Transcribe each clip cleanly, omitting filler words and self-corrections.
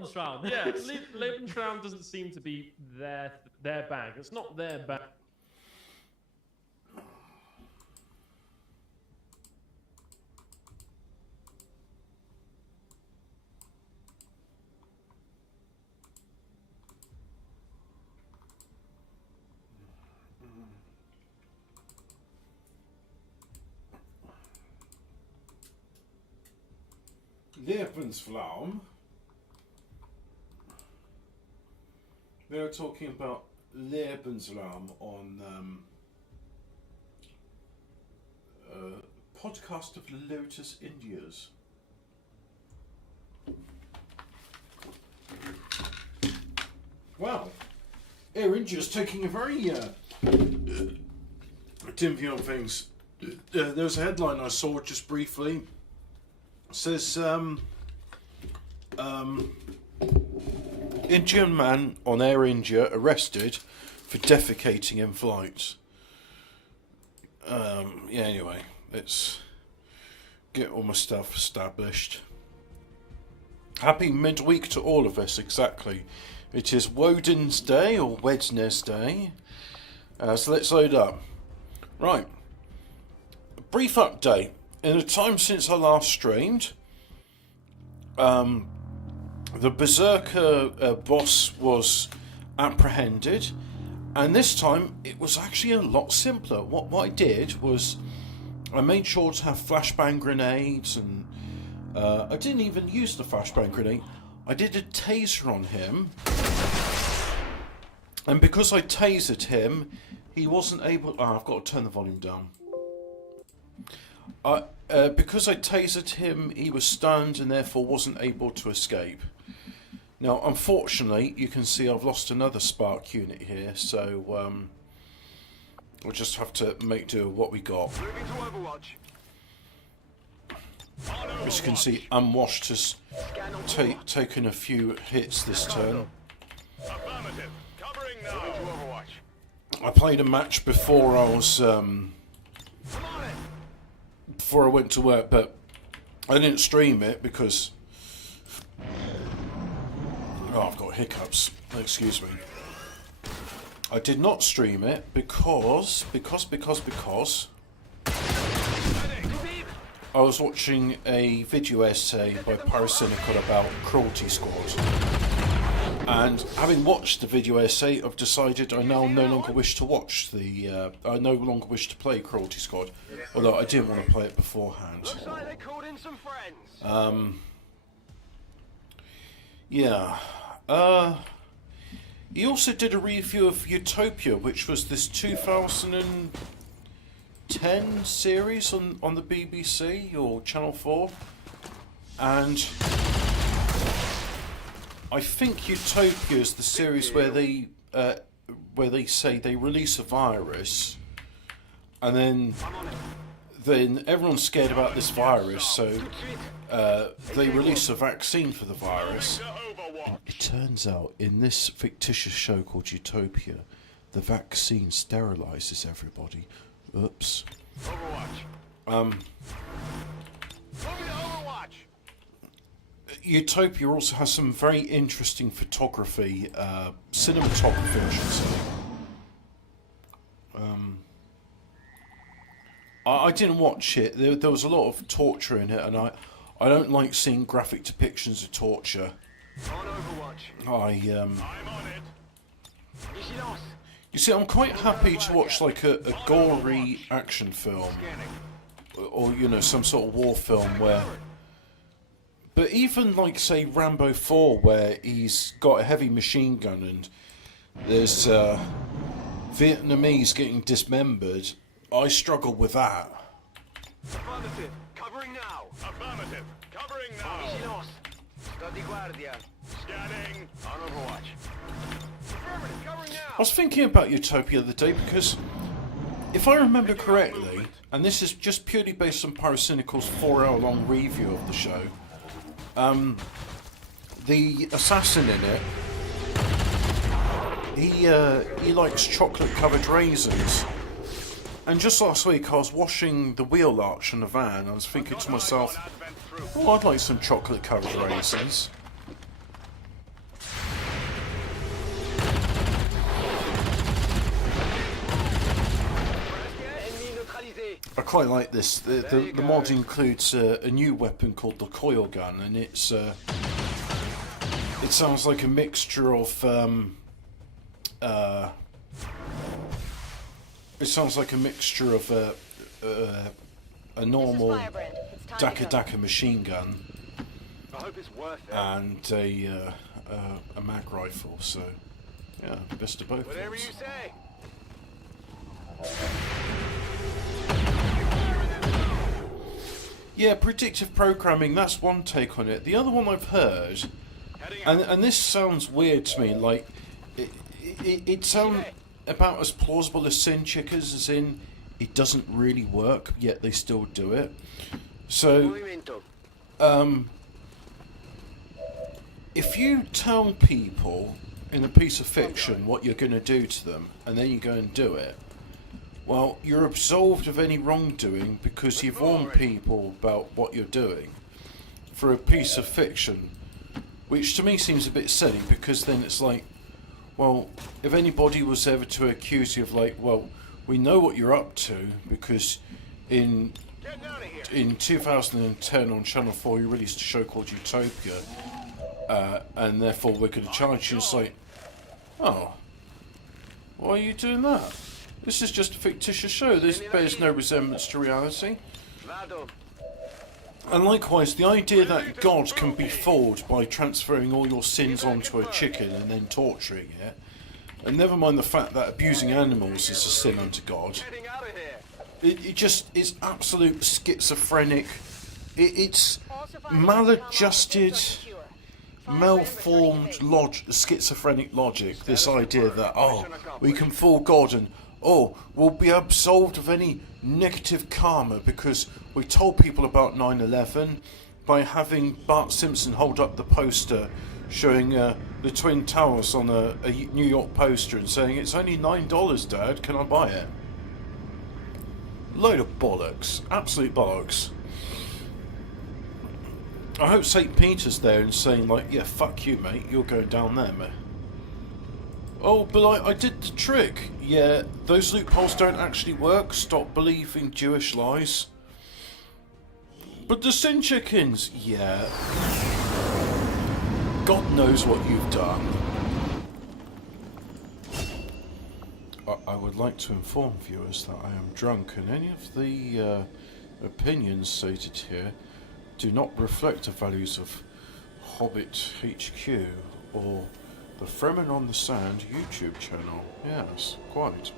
Lebensraum. Yeah, Lebensraum doesn't seem to be their bag. It's not their bag. Lebensraum. They were talking about Lebensraum on podcast of Lotus Indias. Wow, Air India's taking a very dim view on things. There was a headline I saw just briefly. It says Indian man on Air India arrested for defecating in flights. Yeah, anyway, let's get all my stuff established. Happy midweek to all of us, exactly. It is Woden's Day, or Wednesday. So let's load up. Right. A brief update. In the time since I last streamed, the Berserker boss was apprehended, and this time it was actually a lot simpler. What I did was I made sure to have flashbang grenades, and I didn't even use the flashbang grenade. I did a taser on him, and because I tasered him, he wasn't able... Oh, I've got to turn the volume down. Because I tasered him, he was stunned and therefore wasn't able to escape. Now, unfortunately, you can see I've lost another spark unit here, so we'll just have to make do with what we got. As you can see, Unwashed has taken a few hits this turn. I played a match before I was... before I went to work, but I didn't stream it because... Oh, I've got hiccups. Excuse me. I did not stream it because I was watching a video essay by Pyrocynical about Cruelty Squad. And having watched the video essay, I've decided I now no longer wish to watch the... I no longer wish to play Cruelty Squad, although I didn't want to play it beforehand. Looks like they called in some friends. Yeah. He also did a review of Utopia, which was this 2010 series on the BBC or Channel 4, and I think Utopia is the series where they say they release a virus, and then everyone's scared about this virus, so they release a vaccine for the virus. And it turns out, in this fictitious show called Utopia, the vaccine sterilizes everybody. Oops. Utopia also has some very interesting photography, cinematography, I should say. I didn't watch it. There was a lot of torture in it, and I don't like seeing graphic depictions of torture. You see, I'm quite happy to watch like a gory action film, or some sort of war film where. But even like say Rambo 4, where he's got a heavy machine gun and there's Vietnamese getting dismembered, I struggle with that. Affirmative. Covering now. Affirmative. Covering now. Scanning. On Overwatch. Affirmative. Covering now. I was thinking about Utopia the other day because, if I remember correctly, and this is just purely based on Pyrocynical's 4-hour-long review of the show, the assassin in it, he likes chocolate-covered raisins. And just last week I was washing the wheel arch on the van. I was thinking to myself, oh, I'd like some chocolate-covered raisins. quite like this. The mod includes a new weapon called the coil gun, and it sounds like a mixture of a normal Daka machine gun I hope it's worth it. and a mag rifle. So yeah, best of both Whatever worlds. you say. Yeah, predictive programming, that's one take on it. The other one I've heard, and this sounds weird to me, like, it sounds about as plausible as Sin Chickers, as in, it doesn't really work, yet they still do it. So, if you tell people in a piece of fiction what you're going to do to them, and then you go and do it, well, you're absolved of any wrongdoing because you've warned people about what you're doing for a piece of fiction, which to me seems a bit silly, because then it's like, well, if anybody was ever to accuse you of, like, well, we know what you're up to because in 2010 on Channel 4 you released a show called Utopia, and therefore we're going to charge you. It's like, oh, why are you doing that? This is just a fictitious show. This bears no resemblance to reality. And likewise, the idea that God can be fooled by transferring all your sins onto a chicken and then torturing it, and never mind the fact that abusing animals is a sin unto God, it just is absolute schizophrenic. It's maladjusted, malformed schizophrenic logic. This idea that, oh, we can fool God and, oh, we'll be absolved of any negative karma because we told people about 9/11 by having Bart Simpson hold up the poster showing the Twin Towers on a New York poster and saying, it's only $9, Dad, can I buy it? Load of bollocks. Absolute bollocks. I hope St. Peter's there and saying, like, yeah, fuck you, mate, you're going down there, mate. Oh, but I did the trick. Yeah, those loopholes don't actually work. Stop believing Jewish lies. But the Sin Chickens, yeah. God knows what you've done. I would like to inform viewers that I am drunk, and any of the opinions stated here do not reflect the values of Hobbit HQ or the Fremen on the Sand YouTube channel. Yes, quite.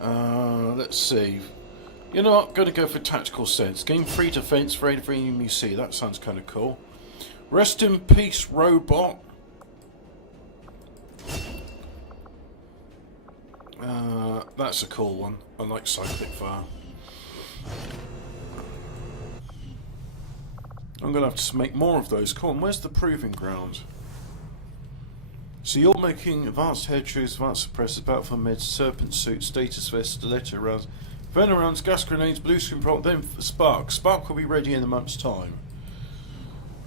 Let's see. You know what? Going to go for tactical sense. Gain free defense for every enemy you see. That sounds kind of cool. Rest in peace, robot. That's a cool one. I like cyclic fire. I'm going to have to make more of those. Come on, where's the proving ground? So you're making advanced head shoes, advanced suppressors, battlefield meds, serpent suits, status vests, stiletto rounds, venom rounds, gas grenades, blue screen prop, then Spark. Spark will be ready in a month's time.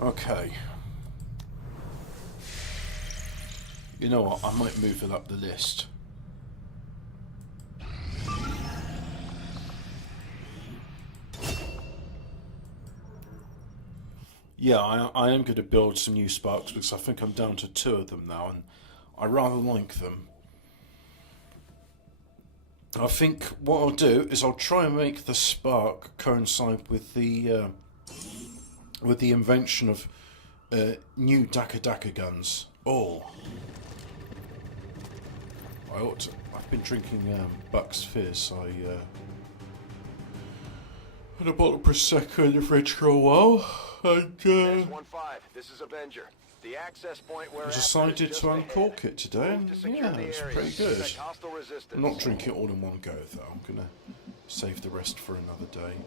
Okay. You know what, I might move it up the list. Yeah, I am going to build some new Sparks because I think I'm down to 2 of them now, and I rather like them. I think what I'll do is I'll try and make the Spark coincide with the invention of new Daka guns. Oh, I've been drinking Bucks Fizz. I had a bottle of Prosecco in the fridge for a while. And this is Avenger. The access point where I decided to uncork it today, and yeah, it's pretty good. I'm not drinking it all in one go, though. I'm gonna save the rest for another day.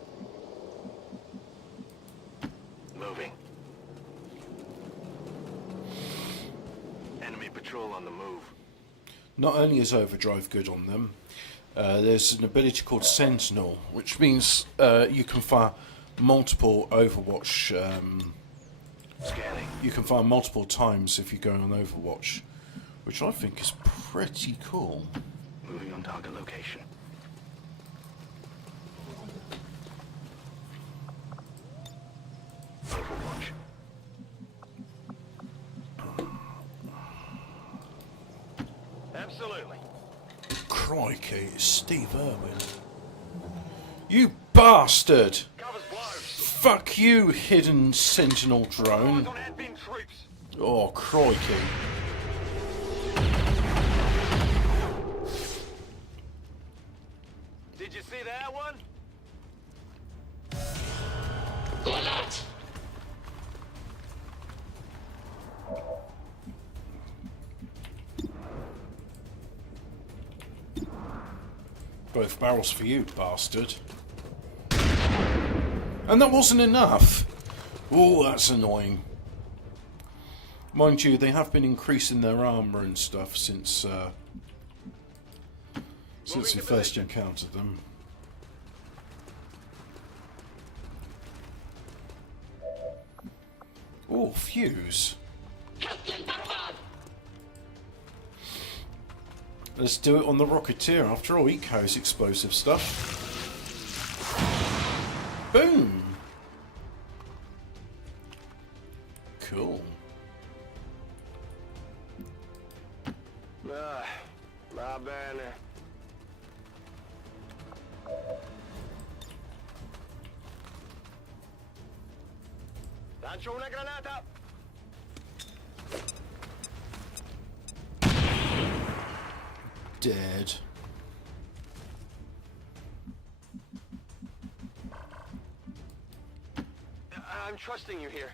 Moving. Enemy patrol on the move. Not only is Overdrive good on them, there's an ability called Sentinel, which means you can fire multiple Overwatch. You can fire multiple times if you're going on Overwatch, which I think is pretty cool. Moving on target location. Absolutely. Crikey, it's Steve Irwin. You bastard! Cover's blown. Fuck you, hidden sentinel Eyes drone. on admin troops. Oh, crikey. Did you see that one? Both barrels for you, bastard. And that wasn't enough. Oh, that's annoying. Mind you, they have been increasing their armour and stuff since we first encountered them. Oh, fuse. Let's do it on the Rocketeer. After all, he carries explosive stuff. Boom! Cool. Va bene. Lancio una granata. Dead. I'm trusting you here.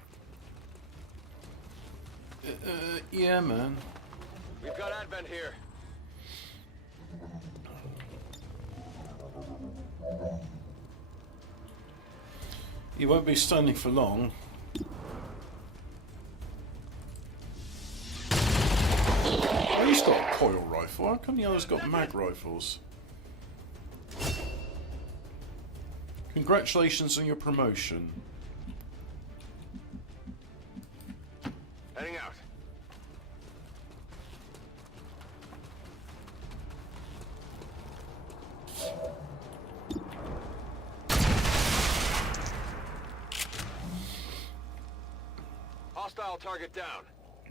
Yeah, man. We've got Advent here. You won't be standing for long. Oh, he's got a coil rifle. How come the other's got mag rifles? Congratulations on your promotion. Heading out. Hostile target down.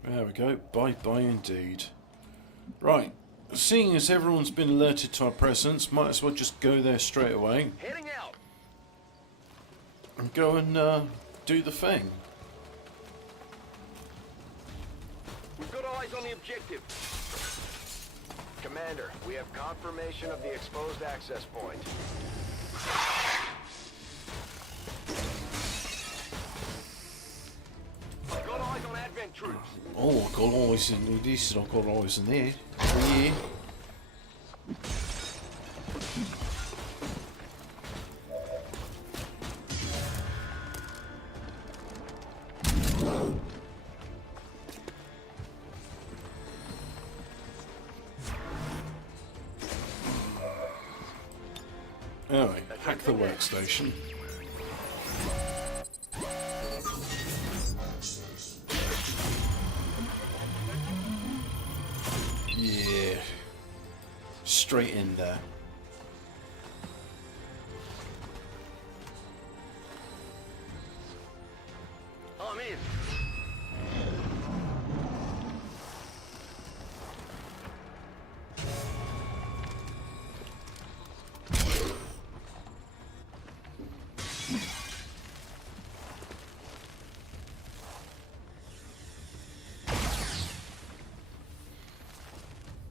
There we go. Bye-bye indeed. Right. Seeing as everyone's been alerted to our presence, might as well just go there straight away. Heading out. And go and do the thing. We've got eyes on the objective. Commander, we have confirmation of the exposed access point. Got eyes on Advent troops. Oh, I've got eyes in this, and I've got eyes in there. Yeah. Anyway, hack the workstation. Yeah. Straight in there. I'm in.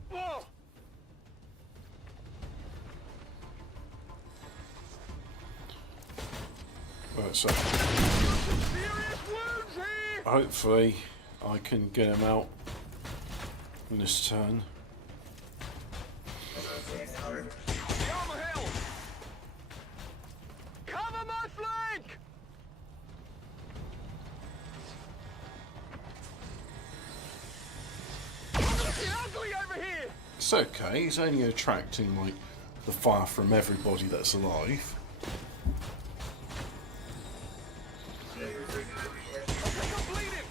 Whoa! Right, so Serious wounds here! hopefully I can get him out in this turn. The armor held! Cover my flank! Looking ugly over here! It's okay, he's only attracting like the fire from everybody that's alive. I think I'm bleeding!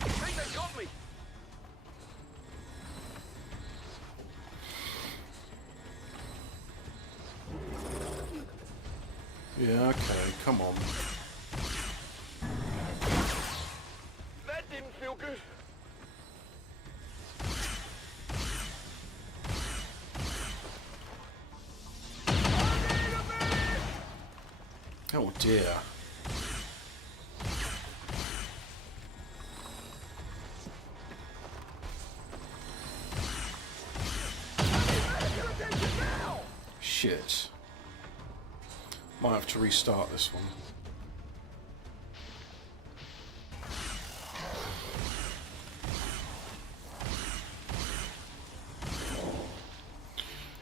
I think they got me! Yeah, okay, come on. That didn't feel good. Oh dear. Shit. Might have to restart this one.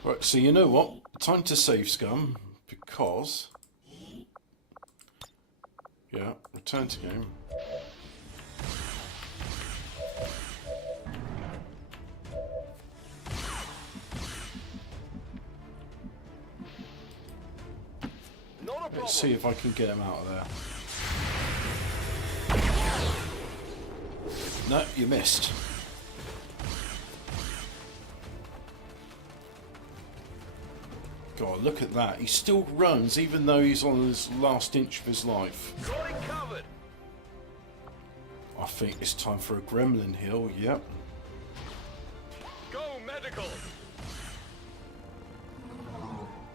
Right, so you know what? Time to save scum, because... Yeah, return to game. Not a problem. Let's see if I can get him out of there. No, you missed. God, look at that. He still runs even though he's on his last inch of his life. Got it covered. I think it's time for a gremlin heal, yep. Go medical.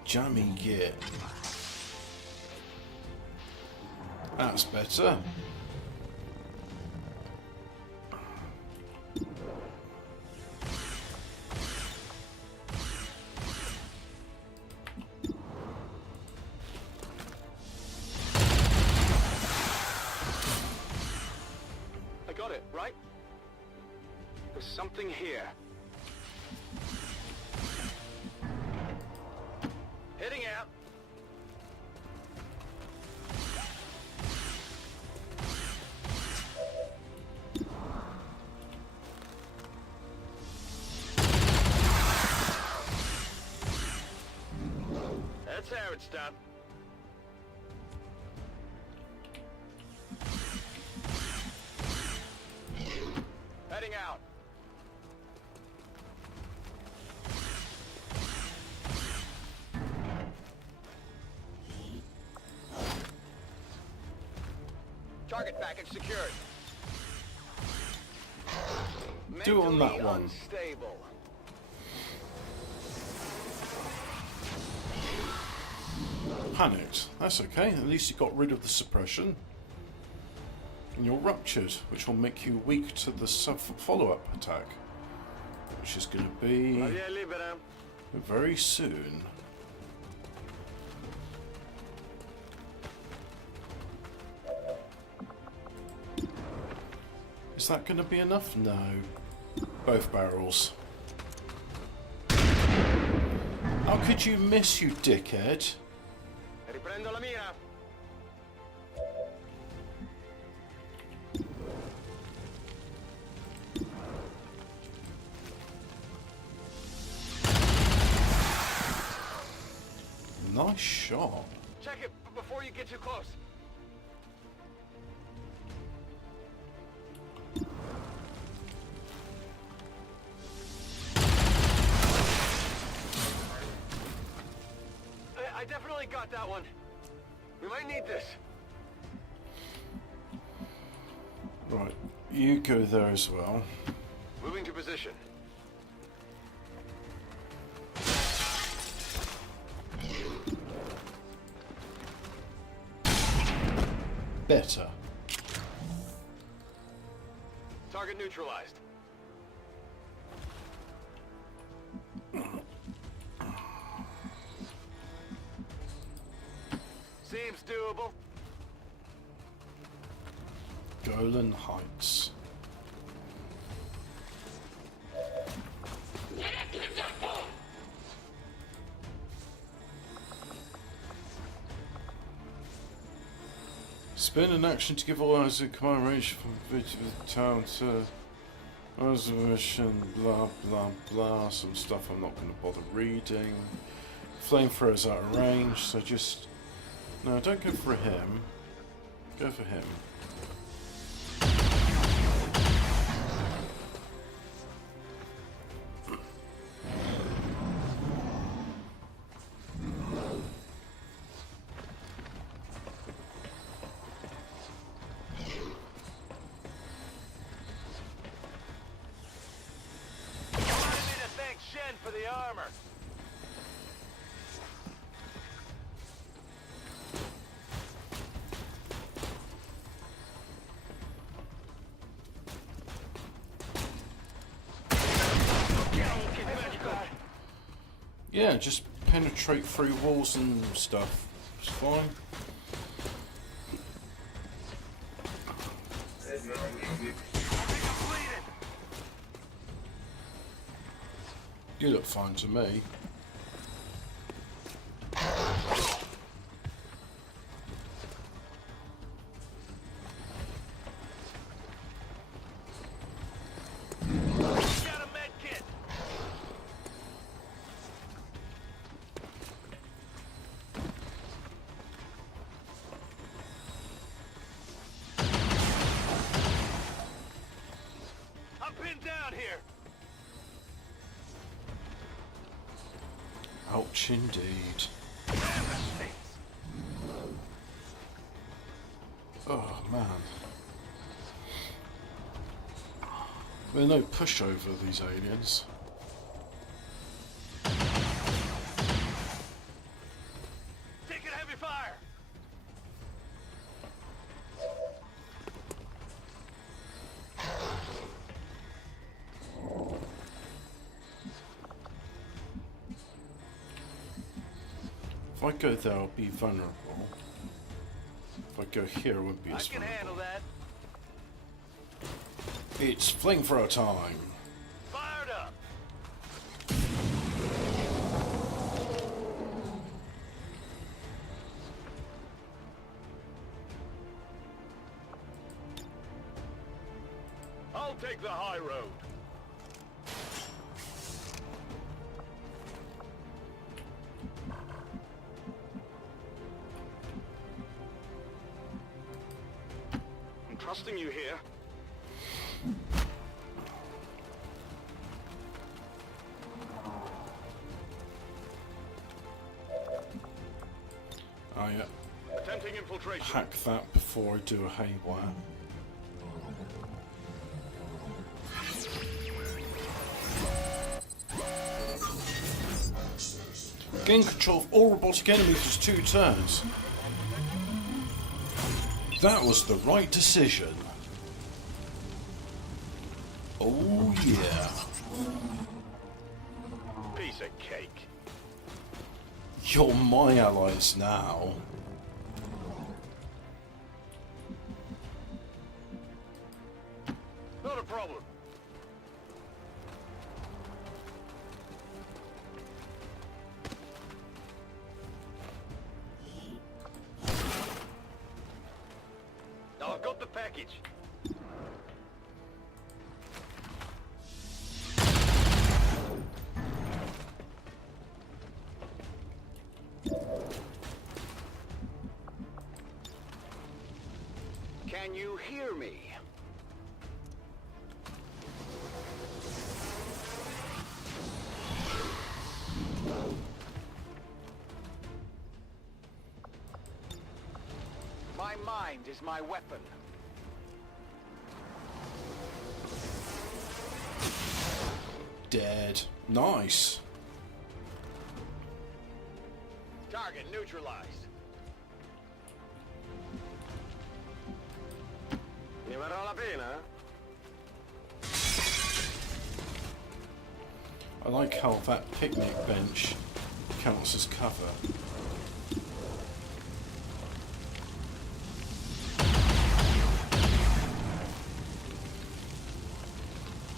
Jammy git. That's better. I got it, right? There's something here. Heading out. That's how it's done. Heading out. Target package secured. Do it on that Mentally one. Unstable. Panicked. That's okay. At least you got rid of the suppression. And you're ruptured, which will make you weak to the follow-up attack. Which is going to be Via libera. very soon. Is that going to be enough? No. Both barrels. How could you miss, you dickhead? Riprendo la mira. Nice shot. Check it before you get too close. I definitely got that one. We might need this. Right, you go there as well. Moving to position. Better. Target neutralized. Seems doable. Golan Heights. Spend an action to give all eyes a command range from the town to mission, blah blah blah, some stuff I'm not going to bother reading. Flamethrowers out of range, so just... No, don't go for him. Go for him. for the armor. Yeah, just penetrate through walls and stuff. It's fine. You look fine to me. Ouch indeed. Oh man. They're no pushover, these aliens. Taking heavy fire. If I go there, I'll be vulnerable. If I go here, I won't be as I can vulnerable. handle that. It's flamethrower time. Fired up. I'll take the high road. I'm trusting you here. I Attempting infiltration. hack that before I do a haywire. Gain control of all robotic enemies for 2 turns. That was the right decision. Oh yeah. Piece of cake. You're my allies now. Not a problem. I've got the package. Can you hear me? My mind is my weapon. Dead. Nice. Target neutralized. Ne varrà la pena? I like how that picnic bench counts as cover.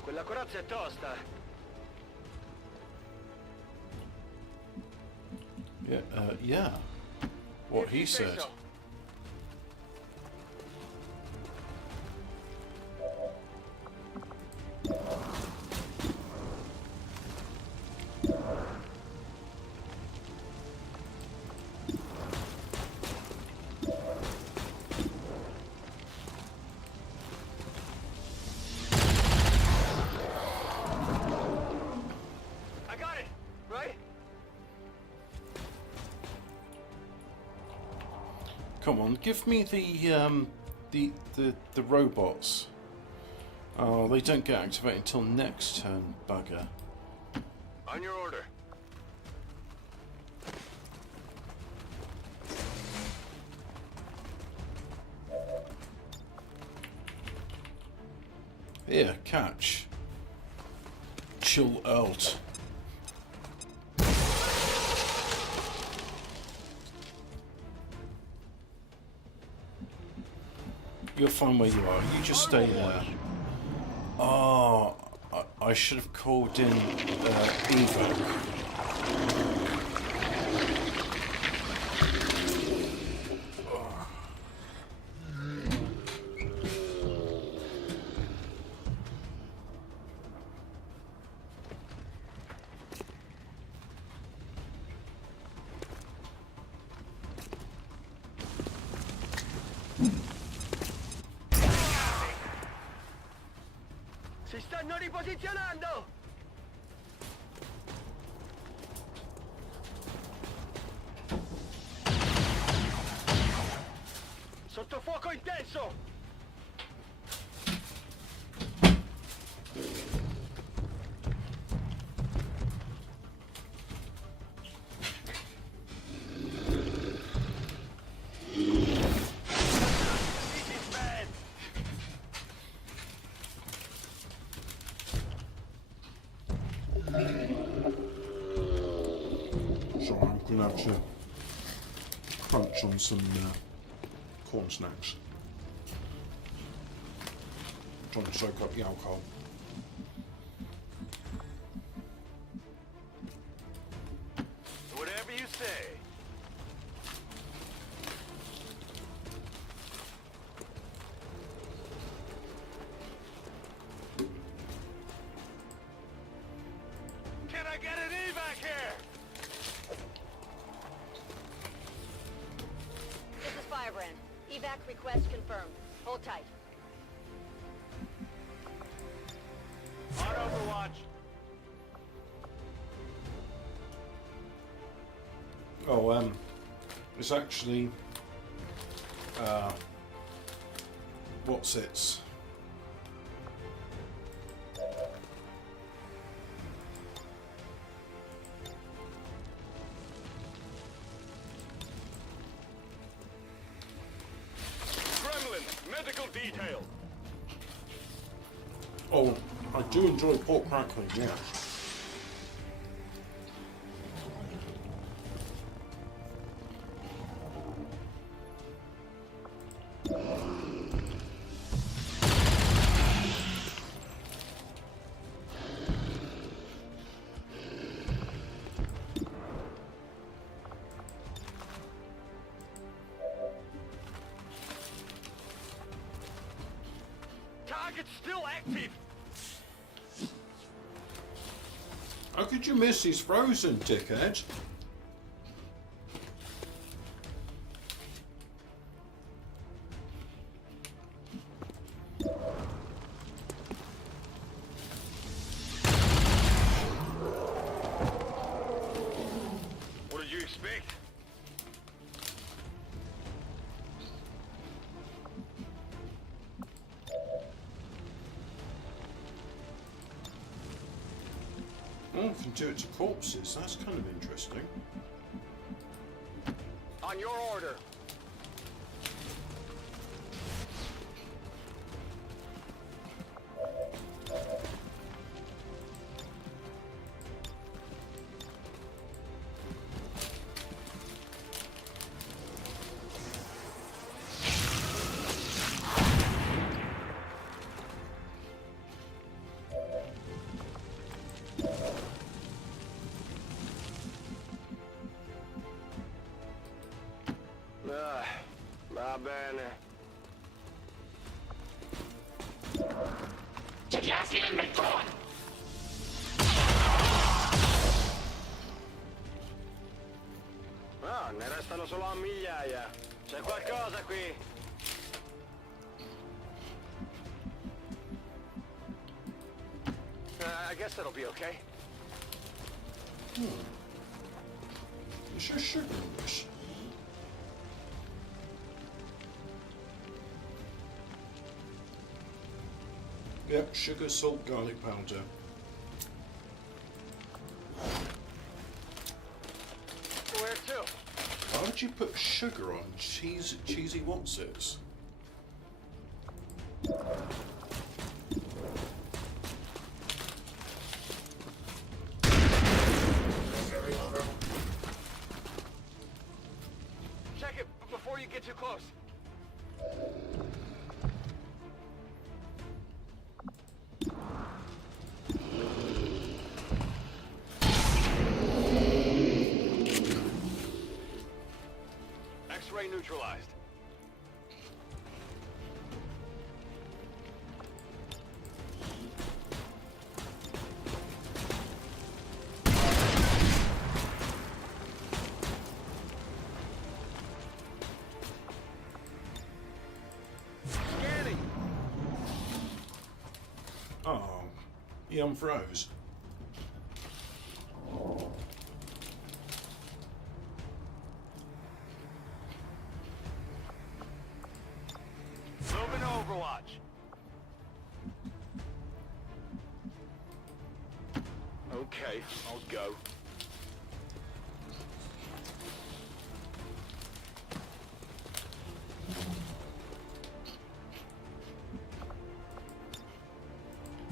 Quella corazza è tosta. Yeah, yeah. What he said. I got it, right? Come on, give me the robots. Oh, they don't get activated until next turn, bugger. On your order. Here, catch. Chill out. You're fine where you are. You just stay there. Oh, I should have called in evac. Si stanno riposizionando! Sotto fuoco intenso! So I'm going to have to crunch on some corn snacks. Trying to soak up the alcohol. Whatever you say. Can I get an evac here? This is Firebrand. Evac request confirmed. Hold tight. On Overwatch. Oh, it's actually what's its Gremlin, medical detail. oh, I do enjoy pork crackling, yes. Target's still active. How could you miss? He's frozen, dickhead. What did you expect? Oh, can do it to corpses. That's kind of interesting. On your order. Va bene. Ah, ne restano solo a migliaia. C'è qualcosa qui. I guess that'll be okay. Is there sugar in this? Yep, sugar, salt, garlic powder. Why'd you put sugar on cheesy what's-its? Check it before you get too close. X-ray neutralized. Scanning. Oh, he unfroze. Moving to Overwatch. Okay, I'll go.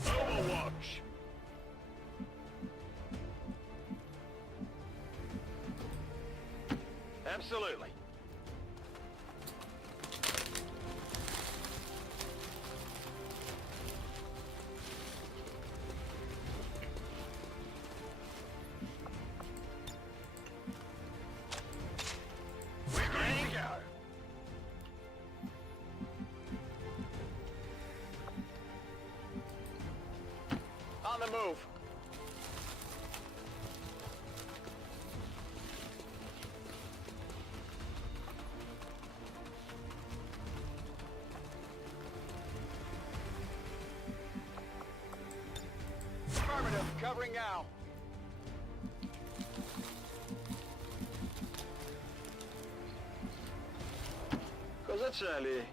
Overwatch. Absolutely. We're ready to go. On the move. Affirmative, covering now. Cosa c'è lì?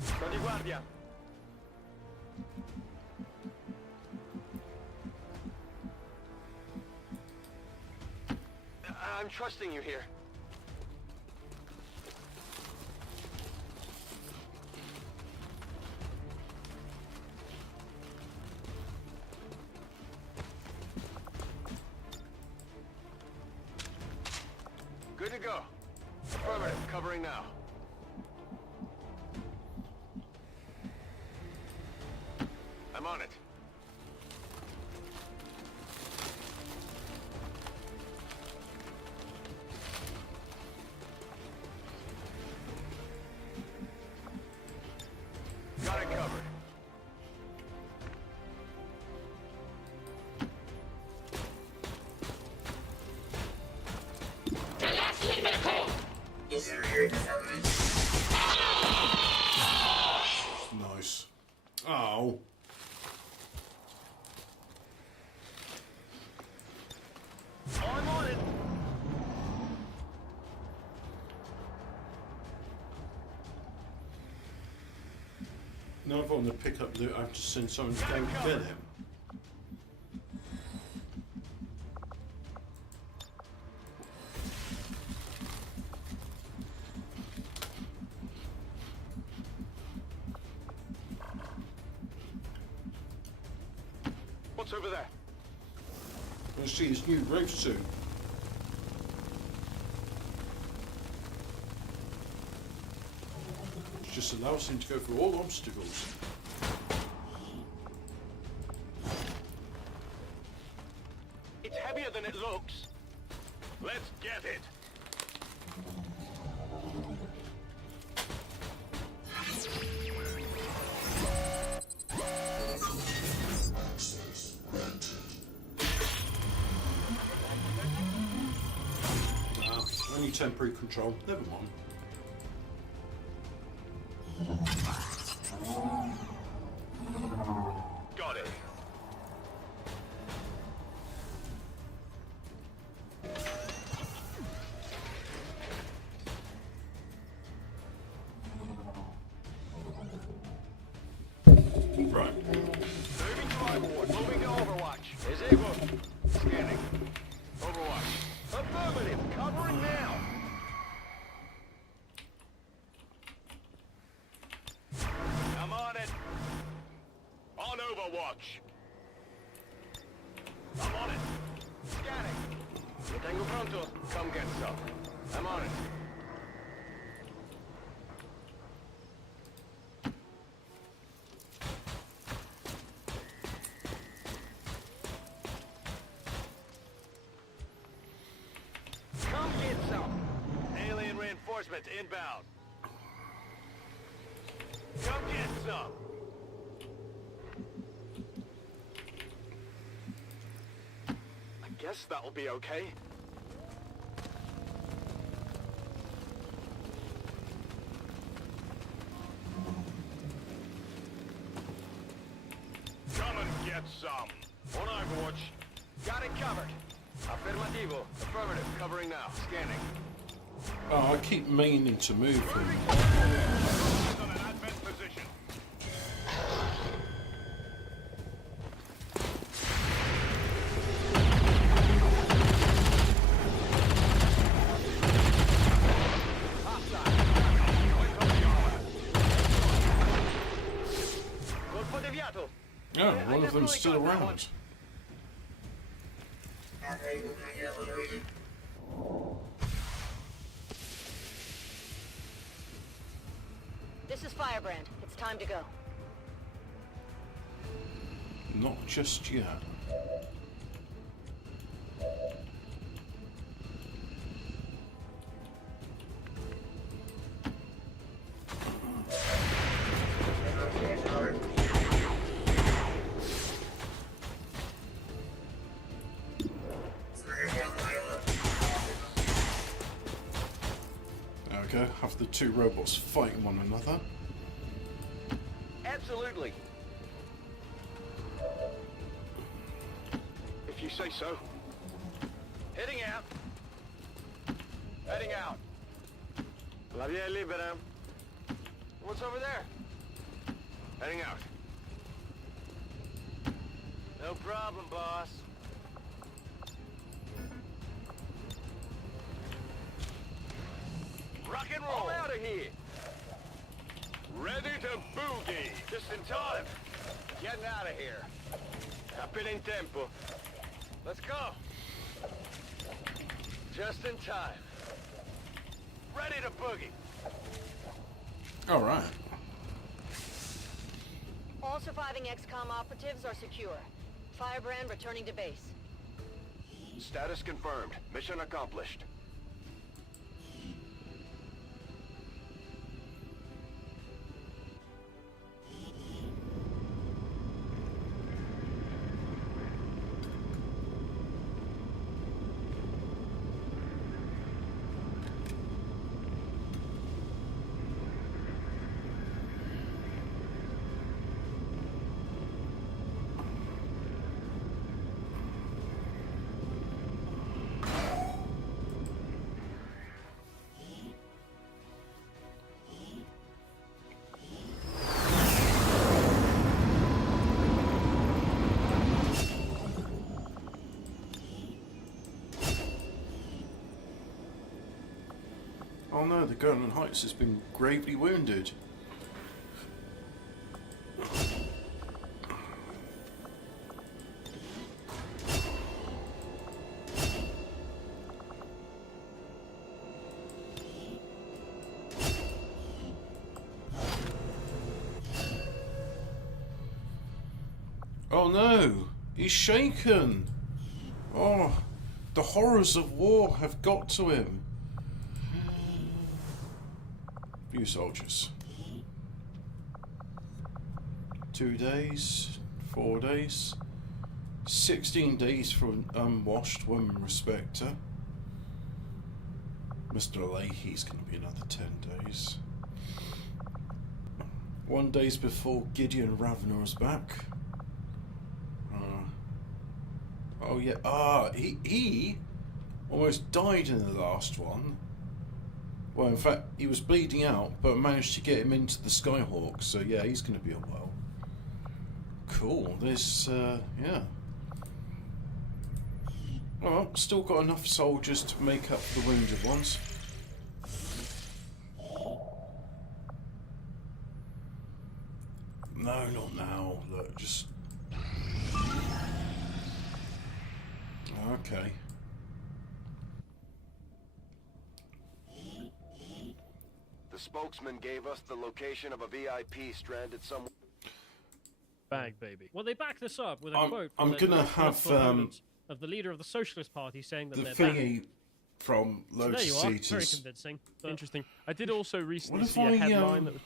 Sto di guardia. I'm trusting you here. Good to go. Affirmative, covering now. I'm on it. Got it covered. Nice. Oh. I'm on it. Now if I want to pick up loot, I have to send someone to go get him. What's over there? Let's see his new grave suit. Which just allows him to go through all obstacles. It's heavier than it looks. Let's get it. Only temporary control. Never mind. Got it. I'm on it. Scanning. Lo tengo pronto. Come get some. I'm on it. Come get some. Alien reinforcements inbound. Come get some. I guess that'll be okay. Come and get some. On Overwatch. Got it covered. Affirmativo. Affirmative. Covering now. Scanning. Oh, I keep meaning to move him. On an advent position. Colpo deviato. Oh, one of them's still around. This is Firebrand. It's time to go. Not just yet. There we go. Have the two robots fighting one another. Absolutely. If you say so. Heading out. Heading out. La via è libera. What's over there? Heading out. No problem, boss. Rock and roll. Out of here. Ready to boogie. Just in time. Getting out of here. Appena in tempo. Let's go. Just in time. Ready to boogie. All right. All surviving XCOM operatives are secure. Firebrand returning to base. Status confirmed. Mission accomplished. Oh no, the girl in Heights has been gravely wounded. Oh no, he's shaken. Oh, the horrors of war have got to him. Few soldiers. 2 days, 4 days, 16 days for an unwashed woman respecter. Mr. Leahy's going to be another 10 days. 1 day before Gideon Ravenor's back. Oh yeah, he almost died in the last one. Well, in fact, he was bleeding out, but managed to get him into the Skyhawk, so yeah, he's going to be unwell. Cool, there's, yeah. Well, still got enough soldiers to make up the wounded ones. No, not now, look, just... Okay. The spokesman gave us the location of a VIP stranded somewhere. Bag, baby. Well, they back this up with a quote I'm from gonna the have of the leader of the Socialist Party saying that the they're back. thingy from So there Lotus you are. Very Eaters. convincing. But Interesting. I did also recently What if see a I, headline that was...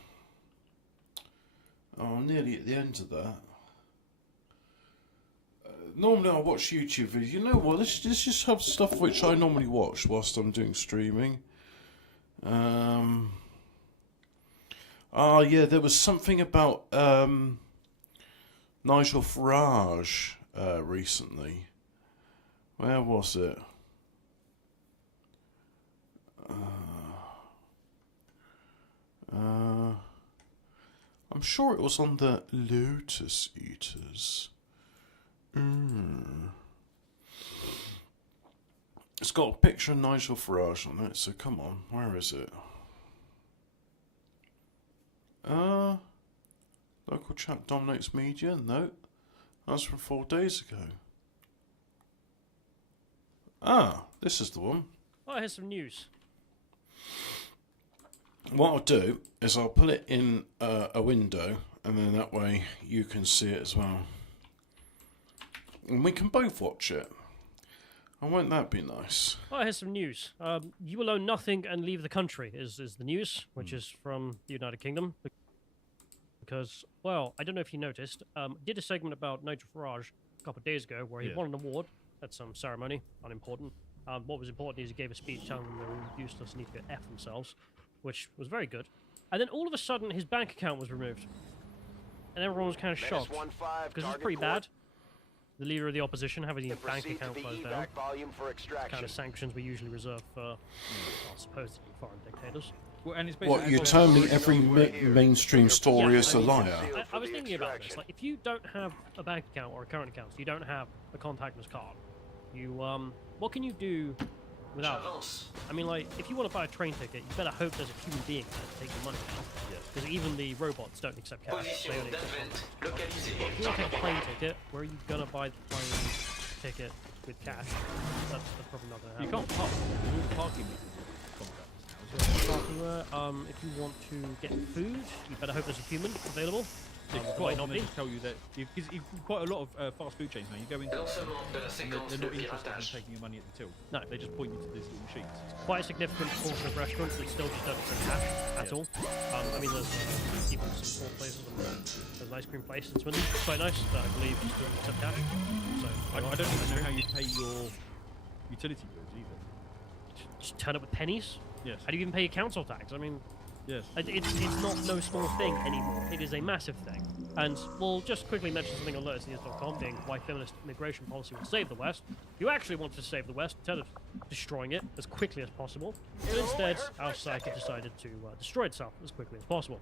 Oh, I'm nearly at the end of that. Normally I watch YouTube videos. You know what? Let's just have stuff which I normally watch whilst I'm doing streaming. Yeah, there was something about Nigel Farage recently. Where was it? I'm sure it was on the Lotus Eaters. It's got a picture of Nigel Farage on it, so come on, where is it? Local chat dominates media? No. That's from 4 days ago. This is the one. oh, here's some news. What I'll do is I'll put it in a window, and then that way you can see it as well. And we can both watch it. And won't that be nice? Oh, here's some news. You will own nothing and leave the country is the news, which is from the United Kingdom. Because, well, I don't know if you noticed, did a segment about Nigel Farage a couple of days ago where he won an award at some ceremony, unimportant. What was important is he gave a speech telling them they're all useless and need to go F themselves, which was very good. And then all of a sudden, his bank account was removed. And everyone was kind of shocked, because it's pretty bad. The leader of the opposition having his bank account closed down. Kind of sanctions we usually reserve for, supposedly foreign dictators. Well, and it's What, you're telling me every mainstream story is a liar? I was thinking about this. Like, if you don't have a bank account or a current account, so you don't have a contactless card, you, what can you do without it? I mean, like, if you want to buy a train ticket, you better hope there's a human being there to take your money now. Because even the robots don't accept cash. They only accept contactless. If you want to take a plane ticket, where are you going to buy the plane ticket with cash? That's probably not going to happen. You can't park. All the parking meters are contactless now. If you want to get food, you better hope there's a human available. Quite not be. Tell you that because quite a lot of fast food chains now. You go into them, and they're not interested in taking your money at the till. No, They just point you to these little machines. quite a significant portion of restaurants that still just don't accept cash at all. I mean, there's even some small places, there's an ice cream place in Swindon, quite nice, that I believe just don't accept cash. So I don't even know how you pay your utility bills either. just turn up with pennies. Yes. How do you even pay your council tax? I mean, Yes. it's not no small thing anymore. It is a massive thing. And we'll just quickly mention something on LotusNews.com, being why feminist immigration policy will save the West. You actually want to save the West instead of destroying it as quickly as possible. But instead, our society decided to destroy itself as quickly as possible.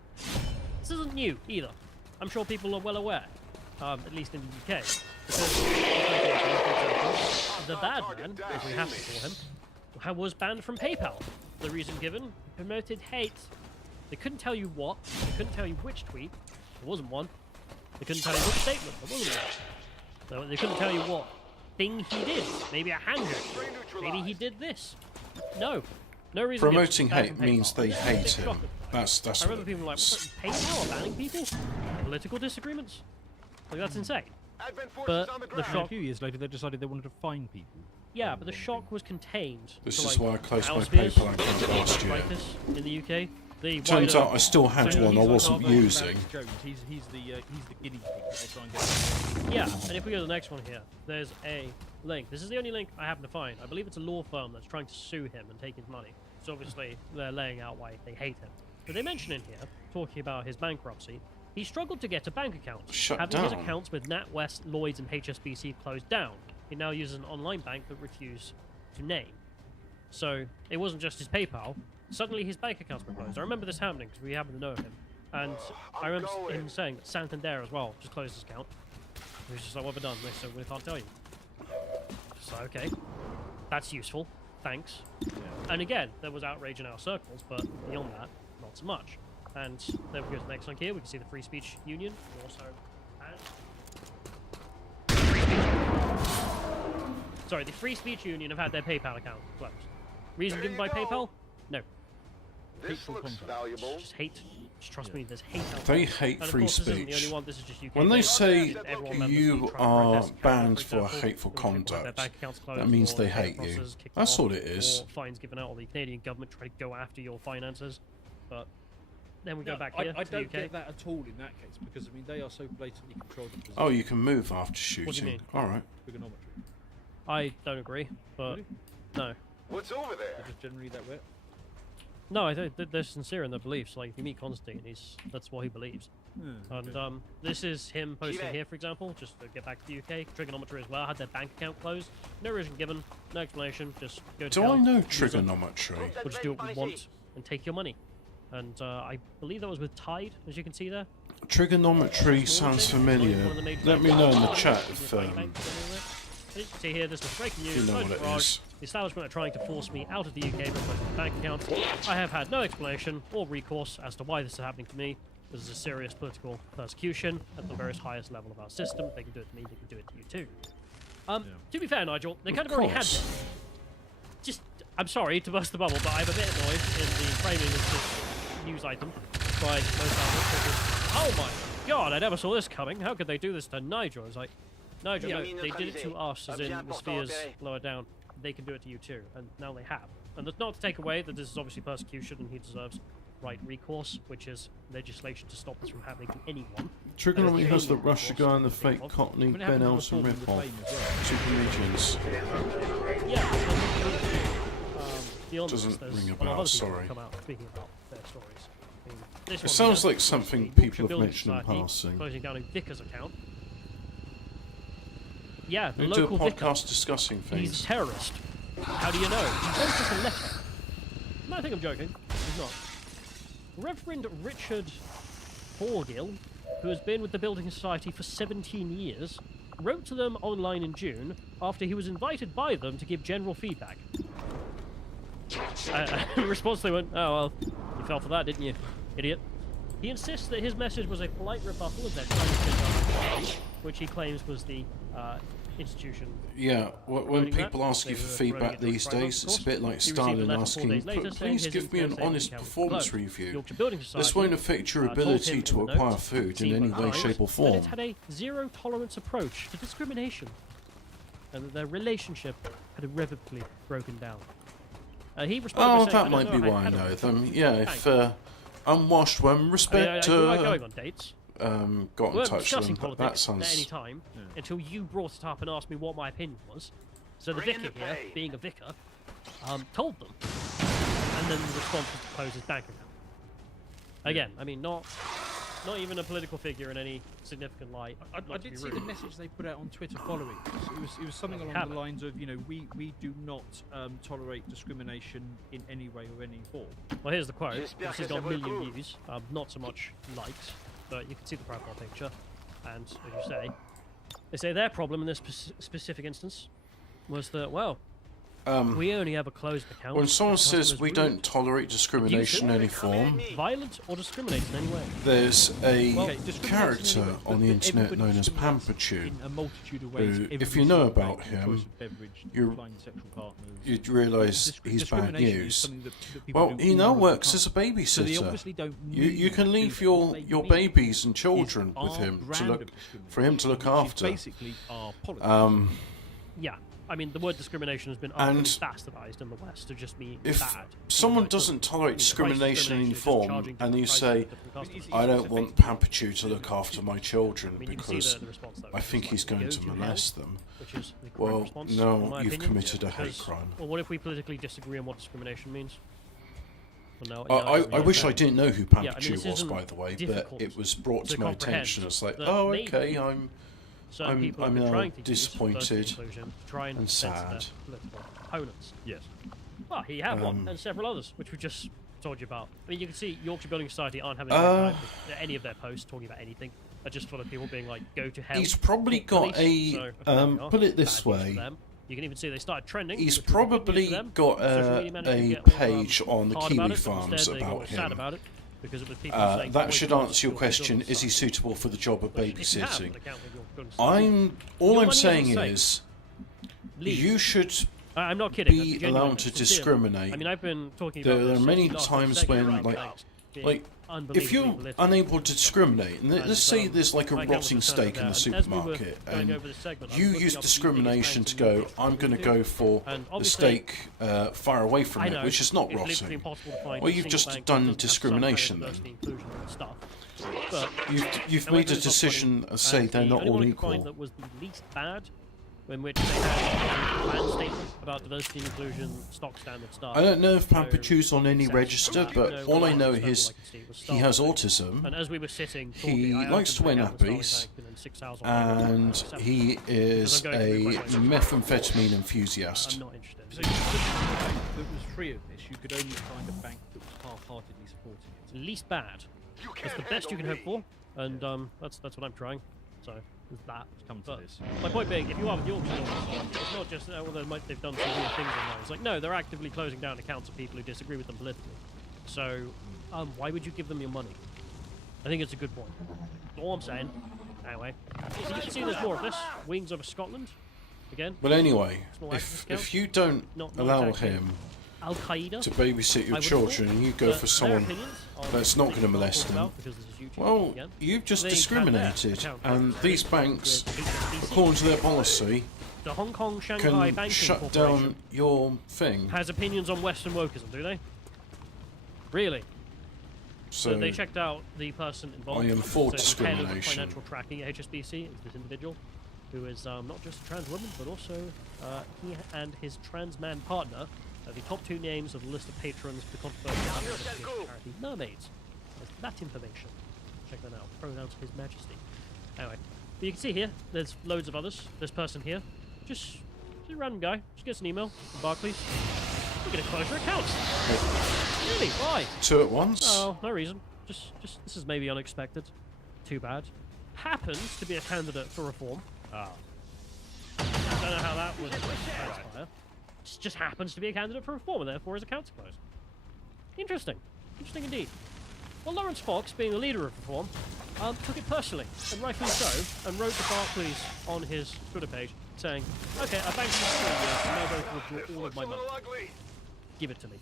This isn't new either. I'm sure people are well aware, at least in the UK. Because, the bad man, as we have to call him, was banned from PayPal. The reason given, he promoted hate. They couldn't tell you what, they couldn't tell you which tweet, there wasn't one. They couldn't tell you which statement, there wasn't one. So they couldn't tell you what thing he did. Maybe a hand gesture. Maybe he did this. No. No reason. Promoting hate means they hate him. That's I remember what people like, what's that, PayPal are banning people? Political disagreements? Like, that's insane. But the And a shock, few years later, they decided they wanted to fine people. yeah, but the shock was contained. This to, is like, why I closed my our spheres, PayPal account last year. rightness in the UK. The Turns wider- out I still had So one I he's like wasn't our using. Jones, he's the guinea pig that they try and get. Yeah, and if we go to the next one here, there's a link. This is the only link I happen to find. I believe it's a law firm that's trying to sue him and take his money. So obviously they're laying out why they hate him. But they mention in here, talking about his bankruptcy, he struggled to get a bank account, Shut having his down. accounts with NatWest, Lloyds, and HSBC closed down. He now uses an online bank that refused to name. So it wasn't just his PayPal. Suddenly his bank accounts were closed. I remember this happening because we happen to know him. And I remember him saying that Santander as well just closed his account. He was just like, what have I done? They said, we can't tell you. So, okay. That's useful. Thanks. And again, there was outrage in our circles, but beyond that, not so much. And then we go to the next link here. We can see the Free Speech Union. We also had Sorry, the Free Speech Union have had their PayPal account closed. Reason given by PayPal? No. This looks valuable. Just hate. Just trust me, there's hate out They there. hate And of free course, this isn't the speech. only one, this is just UK When they based. say Everyone members you who try and are protest Canada, banned for for example, hateful will get their conduct, bank accounts closed, that means or they their hate you. processes kicked That's off, all it is. Or fines given out, or the Canadian government try to go after your finances. But then we go No, back here I to the don't UK. get that at all in that case, because I mean they are so blatantly controlled. In Oh, you can move after What do you shooting. mean? Alright. trigonometry. I don't agree, but Really? no. What's over there? They're just generally that way. No, I think they're sincere in their beliefs. Like, if you meet Constantine, that's what he believes. And this is him posting here, for example, just to get back to the UK. Trigonometry as well, had their bank account closed. No reason given, no explanation, just go to Do hell, I know use them. trigonometry? We'll just do what we want and take your money. And I believe that was with Tide, as you can see there. Trigonometry sounds familiar. Let me know in the chat if As you can see here, this was breaking news. you know Nigel what it Farage, is. the establishment are trying to force me out of the UK with my bank account. I have had no explanation or recourse as to why this is happening to me. This is a serious political persecution at the very highest level of our system. They can do it to me, they can do it to you too. To be fair, Nigel, they kind of already had course. this. Just, I'm sorry to burst the bubble, but I'm a bit annoyed in the framing of this news item by most outlets. Because, oh my god, I never saw this coming. How could they do this to Nigel? It's like, Nigel, no, they did it to us, as in the spheres lower down. They can do it to you too, and now they have. And that's not to take away that this is obviously persecution and he deserves right recourse, which is legislation to stop this from happening to anyone. Trigonometry has the Russia guy and the fake Cockney Ben Elson ripoff. Two comedians. Yeah. Beyond Doesn't this, ring a there's bell, lot of other people sorry. Come out speaking about their stories. I mean, this It one sounds here, like something the people have Building mentioned in Society passing. Closing down a vicar's account. Yeah, the They do a local vicar. podcast discussing He's a things. terrorist. How do you know? He sent us a letter. You might think I'm joking. He's not. Reverend Richard Forgill, who has been with the Building Society for 17 years, wrote to them online in June after he was invited by them to give general feedback. In response, they went, "Oh, well, you fell for that, didn't you, idiot?" He insists that his message was a polite rebuttal of their Chinese, which he claims was the institution. Yeah, when Writing people that, ask you they for were feedback writing it these private, days, of it's a course. bit like He received a Stalin letter 4 asking, days later saying please his give me an internet honest account was performance closed. review. Yorkshire Building This Society, won't affect your told him ability in to the acquire notes, food in seen any by way, eyes, shape or that form. it had a zero-tolerance approach to discrimination, and that their relationship had irrevocably broken down. He responded Oh, by saying, that "I might don't be know why I how know to them. do Yeah, it." if unwashed women I mean, respect we weren't going on dates. got in We're touch with discussing them, but that politics at any sounds... time until you brought it up and asked me what my opinion was. So the Bring in vicar the here, pay. being a vicar, told them, and then the response was to close his bank account. Again, I mean, not even a political figure in any significant light. I not to did be see rude. the message they put out on Twitter following this. It was something along Have the it. lines of, you know, we do not tolerate discrimination in any way or any form. Well, here's the quote. J'espère This que has ça got a vaut le million coup. views, not so much likes, but you can see the profile picture. And as you say, they say their problem in this specific instance was that, well, we only ever closed accounts. When someone if the says customer's we rude, don't tolerate discrimination in any form, violent or discriminate in any way. there's a Okay, discrimination character anyway, on the but internet everybody known as discriminates Pampertune. in a multitude of ways. who, if Everybody's you know got about choice him, of beverage, you're- decline sexual partners. You'd realise he's bad Discrimination is news. something that people Well, do he all now the works time. as a So they babysitter. obviously don't You need can to leave do your what they your need babies and is children our with him to brand look of for him to look discrimination, which is after. Basically, our politics. Yeah, I mean, the word discrimination has been And bastardized in the West to just mean If bad. someone Even though it doesn't tolerate discrimination in any is just form, charging and you different say, prices to different customers. I don't want Pampertune to look after my children I mean, you can see because the response, though, I which think is he's like, going go to hell, molest them. which is the correct Well, response, no, in my you've opinion, committed a hate because- crime. Well, what if we politically disagree on what discrimination means? Well, I wish I didn't know who Yeah, I mean, Pampertune this was, isn't by the way, but difficult it was brought to my comprehend attention. It's like, that oh, maybe okay, I'm certain people have I'm been now trying to use disappointed diversity inclusion to try and and censor their sad. political opponents. Yes. Well, he had one, and several others, which we just told you about. I mean, you can see Yorkshire Building Society aren't having a great time with any of their posts talking about anything. They're just full of people being like, go to hell. He's probably call got police. a, So, there we are. put it this Bad news for way, them. You can even see they started trending. he's which was good news probably for them. got Social media managed to a get all, page on the hard Kiwi about it, but Farms instead they got about sad him. about it because it was people saying, That "Boys should and girls answer your Yorkshire question, Building is he Society." suitable for the job of Which, if you have an babysitting? account with Yorkshire Building Society, All Your I'm money saying isn't safe. is, leave. You should I'm not kidding. be I'm genuine, allowed to sincere. discriminate. I mean, I've been talking about There are this many since the last times segment when, around like, banks being if unbelievably you're political. unable to discriminate, and let's say there's like a I come rotting with the steak sound in of the that, and as we were supermarket, going and over this segment, I you was looking use up the biggest discrimination banks to in the go, Northeast I'm going to region. go for And the obviously, steak far away from I it, know, which is not it's literally rotting. impossible to find Well, a you've single just bank that done doesn't have some discrimination kind of then. diversity, inclusion and stuff. But You've I went made a through the top 20, decision and say and they're the not only one all I could find equal. that was the least bad, in which they had a plan statement about diversity and inclusion, stock standard stuff. I don't know if So, Papachu's on any exceptions register, to that. but No, all I one know example is I could see was he has Starbucks. autism. And as we were sitting He talking, I likes to opened wear my account with nappies, Starling Bank, and then 6 hours on and he is I'm a going through my methamphetamine I'm enthusiast. not interested. So you couldn't find a bank that was free of this. You could only find a bank that was half-heartedly supporting it. Least bad. That's the best you can hope for, and that's what I'm trying. So there's that. Come to But this. my point being, if you are with the auction officer, it's not just they've done some weird things online. It's like no, they're actively closing down accounts of people who disagree with them politically. So why would you give them your money? I think it's a good point. That's all I'm saying. Anyway, so you can see there's more of this. Wings over Scotland. Again, But anyway, Small activist if count. you don't Not allow exactly. him Al Qaeda. to babysit I your would children and you go for someone that's not going to molest them, well, you've just They discriminated, can and these banks, according to their policy, the Hong Kong Shanghai can Banking shut Corporation down your thing. has opinions on Western wokeism, do they? Really? So So they checked out the person involved. I am for so the head of discrimination. financial tracking at HSBC is this individual, who is not just a trans woman, but also he and his trans man partner are the top 2 names of the list of patrons for the controversial investigation charity Mermaids. There's that information. Check that out. Pronouns His Majesty. Anyway, but you can see here, there's loads of others. This person here, just a random guy, just gets an email from Barclays. You're going to close your accounts. Really? Why? 2 at once? Oh, no reason. Just this is maybe unexpected. Too bad. Happens to be a candidate for reform. Oh. I don't know how that would transpire. Just happens to be a candidate for reform, and therefore his account's closed. Interesting. Interesting indeed. Well, Lawrence Fox, being the leader of reform, took it personally, and rightfully so, and wrote to Barclays on his Twitter page saying, okay, I banked you for 3 years, I'm now going to withdraw all of my money. Give it to me.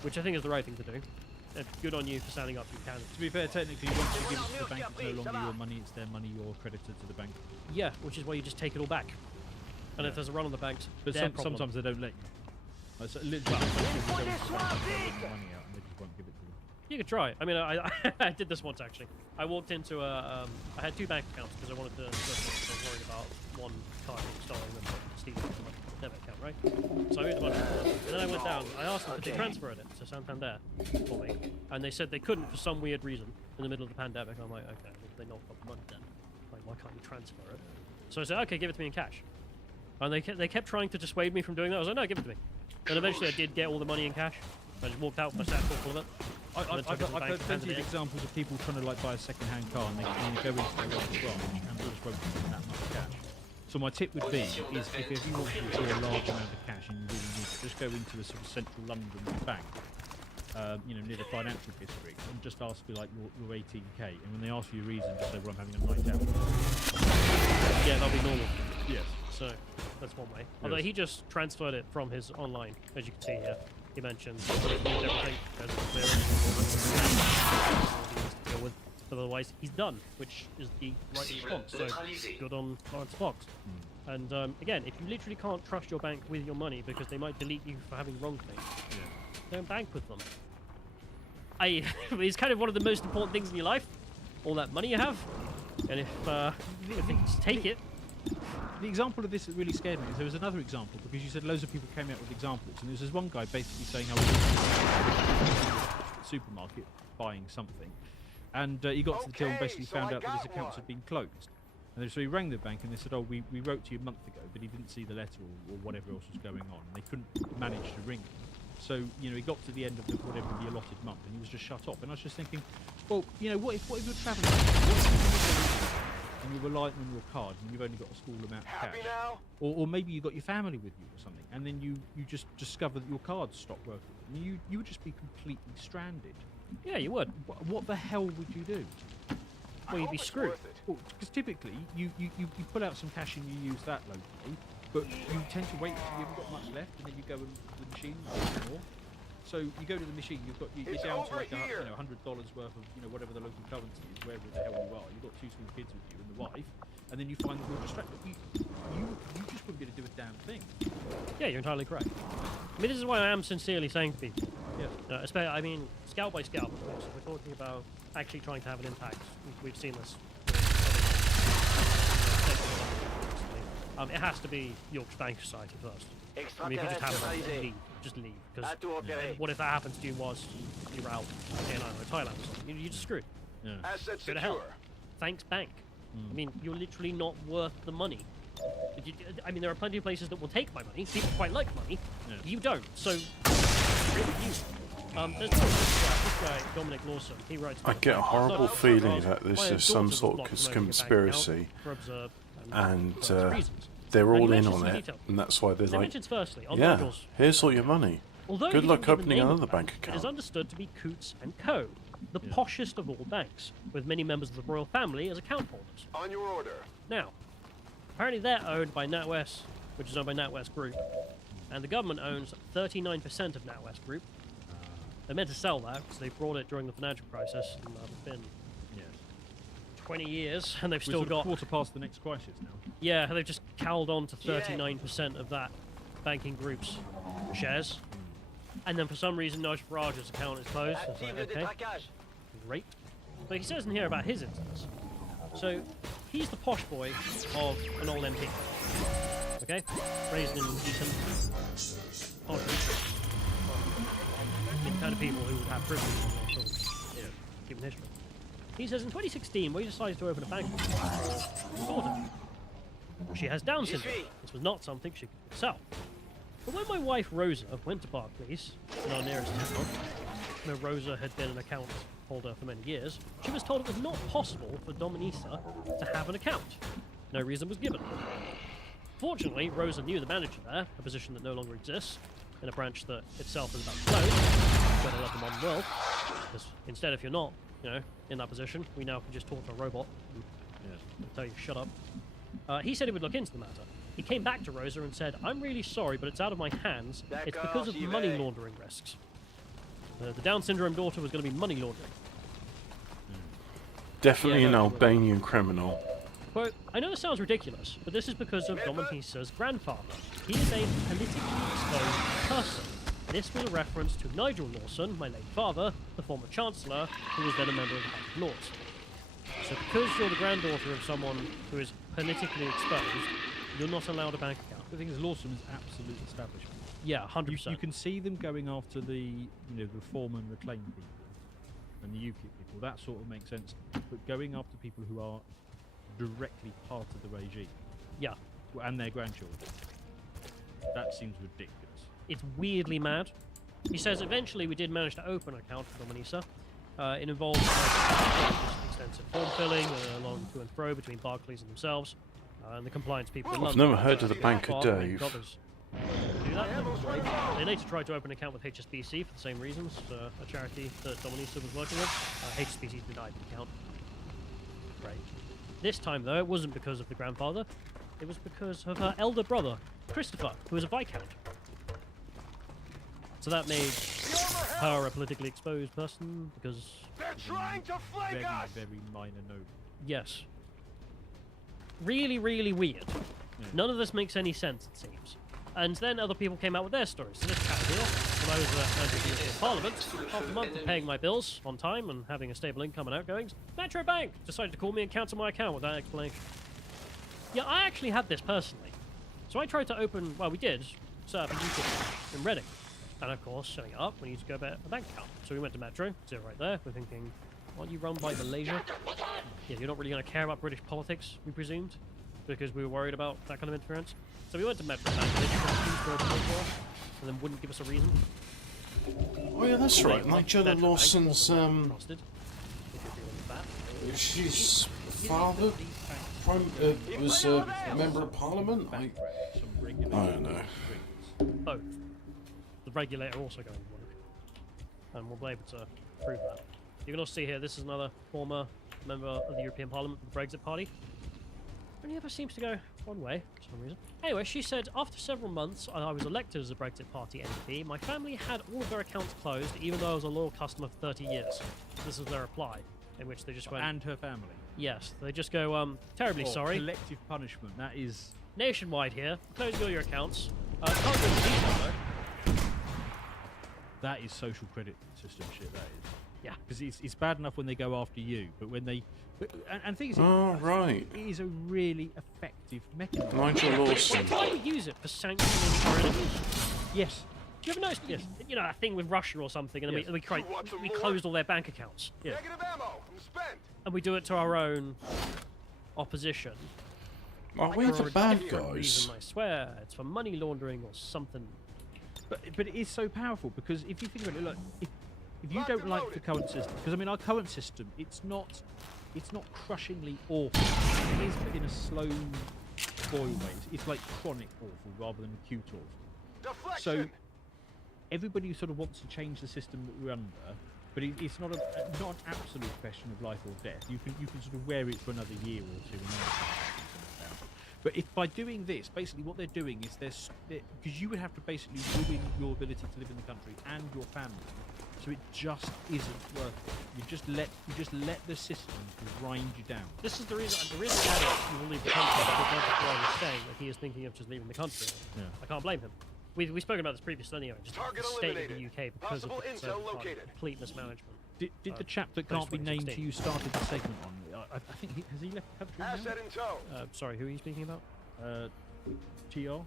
Which I think is the right thing to do. Good on you for standing up for your candidates. To be fair, technically, once you give it to the bank, it's no longer your money, it's their money, you're credited to the bank. Yeah, which is why you just take it all back. And if there's a run on the banks, But their problem. sometimes they don't let you. Like, so literally, sometimes people go to the bank and they'll let the money out and they just won't give it to you. You could try. I mean, I did this once actually. I walked into a. I had 2 bank accounts because I wanted to. I was worried about one card being stolen and Steve's debit account, right? So I moved a bunch of them. And then I went down. I asked them if they transferred it to Santander for me, and they said they couldn't for some weird reason in the middle of the pandemic. I'm like, okay, well, they knocked off the money then. Like, why can't you transfer it? So I said, okay, give it to me in cash. And they kept trying to dissuade me from doing that. I was like, no, give it to me. And eventually I did get all the money in cash. I just walked out with my sack full of it. I've heard plenty of examples of people trying to like buy a second-hand car and they go into their local branch and just won't give them that much cash. So my tip would be is if you want to withdraw a large amount of cash and you really need it, just go into the sort of central London bank, near the financial district, and just ask for like your 18k. And when they ask you a reason, just say, well, I'm having a night out. Yeah, that'll be normal. Yes. So that's one way. Although he just transferred it from his online, as you can see here. He mentioned everything as deal with. Otherwise, he's done, which is the right response. So good on Lawrence Fox. And again, if you literally can't trust your bank with your money because they might delete you for having wrong things, don't bank with them. It's kind of one of the most important things in your life. All that money you have, and if you just take it. The example of this that really scared me is there was another example because you said loads of people came out with examples, and there was this one guy basically saying how he was in the supermarket buying something, and he got to the till and basically found out that his accounts had been closed. And so he rang the bank and they said, oh, we wrote to you a month ago, but he didn't see the letter or whatever else was going on, and they couldn't manage to ring him. So, he got to the end of the allotted month and he was just shut off. And I was just thinking, well, what if you're travelling? And you're reliant on your card and you've only got a small amount of cash, or maybe you've got your family with you or something, and then you just discover that your card's stopped working. I mean, you would just be completely stranded. Yeah, you would. What the hell would you do? Well, you'd be screwed. Because typically you pull out some cash and you use that locally, but you tend to wait until you haven't got much left, and then you go and the machine more. So you go to the machine, you're It's down to over like here. $100 worth of whatever the local currency is, wherever the hell you are. You've got 2 small kids with you and the wife, and then you find that you're distracted. You just wouldn't be able to do a damn thing. Yeah, you're entirely correct. I mean, this is why I am sincerely saying to people. Yeah. I mean, scout by scout, of course. We're talking about actually trying to have an impact. We've seen this. It has to be York's Bank Society first. I mean, if you just have it, leave. Just leave. Because what if that happens to you whilst you're out in Thailand or something? You're just screwed. Yeah. Asset Go to hell. secure. Thanks, bank. I mean, you're literally not worth the money. I mean, there are plenty of places that will take my money. People quite like money. Yeah. You don't. So, really, there's this guy, Dominic Lawson. He writes. I get a horrible feeling that this is some sort of conspiracy, and they're all in on it, and that's why they're like, yeah, here's all your money. Good luck opening another bank It is account. understood to be Coots and Co., the poshest of all banks, with many members of the royal family as account holders. On your order. Now, apparently they're owned by NatWest, which is owned by NatWest Group, and the government owns 39% of NatWest Group. They meant to sell that because they brought it during the financial crisis, and it's been 20 years, and they've still got quarter past the next crisis now. Yeah, they've just cowled on to 39% of that banking group's shares. And then for some reason, Nigel Farage's account is closed. It's like, okay, great. But he says in here about his instance. So, he's the posh boy of an old MP. Okay? Raised in Eton. Posh. The kind of people who would have privilege in human history. He says in 2016, we decided to open a bank for his daughter. She has Down syndrome. This was not something she could do herself. But when my wife Rosa went to Barclays, in our nearest town, where Rosa had been an account holder for many years, she was told it was not possible for Dominisa to have an account. No reason was given. Fortunately, Rosa knew the manager there, a position that no longer exists, in a branch that itself is about to close, where they love the modern world. Because instead, if you're not, in that position, we now can just talk to a robot and tell you shut up. He said he would look into the matter. He came back to Rosa and said, "I'm really sorry, but it's out of my hands. It's because of money laundering risks." The Down syndrome daughter was going to be money laundering. Definitely an Albanian criminal. Quote, "I know this sounds ridiculous, but this is because of Dominisa's grandfather. He is a politically exposed person. This was a reference to Nigel Lawson, my late father, the former Chancellor, who was then a member of the House of Lords. So because you're the granddaughter of someone who is politically exposed, you're not allowed a bank account." The thing is, Lawson is absolute establishment. Yeah, 100%. You can see them going after the Reform and Reclaim people and the UKIP people. That sort of makes sense. But going after people who are directly part of the regime, and their grandchildren, that seems ridiculous. It's weirdly mad. He says eventually we did manage to open an account for Dominisa. It involved extensive form filling along to and fro between Barclays and themselves, and the compliance people in London. I've never heard of the Bank of Dave. Do that. They later tried to open an account with HSBC for the same reasons, a charity that Dominisa was working with. HSBC denied the account. Great. This time, though, it wasn't because of the grandfather. It was because of her elder brother, Christopher, who was a viscount. So that made her a politically exposed person because... They're trying to flank us! Very minor note. Yes. Really, really weird. Yeah. None of this makes any sense, it seems. And then other people came out with their stories. So this cat here, when I was a member of the European Parliament, after a month of paying my bills on time and having a stable income and outgoings, Metro Bank decided to call me and cancel my account without explanation. Yeah, I actually had this personally. So I tried to open, well, we did, set up a UKIP in Reading. And of course, setting it up, we need to go about a bank account. So we went to Metro, see it right there. We're thinking, aren't you run by Malaysia? Yeah, you're not really going to care about British politics, we presumed, because we were worried about that kind of interference. So we went to Metro Bank, they just refused to open it for us, and then wouldn't give us a reason. Oh yeah, that's right. Nigella Lawson's she's father was a member of Parliament. I don't know. Both. The regulator also going to work, and we'll be able to prove that. You can also see here, this is another former member of the European Parliament for the Brexit Party. only ever seems to go one way for some reason. Anyway, she said, after several months I was elected as a Brexit Party MP, my family had all of their accounts closed, even though I was a loyal customer for 30 years. This is their reply, in which they just went... And her family. Yes, they just go, terribly sorry. Collective punishment, that is... Nationwide here, closing all your accounts. Can't go into detail, though. That is social credit system shit, that is. Yeah. Because it's bad enough when they go after you, but when they... And things right. it is a really effective mechanism. Nigel Lawson. Why do we use it for sanctioning our enemies? Yes. Do you ever notice, Yes. you know, that thing with Russia or something, and then Yes. we closed all their bank accounts, Yes. Negative ammo. I'm spent. and we do it to our own opposition. Are we For the a bad different guys? reason, I swear. It's for money laundering or something. But it is so powerful, because if you think about it, look, if you Locked don't and like loaded. the current system, because I mean our current system, it's not crushingly awful. It is, but in a slow boil way. It's like chronic awful rather than acute awful. So Deflection. everybody sort of wants to change the system that we're under, but it's not an absolute question of life or death. You can sort of wear it for another year or two. But if by doing this, basically what they're doing is because you would have to basically ruin your ability to live in the country and your family. So it just isn't worth it. You just let the system grind you down. This is the reason Dad you will leave the country, because that's why he's saying that he is thinking of just leaving the country. Yeah. I can't blame him. We've spoken about this previously anyway, just Target the state of the eliminated. UK because Possible of the intel Conservative Party, located. complete mismanagement. Did the chap that can't be named 2016. who you started the segment on? I think has he left the country now? Asset in tow. Sorry, who are you speaking about? TR?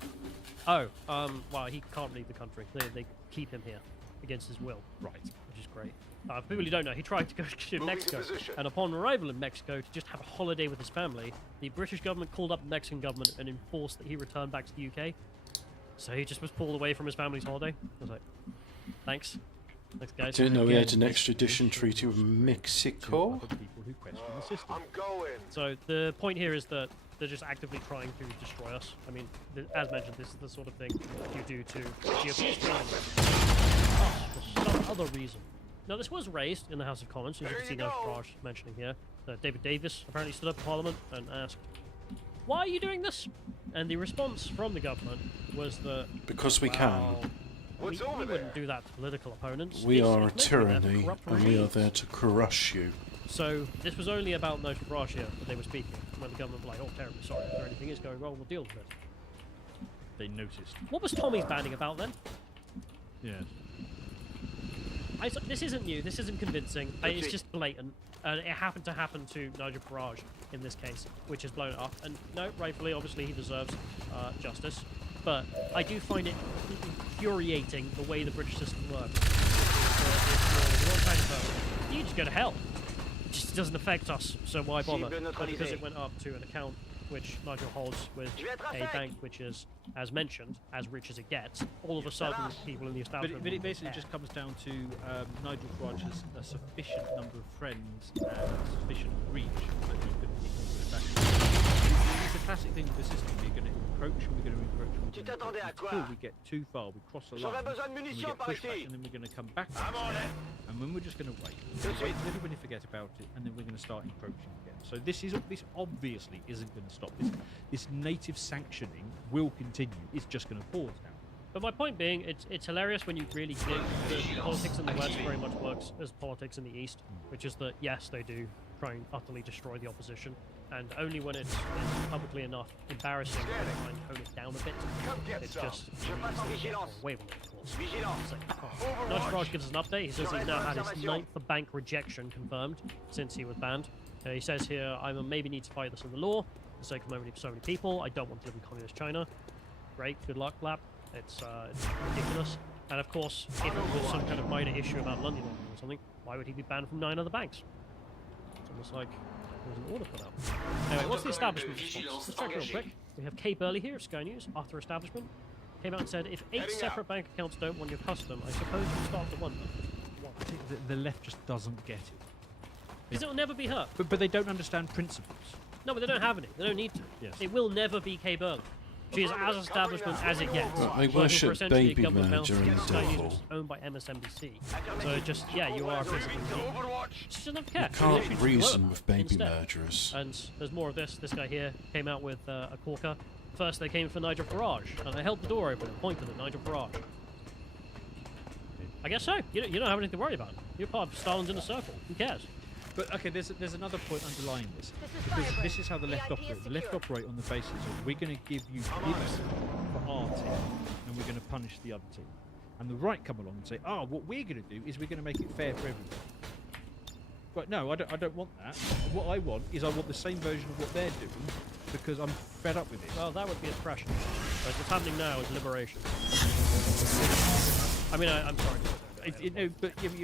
Oh, well, he can't leave the country. They keep him here against his will. Right. Which is great. For people who don't know, he tried to go to Moving Mexico, to position. and upon arrival in Mexico to just have a holiday with his family, the British government called up the Mexican government and enforced that he return back to the UK. So he just was pulled away from his family's holiday. I was like, thanks. Thanks, guys. Didn't know we had Again, an extradition treaty with To Mexico. other people who question the system. I'm going. So the point here is that they're just actively trying to destroy us. I mean, as mentioned, this is the sort of thing you do to GOPs for some other reason. Now, this was raised in the House of Commons, as you There can see you now go. Farage mentioning here. David Davis apparently stood up in Parliament and asked, why are you doing this? And the response from the government was that, Because we well, can. What's we over there? wouldn't do that to political opponents. We This are a is meant to be there for tyranny, corrupt and we are regimes." there to crush you. So this was only about Nigel Farage here that they were speaking, when the government was like, oh, terribly sorry, if anything is going wrong, we'll deal with it. They noticed. What was Tommy's banning about then? Yes. This isn't new, this isn't convincing, it's just blatant. It happened to happen to Nigel Farage in this case, which has blown it up. And no, rightfully, obviously, he deserves justice. But I do find it infuriating the way the British system works. You just go to hell. It just doesn't affect us, so why bother? But because it went up to an account which Nigel holds with a bank which is, as mentioned, as rich as it gets, all of a sudden people in the establishment... But it will basically care. just comes down to Nigel Farage has a sufficient number of friends and sufficient reach that he could back. It's a classic thing with the system. We're going to encroach and we're going to encroach and Tu t'attendais à quoi? until we get too far, we cross the line, J'aurais besoin de and we munitions get par pushed back, ici. and then we're going to come back, I'm on it. and then we're just going to wait till everybody forget about it, and then we're going to start encroaching again. So this obviously isn't going to stop. This native sanctioning will continue. It's just going to pause now. But my point being, it's hilarious when you really think that politics in the West very much works as politics in the East, which is that, yes, they do try and utterly destroy the opposition, and only when it's publicly enough embarrassing they try and tone it down a bit. Come get It's some. just Je passe en vigilance. way with it, of course. Vigilance. Nigel Farage gives us an update. He says he's now had his 9th bank rejection confirmed since he was banned. He says here, I maybe need to fight this in the law for the sake of so many people. I don't want to live in communist China. Great, good luck, Lap. It's ridiculous. And of course, if it was some kind of minor issue about London laundering or something, why would he be banned from 9 other banks? It's almost like there was an order put out. Anyway, what's the establishment response? Let's check real quick. We have Kay Burley here at Sky News, Arthur Establishment. Came out and said, if 8 separate bank accounts don't want your custom, I suppose you start to wonder. I think the left just doesn't get it. Because it will never be her. But they don't understand principles. No, but they don't have any. They don't need to. Yes. It will never be Kay Burley. She is as establishment as it gets. Well, they Working for worship essentially a baby government murder and mouse company devil. which is owned by MSNBC. So just, yeah, you are physically. She doesn't care. You She literally can't just reason blow with it baby instead. murderers. And there's more of this. This guy here came out with a corker. First they came for Nigel Farage, and I held the door open and pointed at Nigel Farage. I guess so. You don't have anything to worry about. You're part of Stalin's inner circle. Who cares? But okay, there's another point underlying this. This is Because Firebrand. this is how the left VIP is operate. The left secure. operate on the basis of we're going to give you gifts for our team, and we're going to punish the other team. And the right come along and say, oh, what we're going to do is we're going to make it fair for everyone. But no, I don't want that. What I want is I want the same version of what they're doing because I'm fed up with it. Well, that would be oppression. But what's happening now is liberation. I mean, I'm sorry. No, but if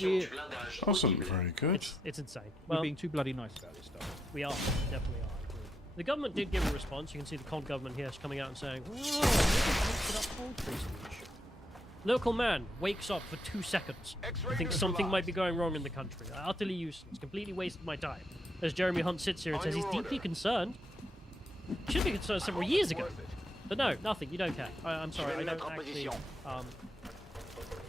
we're That wasn't very good. It's insane. we're Well, being too bloody nice about this stuff. we are. Definitely are. I agree. The government did give a response. You can see the con government here is coming out and saying, oh, maybe banks should uphold free speech. Local man wakes up for 2 seconds. I think something might be going wrong in the country. Utterly useless. Completely wasted my time. As Jeremy Hunt sits here and says he's deeply concerned. Should be concerned several years ago. But no, nothing. You don't care. I'm sorry. I don't actually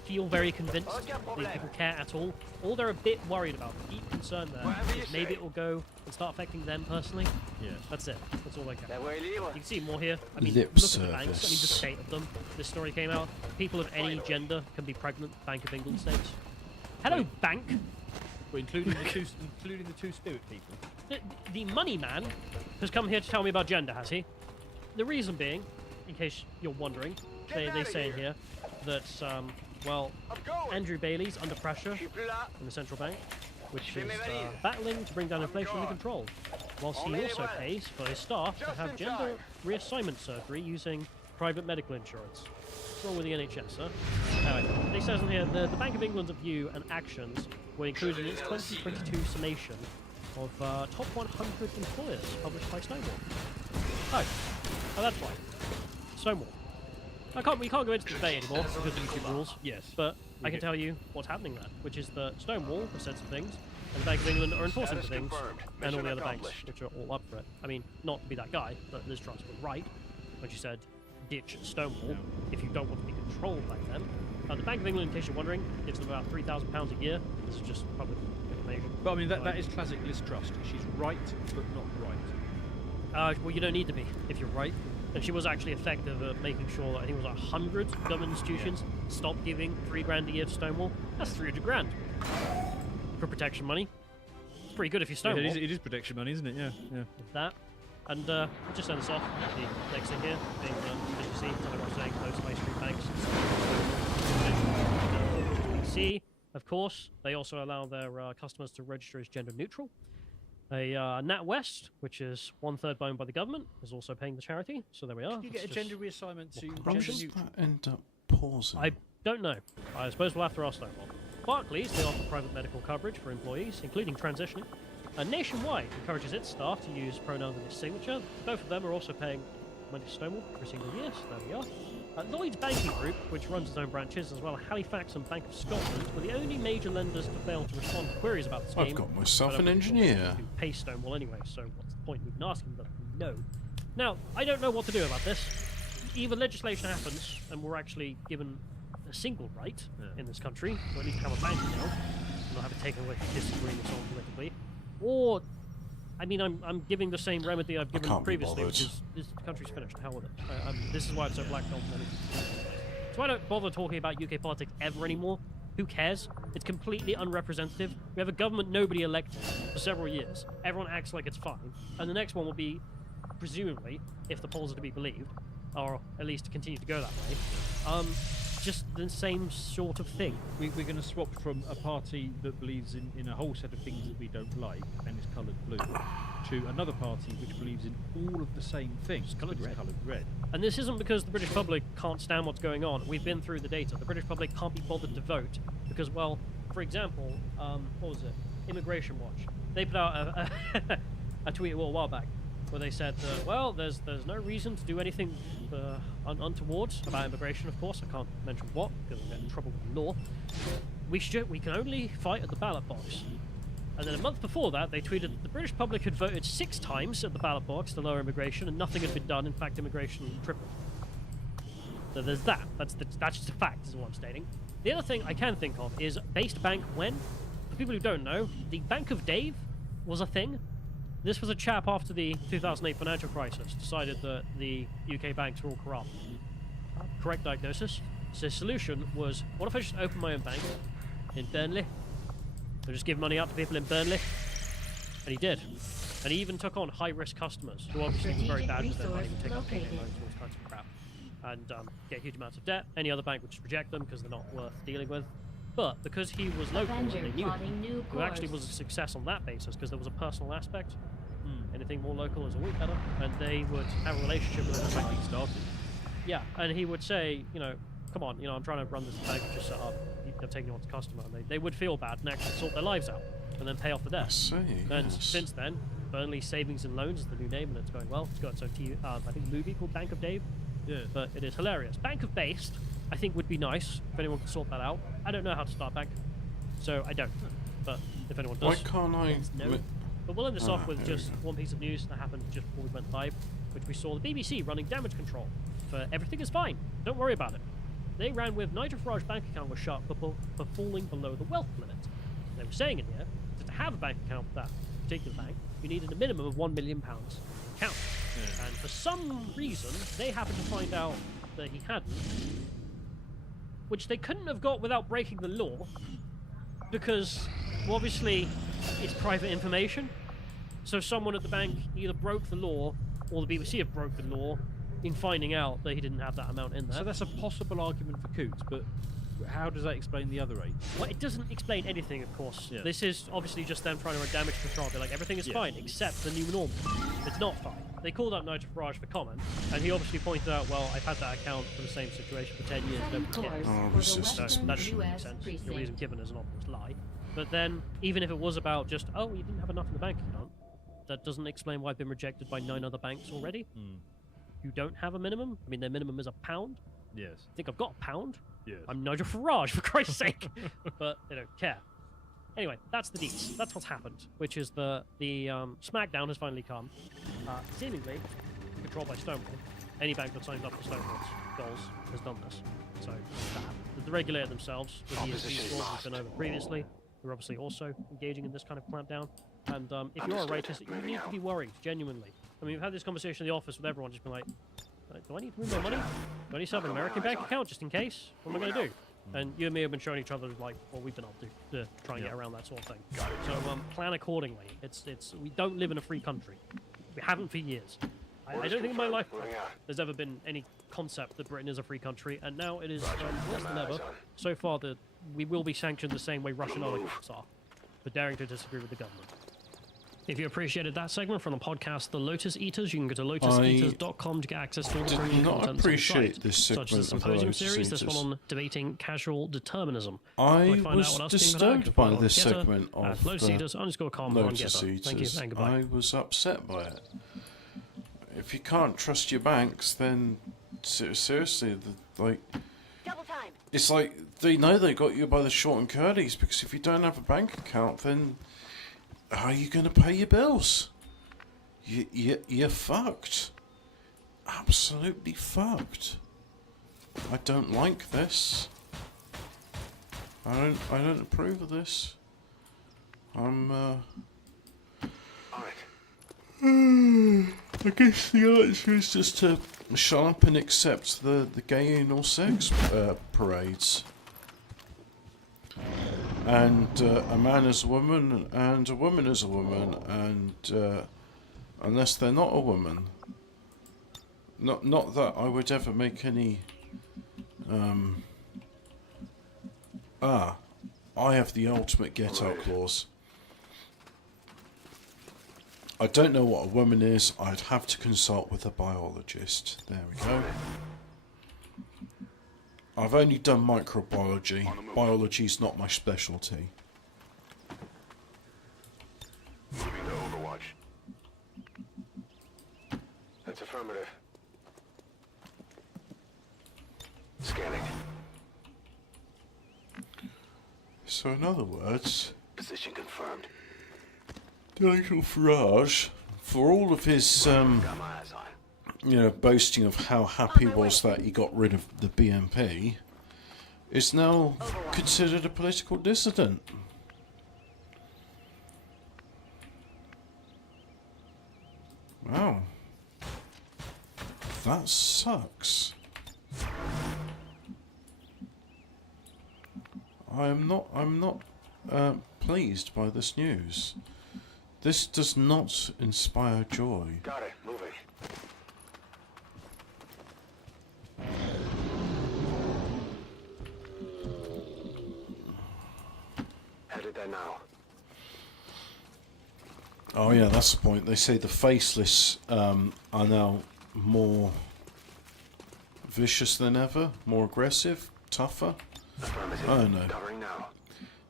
feel very convinced these people care at all. All they're a bit worried about, deep concern there, is maybe it will go and start affecting them personally. Yeah. That's it. That's all they care. La voie est libre. You can see more here. I mean, Lip look at the banks. I mean, the service. state of them. This story came out. People of any gender can be pregnant. Bank of England states. Hello, bank. But including the two spirit people. The money man has come here to tell me about gender, has he? The reason being, in case you're wondering, they say in here that, well, I'm going. Andrew Bailey's under pressure Je suis plus là. in the central bank, which is battling to bring down inflation under control, whilst he also pays for his staff to have gender reassignment surgery using private medical insurance. What's wrong with the NHS, huh? Anyway, it says in here the Bank of England's view and actions were included in its 2022 summation of top 100 employers published by Stonewall. Oh, that's why. Stonewall. We can't go into the debate anymore because of YouTube rules. Yes. But I can tell you what's happening there, which is that Stonewall has said some things, and the Bank of England are enforcing Status things, confirmed. and all the Mission other banks, accomplished. which are all up for it. I mean, not to be that guy, but Liz Truss was right when she said, ditch Stonewall if you don't want to be controlled by them. The Bank of England, in case you're wondering, gives them about £3,000 a year. This is just public information. But I mean that is classic Liz Truss. She's right, but not right. Well, you don't need to be if you're right. And she was actually effective at making sure that I think it was 100 government institutions stopped giving $3,000 a year to Stonewall. That's 300 grand for protection money. It's pretty good if you're Stonewall. It is protection money, isn't it? Yeah. With that. And we'll just end this off. The next thing here being, as you see, like I was saying, those high street banks. As you can see, of course, they also allow their customers to register as gender neutral. NatWest, which is 1/3 owned by the government, is also paying the charity. So there we are. You get a It's gender just- reassignment to Why gender does neutral. that end up pausing? I don't know. I suppose we'll have to ask Stonewall. Barclays, they offer private medical coverage for employees, including transitioning. Nationwide encourages its staff to use pronouns in its signature. Both of them are also paying money to Stonewall every single year, so there we are. Lloyds Banking Group, which runs its own branches, as well as Halifax and Bank of Scotland, were the only major lenders to fail to respond to queries about the scheme. I've got myself But an of course, engineer. who pay Stonewall anyway, so what's the point in even asking them? No. Now, I don't know what to do about this. Either legislation happens, and we're actually given a single right in this country, or at least have a bank account, and not have it taken away if disagreements on politically, or, I mean, I'm giving the same remedy I've given can't be previously, bothered. which is this country's finished. Hell with it. This is why it's so black belt. So I don't bother talking about UK politics ever anymore. Who cares? It's completely unrepresentative. We have a government nobody elected for several years. Everyone acts like it's fine, and the next one will be, presumably, if the polls are to be believed, or at least continue to go that way, just the same sort of thing. We're going to swap from a party that believes in a whole set of things that we don't like and is coloured blue to another party which believes in all of the same things coloured but red. coloured red. And this isn't because the British public can't stand what's going on. We've been through the data. The British public can't be bothered to vote because, well, for example, what was it? Immigration Watch. They put out a tweet a little while back where they said, well, there's no reason to do anything untoward about immigration, of course. I can't mention what because I'll get in trouble with the law. We can only fight at the ballot box. And then a month before that, they tweeted that the British public had voted 6 times at the ballot box to lower immigration, and nothing had been done. In fact, immigration tripled. So there's that. That's just a fact, is what I'm stating. The other thing I can think of is based bank when. For people who don't know, the Bank of Dave was a thing. This was a chap after the 2008 financial crisis decided that the UK banks were all corrupt. Correct diagnosis. So his solution was, what if I just open my own bank in Burnley? I'll just give money out to people in Burnley. And he did. And he even took on high-risk customers, who obviously were very bad with their money, would take out payday loans, all kinds of crap, and get huge amounts of debt. Any other bank would just reject them because they're not worth dealing with. But because he was local and they knew him, who actually was a success on that basis because there was a personal aspect. Anything more local is always better. And they would have a relationship with him. He started. Yeah, and he would say, you know, come on, you know, I'm trying to run this bank I just set up. I've taken you on as a customer. And they would feel bad and actually sort their lives out and then pay off the debt. And since then, Burnley Savings and Loans is the new name and it's going well. It's got its own I think movie called Bank of Dave. Yeah. But it is hilarious. Bank of Based, I think, would be nice if anyone could sort that out. I don't know how to start a bank, so I don't. But if anyone does, why can't I? No. But we'll end this off with just one piece of news that happened just before we went live, which we saw the BBC running damage control for everything is fine. Don't worry about it. They ran with Nigel Farage's bank account was shut for falling below the wealth limit. They were saying in here that to have a bank account with that particular bank, you needed a minimum of £1 million account. Yeah. And for some reason, they happened to find out that he hadn't, which they couldn't have got without breaking the law, because well, obviously it's private information. So someone at the bank either broke the law, or the BBC have broke the law in finding out that he didn't have that amount in there. So that's a possible argument for Coots, but how does that explain the other 8? Well, it doesn't explain anything, of course. Yeah. This is obviously just them trying to run damage control. They're like, everything is fine, except the new normal. It's not fine. They called up Nigel Farage for comment, and he obviously pointed out, well, I've had that account for the same situation for 10 years, nobody cares. Oh, so that doesn't make sense. The reason given is an obvious lie. But then, even if it was about just, oh, you didn't have enough in the bank account, that doesn't explain why I've been rejected by 9 other banks already. You don't have a minimum? I mean, their minimum is £1. Yes. I think I've got £1. Yes. I'm Nigel Farage, for Christ's sake. But they don't care. Anyway, that's the deets. That's what's happened, which is the Smackdown has finally come. Seemingly controlled by Stonewall. Any bank that signs up for Stonewall's goals has done this. So, the regulator themselves, with the ESG scores, has been over previously. They're obviously also engaging in this kind of clampdown. And if you're a racist, you need to be worried, genuinely. I mean, we've had this conversation in the office with everyone, just been like, do I need to move my money? Do I need to have an American bank account just in case? What am I going to do? And you and me have been showing each other like what we've been up to try and get around that sort of thing. So plan accordingly. We don't live in a free country. We haven't for years. I don't think in my life there's ever been any concept that Britain is a free country, and now it is worse than ever. So far, that we will be sanctioned the same way Russian oligarchs are for daring to disagree with the government. If you appreciated that segment from the podcast The Lotus Eaters, you can go to lotuseaters.com to get access to all the premium content on the site, such as the Symposium series, this one on debating casual determinism. I was disturbed by this segment of Lotus Eaters _com Lotus Eaters. Thank you and goodbye. I was upset by it. If you can't trust your banks, then seriously, like, it's like they know they got you by the short and curlies, because if you don't have a bank account, then how are you going to pay your bills? You're fucked. Absolutely fucked. I don't like this. I don't approve of this. I guess the answer is just to shut up and accept the gay anal sex parades. And a man is a woman, and a woman is a woman, and unless they're not a woman, not that I would ever make any. I have the ultimate get-out clause. I don't know what a woman is. I'd have to consult with a biologist. There we go. I've only done microbiology. Biology's not my specialty. Moving to Overwatch. That's affirmative. Scanning. So in other words... Position confirmed. Nigel Farage, for all of his, Got my eyes on. you know, boasting of how happy he was that he got rid of the BMP, is now considered a political dissident. Wow. That sucks. I'm not pleased by this news. This does not inspire joy. Got it. Moving. Headed there now. Oh yeah, that's the point. They say the faceless are now more vicious than ever, more aggressive, tougher. Affirmative. I don't know. Covering now.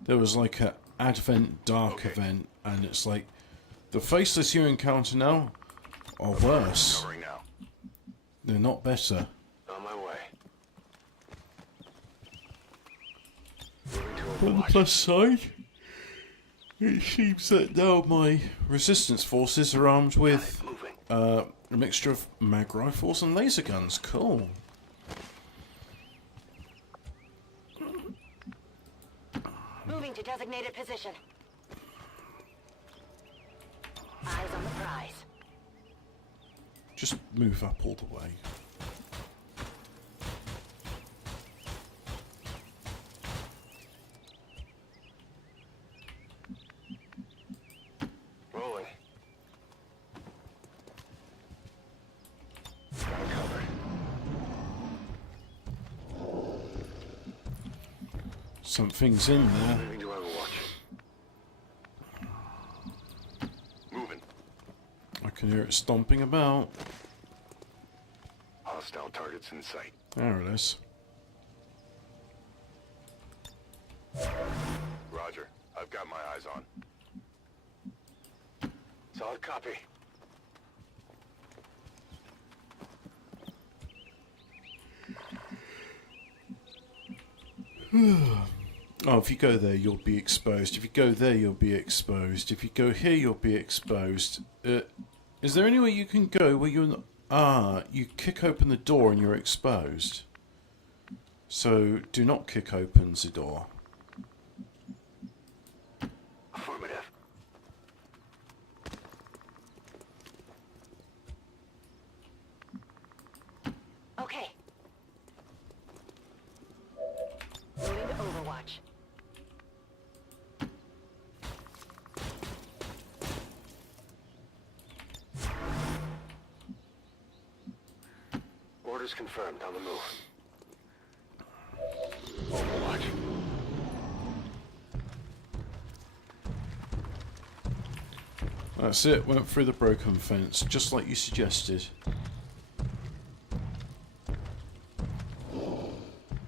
There was like a Advent Dark event, and it's like the faceless you encounter now are worse. Covering now. They're not better. On my way. Moving to On the Overwatch. plus side, it seems that now my resistance forces are armed with Moving. a mixture of mag rifles and laser guns. Cool. Moving to designated position. Eyes on the prize. Just move up all the way. Rolling. Got it covered. Something's in there. Moving to Overwatch. Moving. I can hear it stomping about. Hostile targets in sight. There it is. Roger. I've got my eyes on. Solid copy. Oh, if you go there, you'll be exposed. If you go there, you'll be exposed. If you go here, you'll be exposed. Is there anywhere you can go where you're not... Ah, you kick open the door and you're exposed. So, do not kick open the door. Affirmative. Okay. Moving to Overwatch. Orders confirmed. On the move. Overwatch. That's it, went through the broken fence, just like you suggested.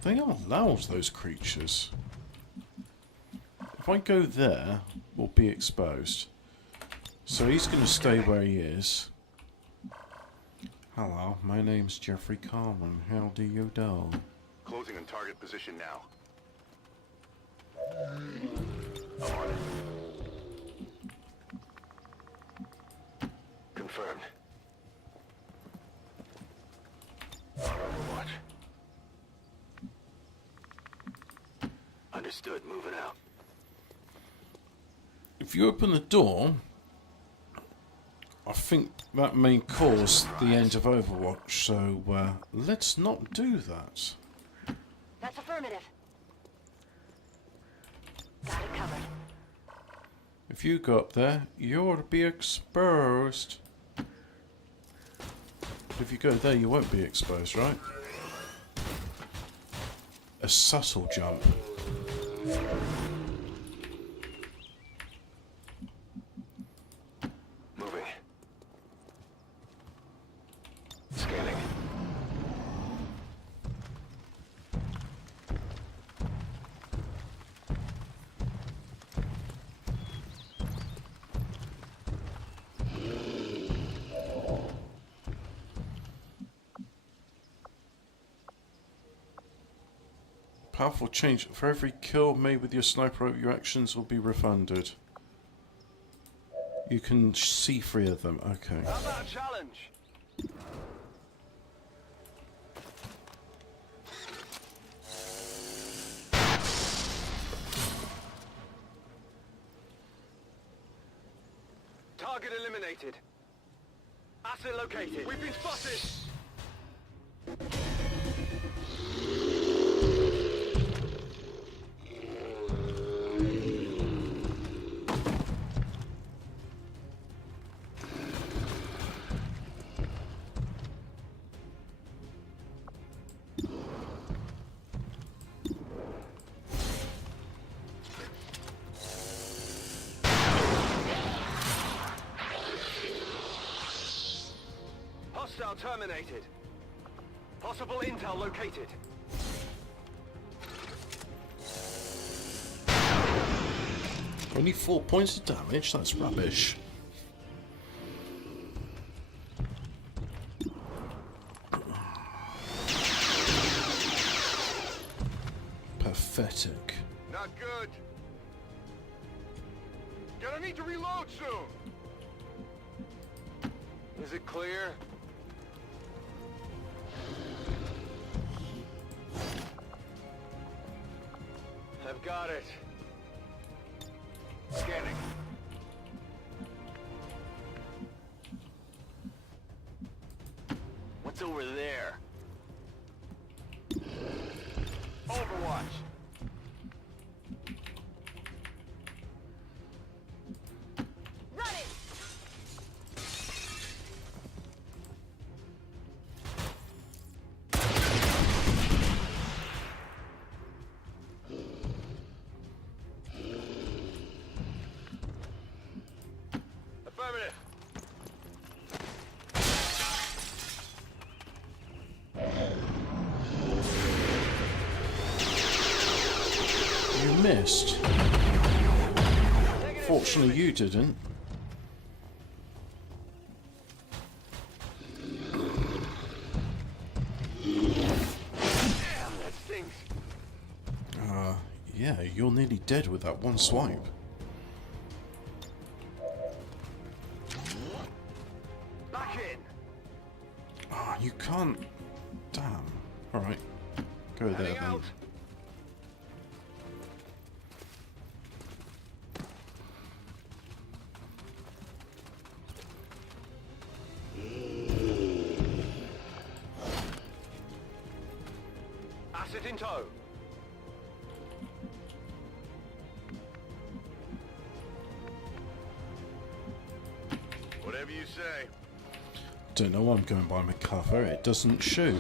They are loud, those creatures. If I go there, we'll be exposed. So he's going to stay where he is. Hello, my name's Jeffrey Carman. How do you do? Closing on target position now. On it. Confirmed. On Overwatch. Understood. Moving out. If you open the door, I think that may cause the end of Overwatch, so let's not do that. That's affirmative. Got it covered. If you go up there, you'll be exposed. But if you go there, you won't be exposed, right? A subtle jump. Moving. Scanning. Powerful change. For every kill made with your sniper, your actions will be refunded. You can see 3 of them. Okay. How about a challenge? Target eliminated. Asset located. We've been spotted. Hostile terminated. Possible intel located. Only 4 points of damage? That's rubbish. Pathetic. Not good. Gonna need to reload soon. Is it clear? I've got it. Scanning. What's over there? Overwatch. Running! Affirmative. You missed. Fortunately, you didn't. Damn, that stings. Yeah, you're nearly dead with that one swipe. Back in. Oh, you can't. Damn. Alright. Go there Heading then. out. Asset in tow. Whatever you say. Don't know why I'm going by MacArthur. It doesn't shoot.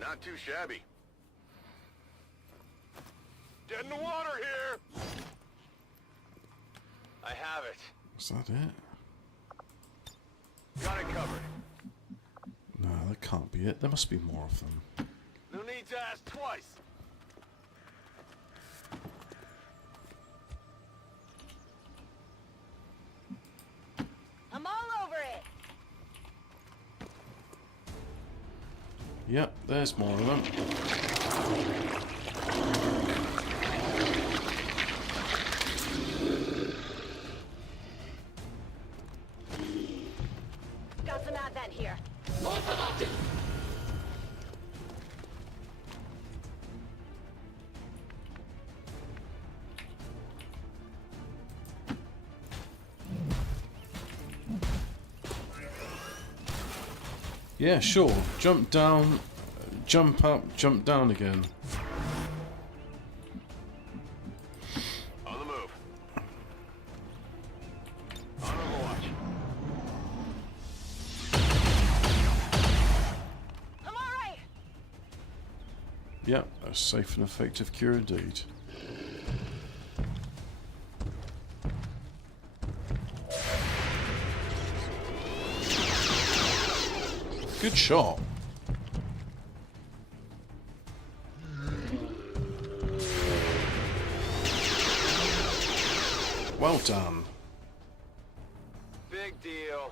Not too shabby. Get in the water here. I have it. Is that it? Got it covered. No, that can't be it. There must be more of them. No need to ask twice. I'm all over it! Yep, there's more of them. Got some advent here. Yeah, sure. Jump down, jump up, jump down again. On the move. On overwatch. I'm alright! Yep, a safe and effective cure indeed. Good shot. Well done. Big deal.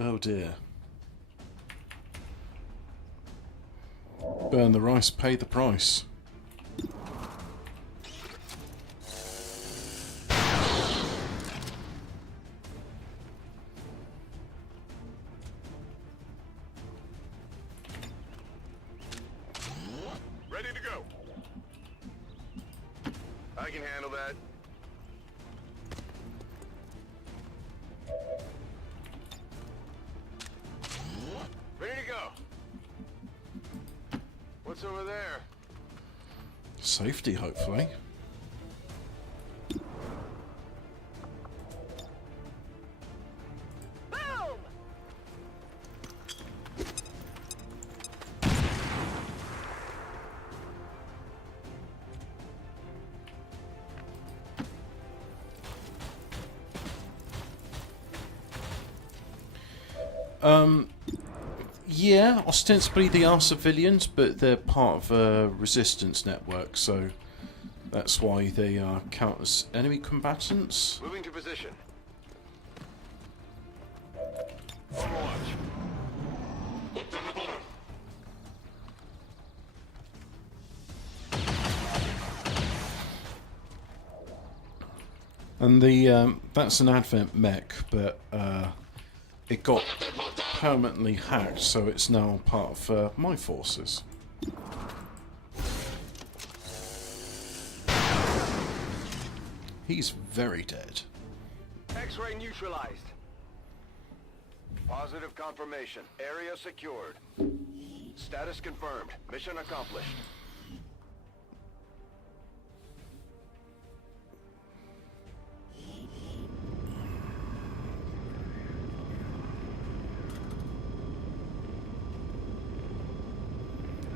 Oh dear. Burn the rice, pay the price. Ready to go. I can handle that. Ready to go. What's over there? Safety, hopefully. Boom! Yeah, ostensibly they are civilians, but they're part of a resistance network, so that's why they are count as enemy combatants. Moving to position. On launch. And the that's an Advent mech, but it got permanently hacked, so it's now part of my forces. He's very dead. X-ray neutralized. Positive confirmation. Area secured. Status confirmed. Mission accomplished.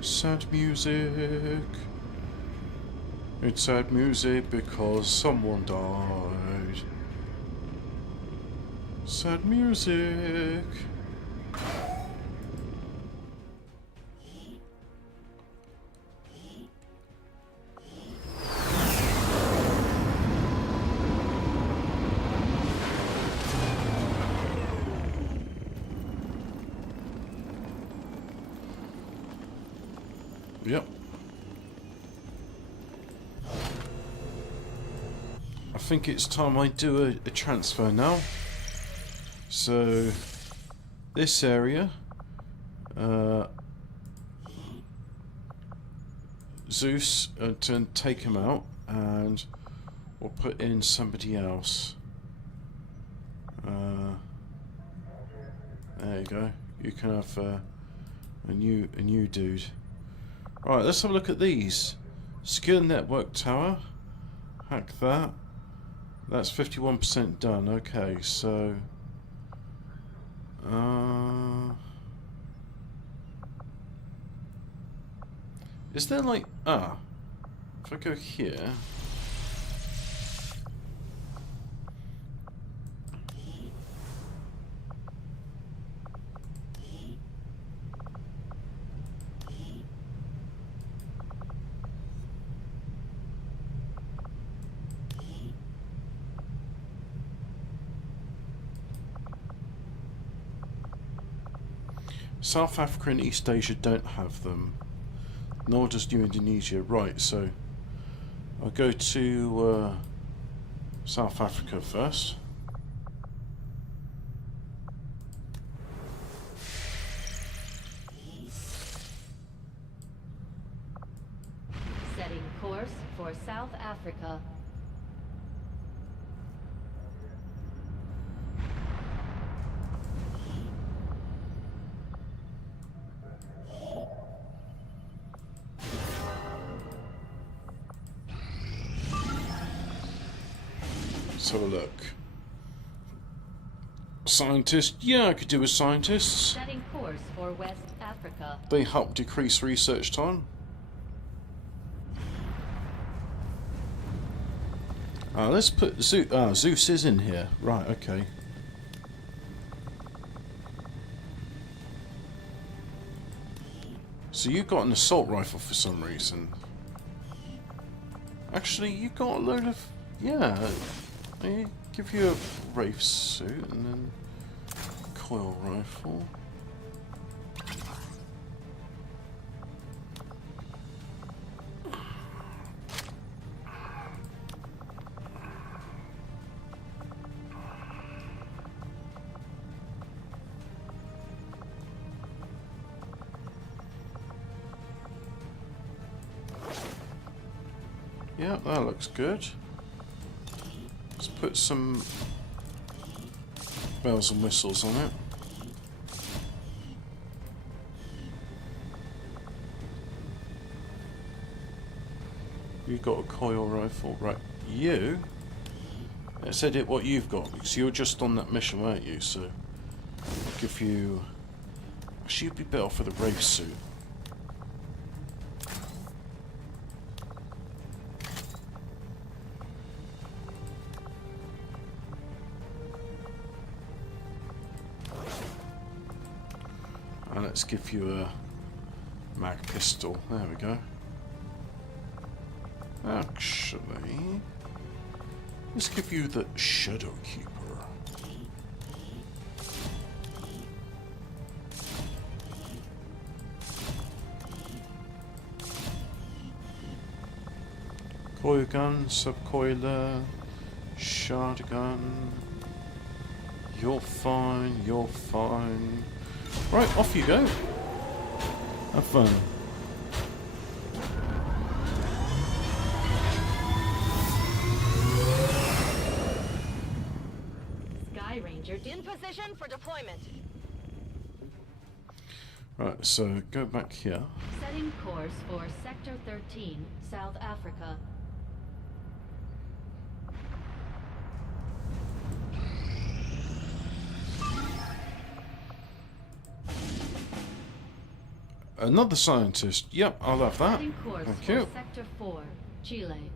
Sad music. It's sad music because someone died. Sad music. Yep. I think it's time I do a transfer now. So, this area, Zeus, to take him out, and we'll put in somebody else. There you go. You can have a new dude. Right, let's have a look at these. Secure network tower. Hack that. That's 51% done. Okay, so is there like if I go here, South Africa and East Asia don't have them, nor does New Indonesia. Right, so I'll go to South Africa first. Setting course for South Africa. Let's have a look. Scientist, yeah, I could do with scientists. Setting course for West Africa. They help decrease research time. Let's put Zeus. Zeus is in here. Right, okay. So you got an assault rifle for some reason. Actually, you got a load of... Yeah. I give you a Wraith suit and then coil rifle. Yeah, that looks good. Let's put some bells and whistles on it. You got a coil rifle, right? You? Let's edit what you've got, because you're just on that mission, weren't you? So, I'll give you... Actually, you'd be better off with a race suit. And let's give you a mag pistol. There we go. Actually, let's give you the Shadow Keeper. Coil gun, subcoiler, shotgun. You're fine, you're fine. Right, off you go. Have fun. Sky Ranger in position for deployment. Right, so go back here. Setting course for Sector 13, South Africa. Another scientist. Yep, I'll have that. Setting course Thank for you. Sector 4, Chile.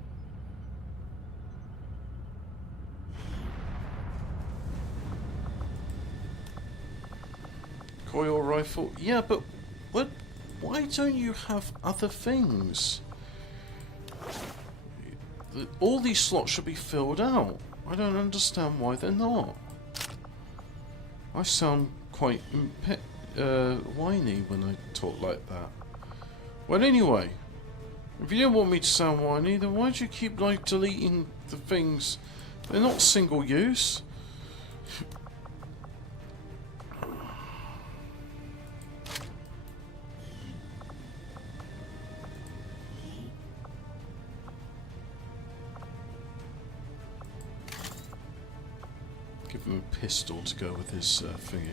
Coil rifle. Yeah, but what? Why don't you have other things? All these slots should be filled out. I don't understand why they're not. I sound quite whiny when I talk like that. Well, anyway, if you don't want me to sound whiny, then why do you keep like deleting the things? They're not single use. Give him a pistol to go with his thingy.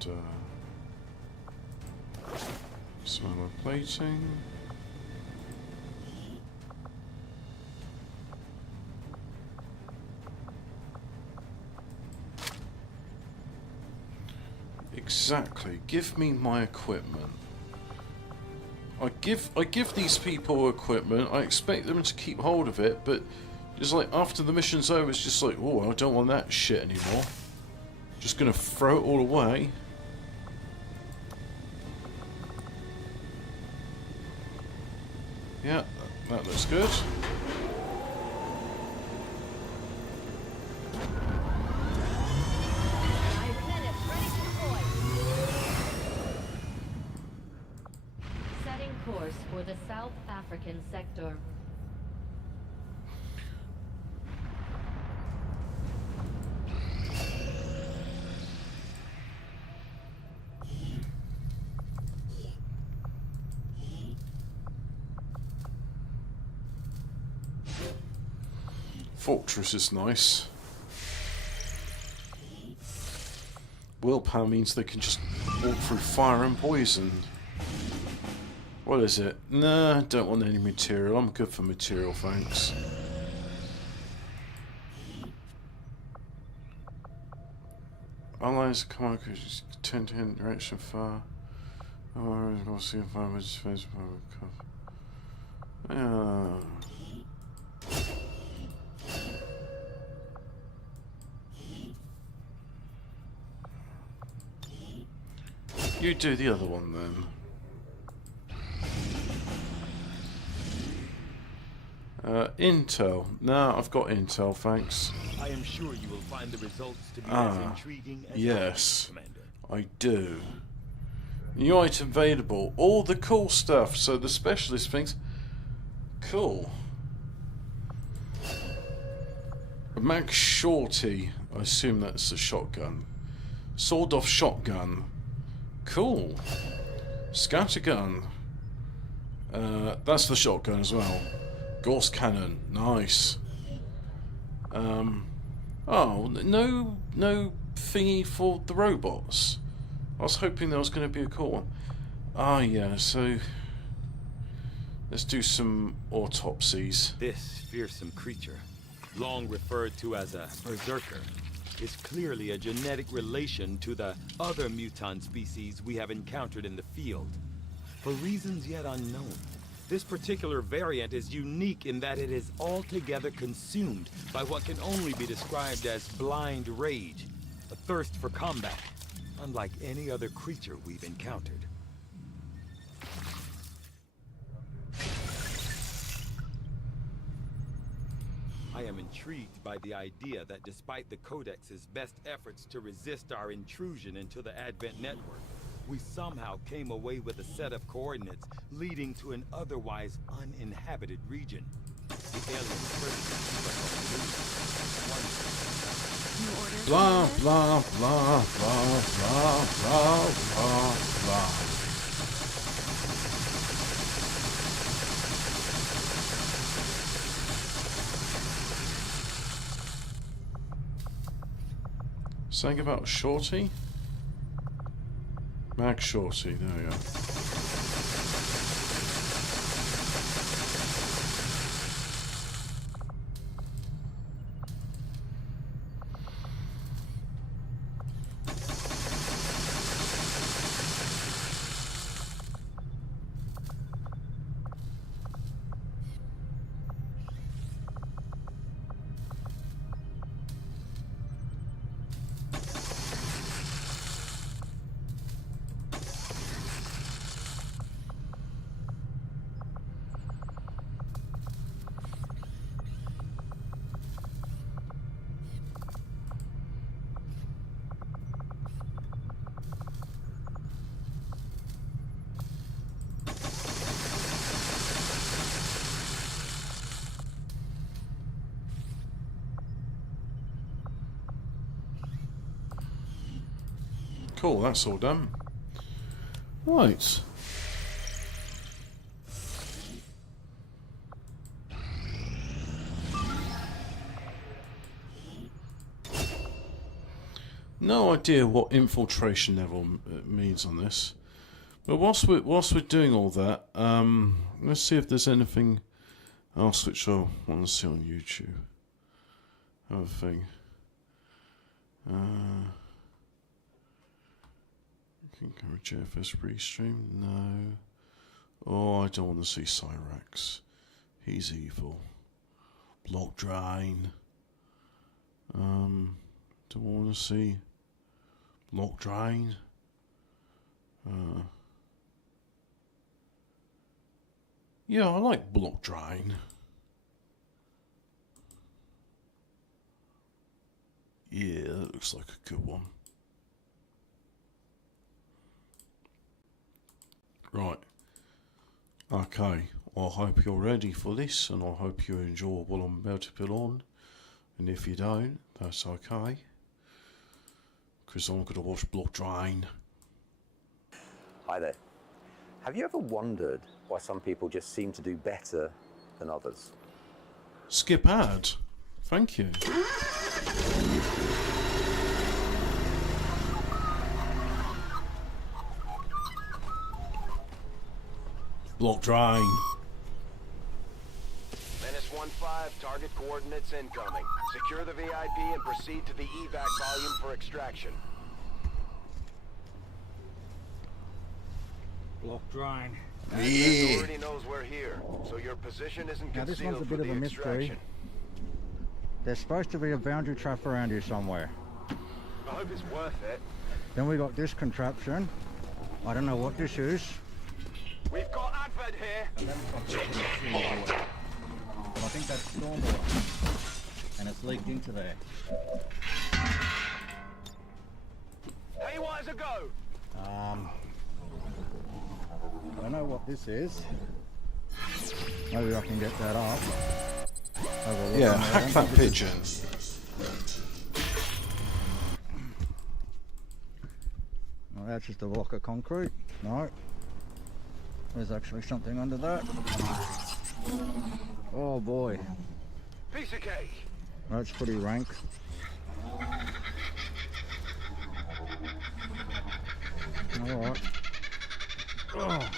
And solar plating. Exactly. Give me my equipment. I give these people equipment. I expect them to keep hold of it, but it's like after the mission's over, it's just like, oh, I don't want that shit anymore. Just gonna throw it all away. Yeah, that looks good. 5 minutes, ready to deploy. Setting course for the South African sector. Fortress is nice. Willpower means they can just walk through fire and poison. What is it? Nah, don't want any material. I'm good for material, thanks. Allies come on, tend to hit direction far. Oh, we'll see if I'm defense. You do the other one then. Intel. No, I've got intel, thanks. I am sure you will find the results to be as intriguing as Yes, Commander. I do. New item available. All the cool stuff. So the specialist things. Cool. A Mag Shorty. I assume that's a shotgun. Sawed-off shotgun. Cool. Scattergun. That's the shotgun as well. Gauss cannon. Nice. Oh, no thingy for the robots. I was hoping there was going to be a cool one. Ah, yeah, so let's do some autopsies. This fearsome creature, long referred to as a berserker, is clearly a genetic relation to the other mutant species we have encountered in the field. For reasons yet unknown, this particular variant is unique in that it is altogether consumed by what can only be described as blind rage, a thirst for combat, unlike any other creature we've encountered. I am intrigued by the idea that despite the Codex's best efforts to resist our intrusion into the Advent network, we somehow came away with a set of coordinates leading to an otherwise uninhabited region. The aliens first Blah, blah, blah, blah, blah, blah, blah, blah. Something about Shorty? Mag Shorty, there we go. Cool, that's all done. Right. No idea what infiltration level means on this. But whilst we're doing all that, let's see if there's anything else which I want to see on YouTube. Have a thing. Encourage JFS restream? No. Oh, I don't want to see Cyrax. He's evil. Block Drain. Don't want to see Block Drain. Yeah, I like Block Drain. Yeah, that looks like a good one. Right. Okay. I hope you're ready for this, and I hope you enjoy what I'm about to put on. And if you don't, that's okay. Because I'm going to watch Block Drain. Hi there. Have you ever wondered why some people just seem to do better than others? Skip ad. Thank you. Block Drain. Menace 1-5, target coordinates incoming. Secure the VIP and proceed to the evac volume for extraction. Block Drain. Yeah. Already knows we're here, so your position isn't Now this concealed one's a for bit the of a mystery. extraction. There's supposed to be a boundary trap around here somewhere. I hope it's worth it. Then we got this contraption. I don't know what this is. We've got Advent here. But I think that's stormwater. And it's leaked into there. Haywires a go. I don't know what this is. Maybe I can get that up. Have a look Yeah, in there. hack that pigeon. Well, that's just a block of concrete. No. There's actually something under that. Oh boy. Piece of cake. That's pretty rank. Alright. Oh.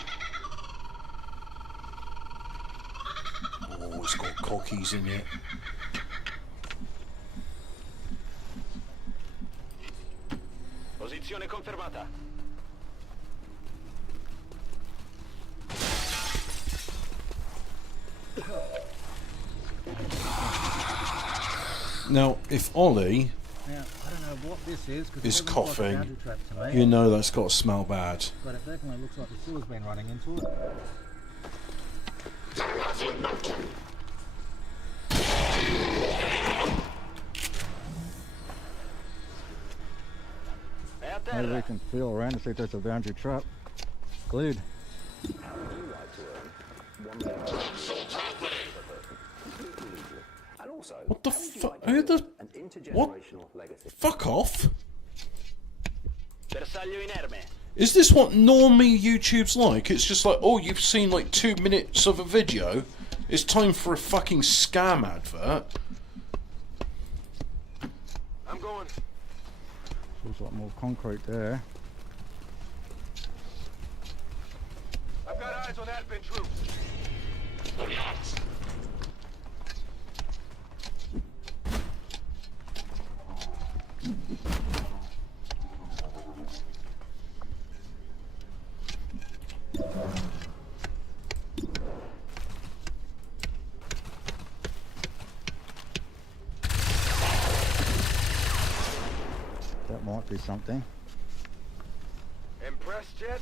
Oh, it's got cockies in it. Posizione confermata. Now, if Ollie Now, I don't know what this is. 'Cause it is doesn't look like a coughing, boundary trap to me, you know that's got to smell bad. but it definitely looks like the sewer's been running into it. È a Maybe we terra. can feel around to see if there's a boundary trap. Glued. What the fuck? Who the? What? Fuck off! Bersaglio inerme. Is this what normally YouTube's like? It's just like, oh, you've seen like 2 minutes of a video. It's time for a fucking scam advert. I'm going. Looks like more concrete there. I've got eyes on admin troops. That might be something. Impressed yet?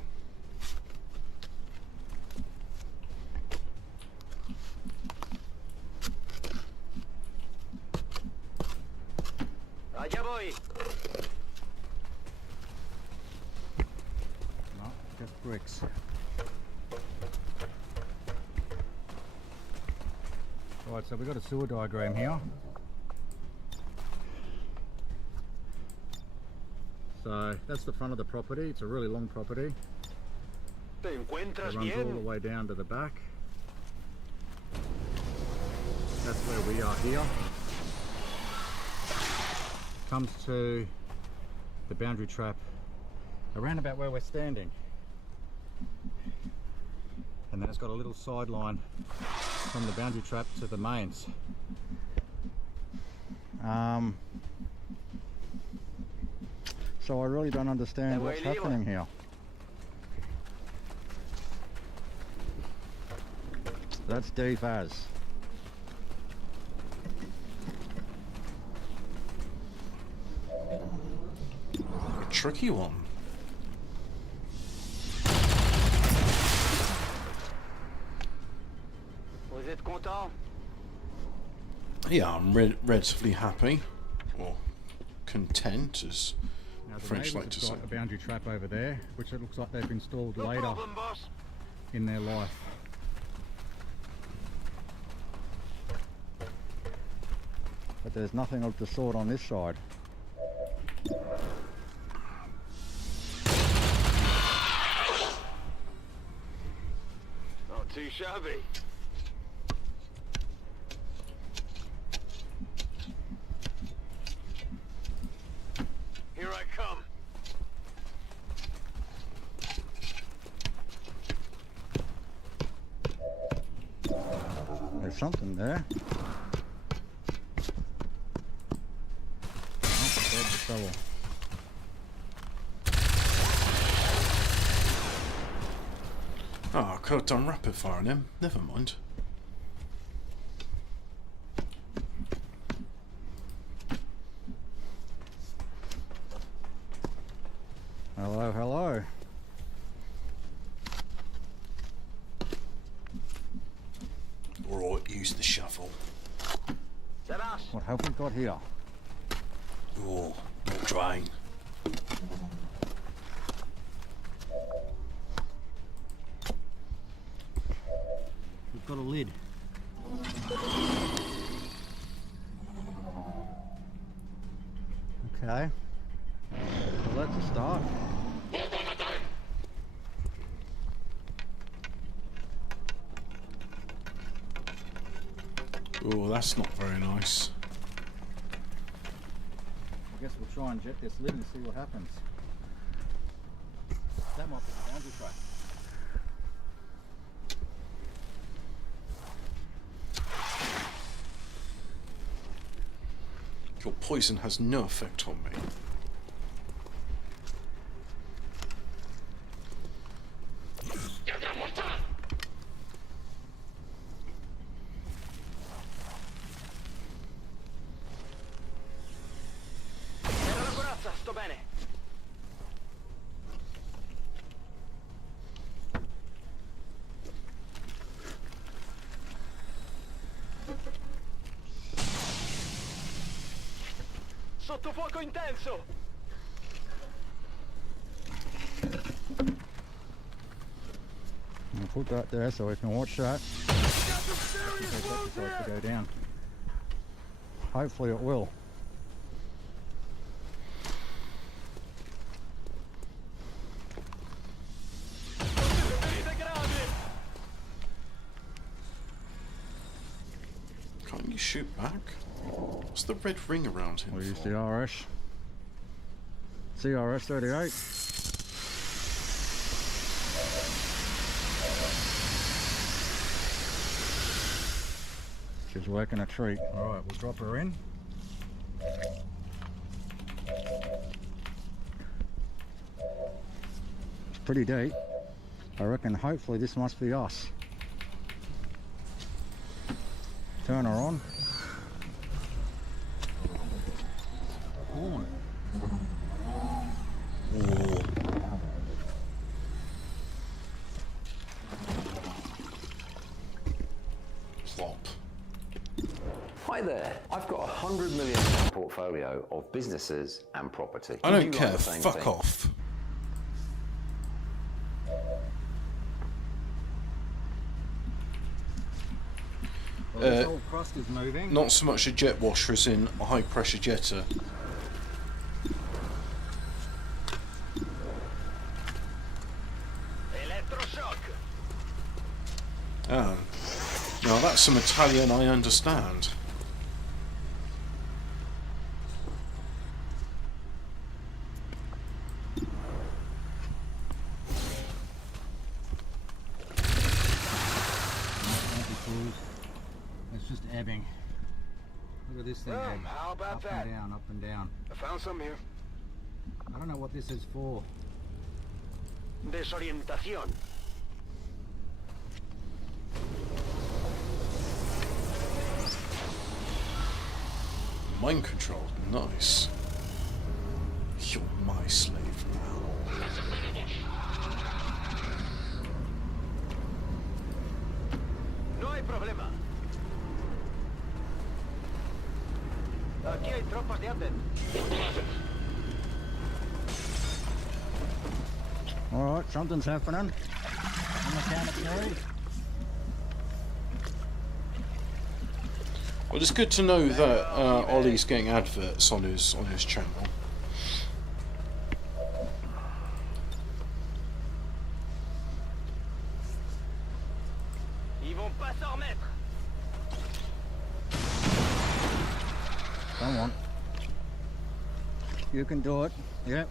Allá voy. No, just bricks. Right, so we've got a sewer diagram here. So that's the front of the property. It's a really long property. Te It encuentras runs all the bien. way down to the back. That's where we are here. Comes to the boundary trap around about where we're standing. And then it's got a little sideline from the boundary trap to the mains. So I really don't understand what's happening here. That's DFAS. A tricky one. Vous êtes content? Yeah, I'm relatively happy. Or content, as Now the French neighbours like have to say. got a boundary trap over there, which it looks like they've installed No later problem, boss. in their life. But there's nothing of the sort on this side. Not too shabby. Here I come. There's something there. Oh, there's the shovel. Oh, I could have done rapid firing him. Never mind. Hello, hello. Alright, use the shovel. What have we got here? Oh, more drain. We've got a lid. Okay. Well, that's a start. Oh, that's not very nice. I guess we'll try and jet this lid and see what happens. That might be the boundary track. Your poison has no effect on me. Sto bene. Sotto fuoco intenso. I'll put that there so we can watch that. It's supposed to go down. Hopefully it will. Can't you shoot back? What's the red ring around him? We'll use for? the RS. CRS 38. She's working a treat. Alright, we'll drop her in. It's pretty deep. I reckon hopefully this must be us. Turn her on. Plop. Hi there. I've got a £100 million portfolio of businesses and property. I Would don't you like care. the same Fuck thing? off. Well, this whole crust is moving. Not so much a jet washer as in a high pressure jetter. Electroshock. Oh. Now that's some Italian I understand. It's just ebbing. Look at this thing. Well, going how about up that? and down, up and down. I found some here. I don't know what this is for. Desorientación. Mind control, nice. You're my slave now. No hay problema. Aquí hay tropas de Aten. Alright, something's happening. On the count of 3. Well, it's good to know that Ollie's getting adverts on his channel. Ils vont pas s'en remettre. Come on. You can do it. Yep.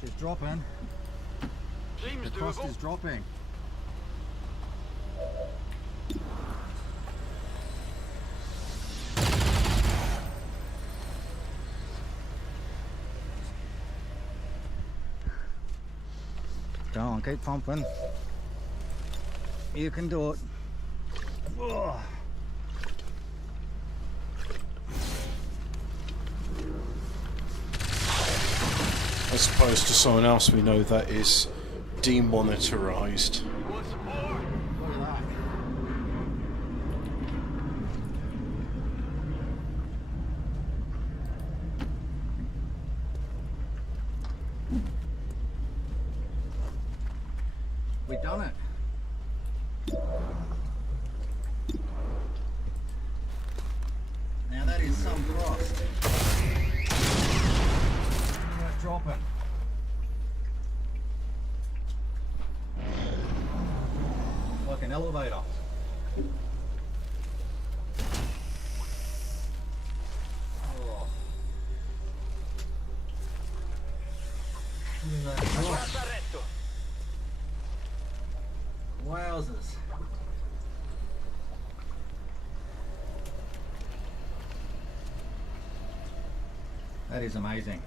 She's dropping. Seems The crust doable. is dropping. Go on, keep pumping. You can do it. Ugh. As opposed to someone else we know that is demonitorized. Want some more? Look at that. We done it. Now that is some frost. Look at it dropping. Like an elevator. Oh. Look at that frost. Wowzers. That is amazing.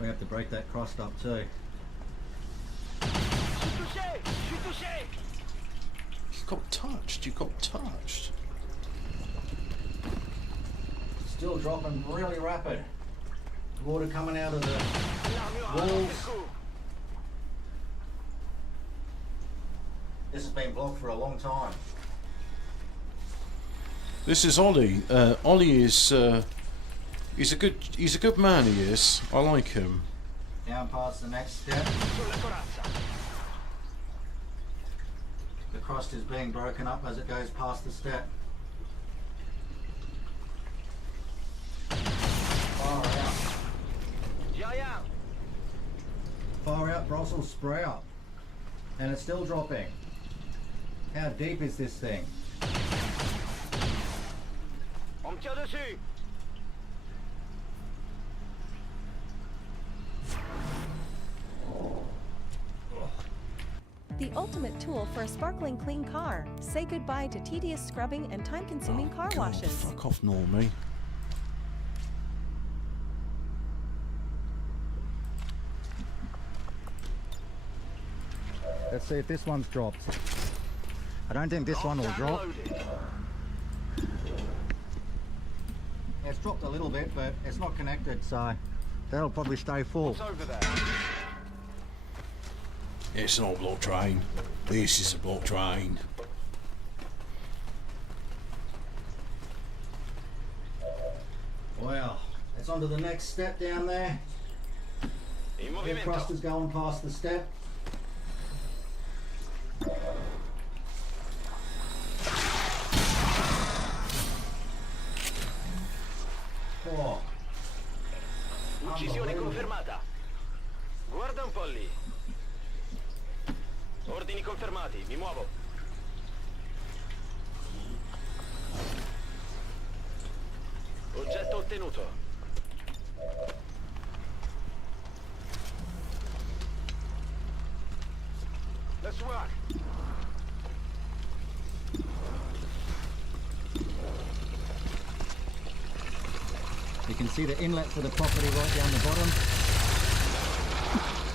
We have to break that crust up too. You got touched. You got touched. Still dropping really rapid. Water coming out of the walls. This has been blocked for a long time. This is Ollie. Ollie is he's a good man. He is. I like him. Down past the next step. The crust is being broken up as it goes past the step. Far out. Far out Brussels sprout. And it's still dropping. How deep is this thing? On me tire dessus. The ultimate tool for a sparkling clean car. Say goodbye to tedious scrubbing and time-consuming car God, washes. fuck off, Normie. Let's see if this one's dropped. I don't think this one will drop. It's dropped a little bit, but it's not connected, so that'll probably stay full. What's over there? It's an old block train. This is a block train. Wow, it's onto the next step down there. In The movimento. crust is going past the step. Oh. Uccisione confermata. Guarda un po' lì. Ordini confermati, mi muovo. Oggetto ottenuto. Let's rock. You can see the inlet for the property right down the bottom.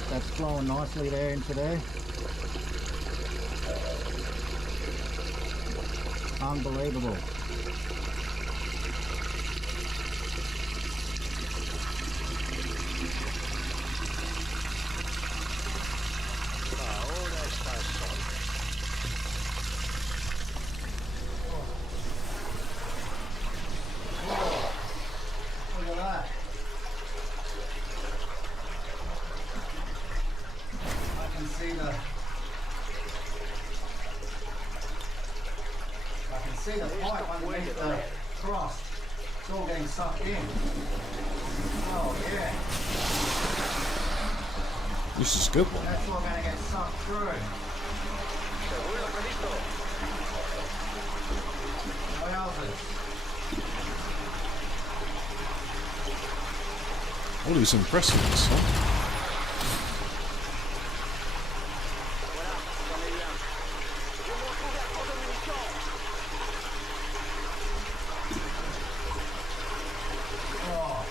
That's flowing nicely there into there. Unbelievable. Ahora está solo. Look at that. I can see the pipe underneath the crust. It's all getting sucked in. Oh yeah. This is a good one. That's all going to get sucked through. Seguro previsto. Wowzers. Ollie's impressive, this one. Voilà, j'en ai eu un. Je me retrouve à court de munitions. Oh.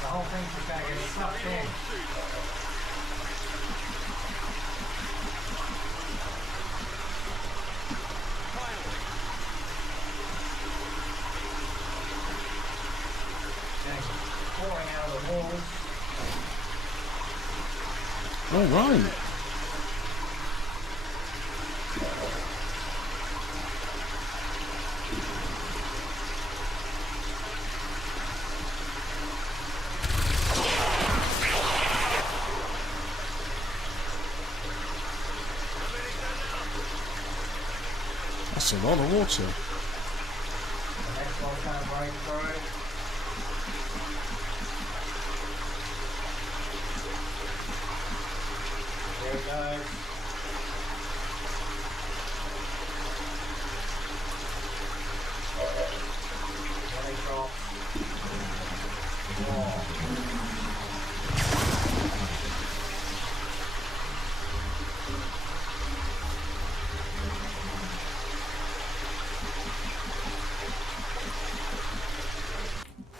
The whole thing's just going to get sucked in. It's pouring out of the walls. All right. That's a lot of water. The next one's going to break through. There we go. Belly drop. Whoa.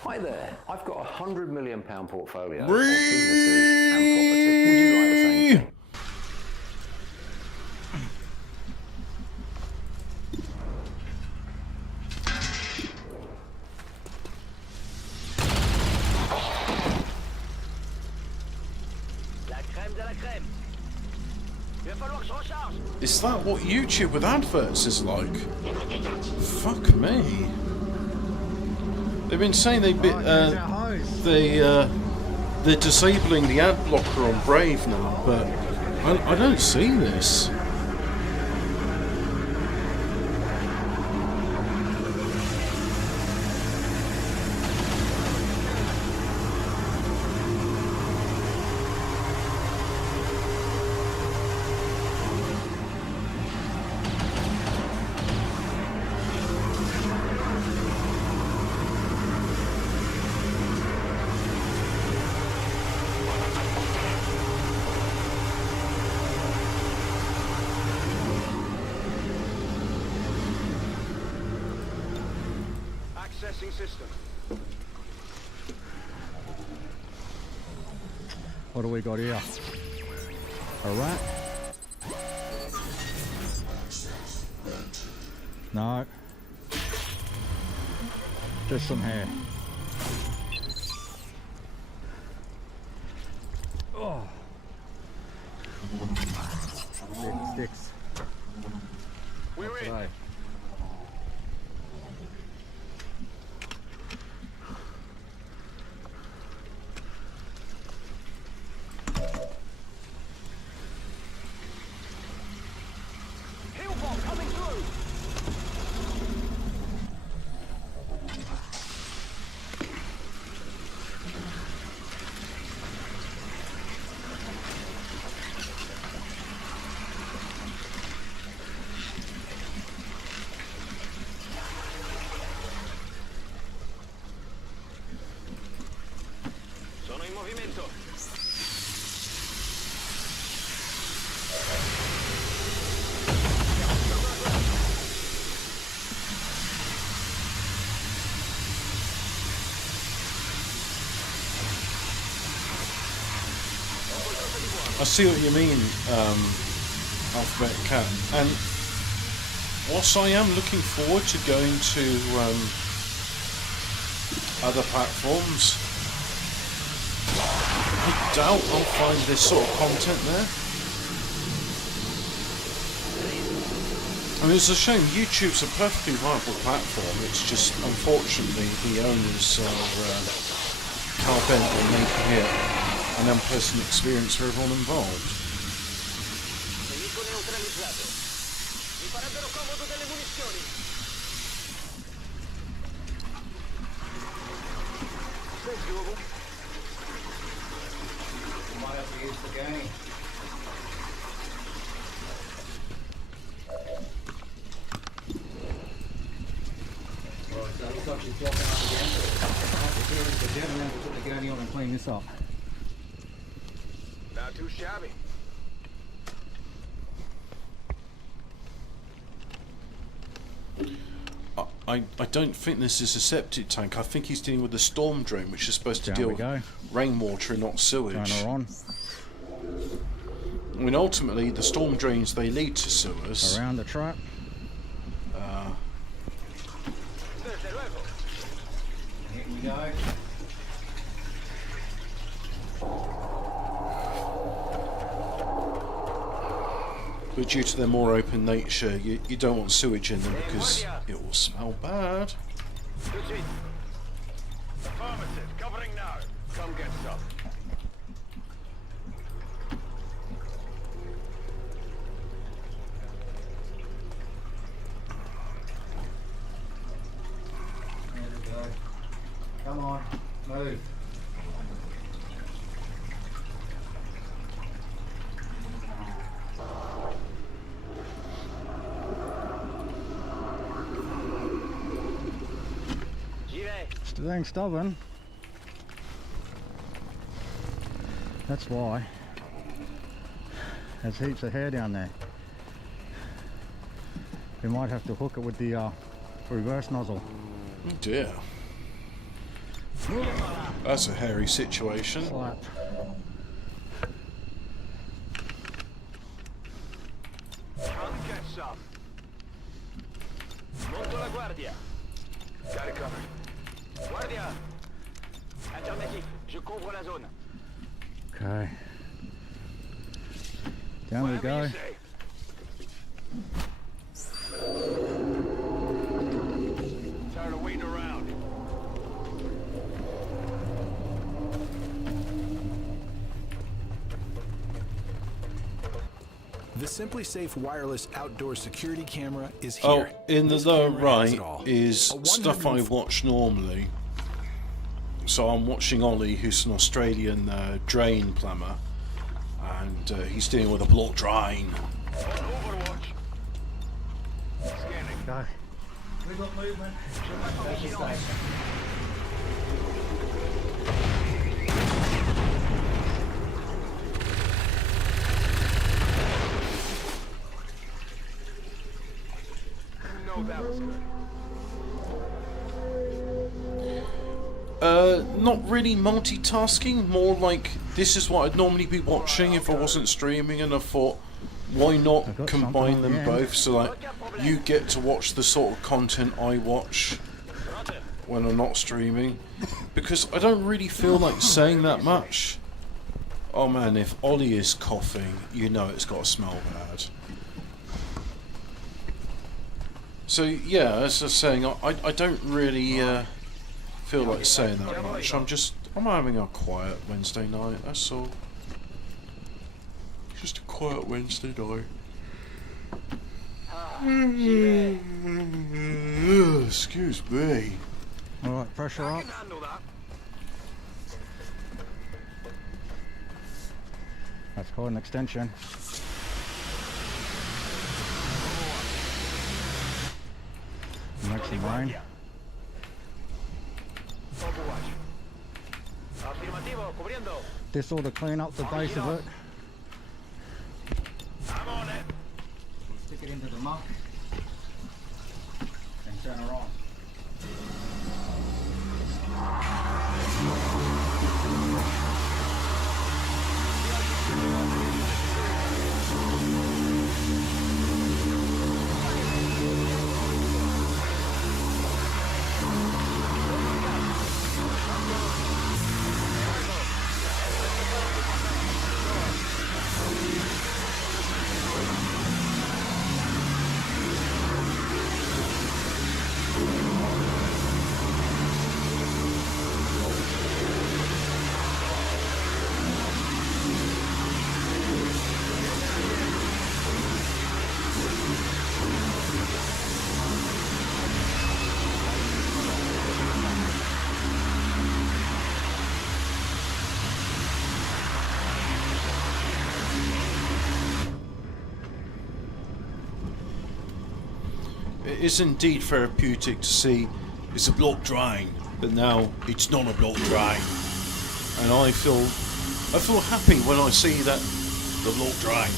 Hi there. I've got a £100 million portfolio of businesses and property. Would you like the same thing? La crème de la crème. Il va falloir que je recharge. Is that what YouTube with adverts is like? Fuck me. They've been saying they're disabling the ad blocker on Brave now, but I don't see this. Accessing system. What do we got here? A rat? No. Just some hair. Oh. Sticks. We're in. Today. Coming through. Sono in movimento. I see what you mean, Alphabet Cat. And whilst I am looking forward to going to other platforms, I doubt I'll find this sort of content there. I mean, it's a shame. YouTube's a perfectly viable platform. It's just, unfortunately, the owners are hell-bent on making it an unpleasant experience for everyone involved. Nemico neutralizzato. Mi farebbero comodo delle munizioni. That's doable. We might have to use the gurney. Right, so it looks like she's dropping up again. After clearing the jet, and then we'll put the gurney on and clean this up. Not too shabby. I don't think this is a septic tank. I think he's dealing with the storm drain, which is supposed to Down deal we with go. rainwater and not sewage. Turn her on. I mean, ultimately, the storm drains, they lead to sewers. Around the trap. Here we go. But due to their more open nature, you don't want sewage in them because it will smell bad. Good seat. Affirmative. Covering now. Come get some. Still ain't stubborn. That's why. There's heaps of hair down there. We might have to hook it with the reverse nozzle. Oh dear. That's a hairy situation. Slap. Monto la guardia. Got it covered. Guardia. Alternatif. Je couvre la zone. Okay. Down we go. Tired of waiting around. The Simply Safe wireless outdoor security camera is Oh, here. in the This lower camera has right it all. is A stuff I watch normally. So I'm watching Ollie, who's an Australian drain plumber, and he's dealing with a block drain. Overwatch. Scanning. Go. We've got movement. At this stage. No, that was good. Not really multitasking, more like this is what I'd normally be watching if I wasn't streaming, and I thought, why not got combine something them at the end. both so like you get to watch the sort of content I watch when I'm not streaming, because I don't really feel like saying that much. Oh man, if Ollie is coughing, you know it's got to smell bad. So yeah, as I was saying, I don't really feel like saying that much. I'm having a quiet Wednesday night, that's all. Just a quiet Wednesday night. Excuse me. Alright, pressure up. That's called an extension. Make some rain. Afirmativo, cubriendo. This ought to clean up the base of it. I'm on it. Stick it into the muck. And turn her on. It is indeed therapeutic to see it's a block drain, but now it's not a block drain, and I feel happy when I see that the block drain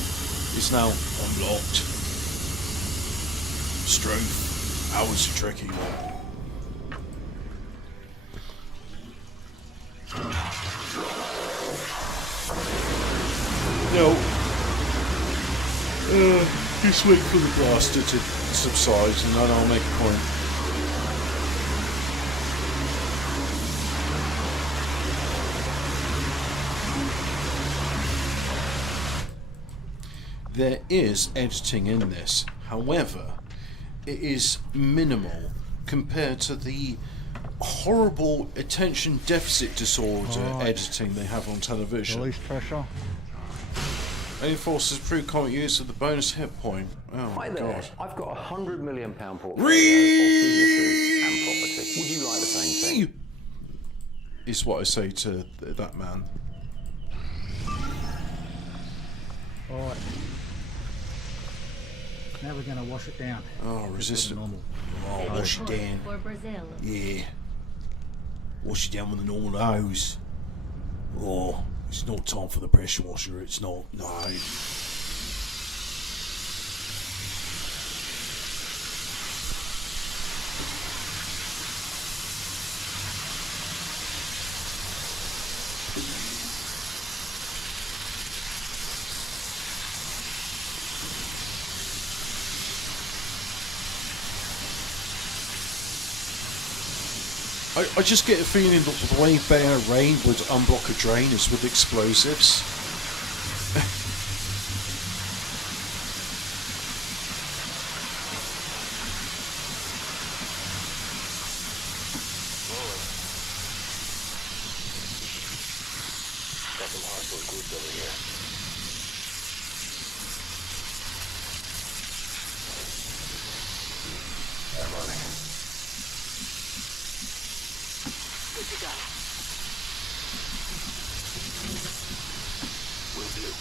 is now unblocked. Struth, that was a tricky one. No. Just wait for the blaster to subside and then I'll make a point. There is editing in this, however, it is minimal compared to the horrible attention deficit disorder editing they have on television. Release pressure. Any forces through comic use of the bonus hit point. Oh my Hi there. god. I've got £100 million portfolio of businesses and property. Would you like the same thing? Is what I say to that man. Alright. Now we're going to wash it down. Oh, resistant. Normal. Oh, wash it down. For Brazil. Yeah. wash it down with a normal hose. Oh, it's not time for the pressure washer, it's not, no. I just get a feeling that the way Bear Rain would unblock a drain is with explosives. Got some hostile groups over here. I'm on it. Good to go. Will do.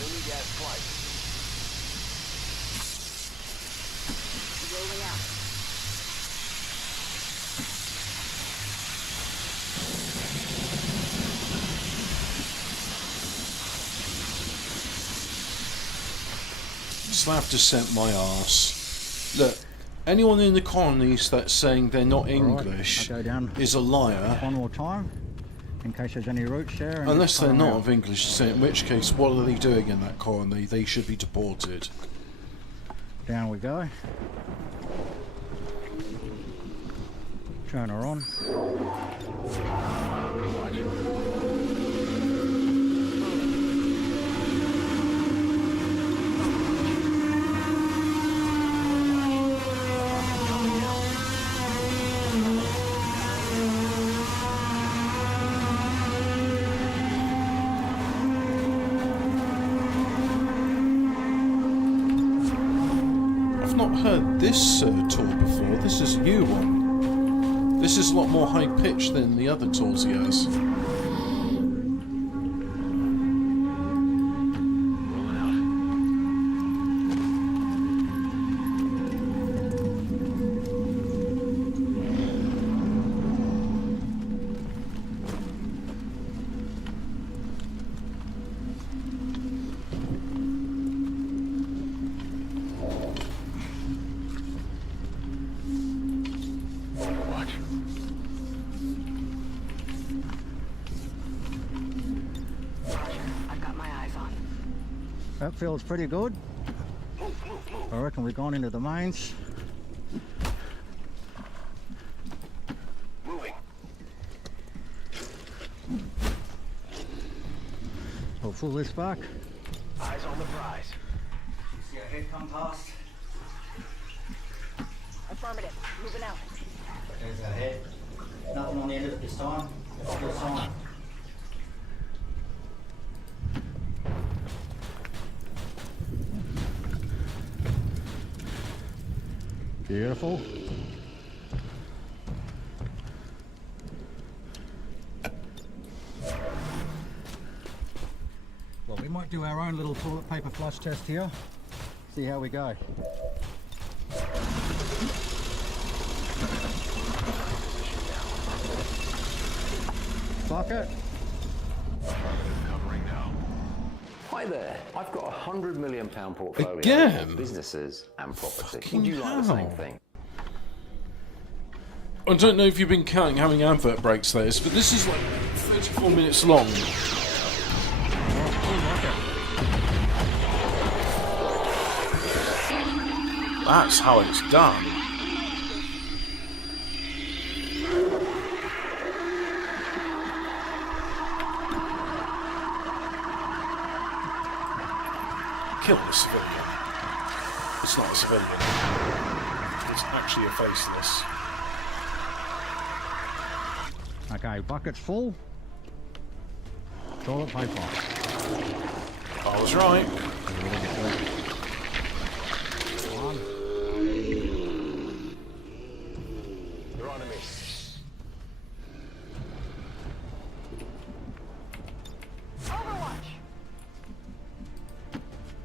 Mini gas flight. Rolling out. Slav just sent my arse. Look, anyone in the colonies that's saying they're not English I'll go down is a liar. one more time, in case there's any roots there. And Unless just they're cut 'em not out. of English descent, in which case, what are they doing in that colony? They should be deported. Down we go. Turn her on. I've not heard this tour before. This is a new one. This is a lot more high pitched than the other tours he has. I've got my eyes on. That feels pretty good. I reckon we've gone into the mains. Moving. We'll pull this back. Eyes on the prize. See a head come past? Affirmative. Moving out. There's a head. Nothing on the end of it this time. That's a good sign. Beautiful. Well, we might do our own little toilet paper flush test here. See how we go. Bucket. Covering now. Hi there. I've got a £100 million portfolio Again? of businesses and property. Fucking Would you like the same hell. thing? I don't know if you've been counting how many advert breaks there is, but this is like 34 minutes long. That's how it's done. Kill the civilian. It's not a civilian. It's actually a faceless. Okay, bucket's full. Toilet paper. I was right. They're on to me. Overwatch.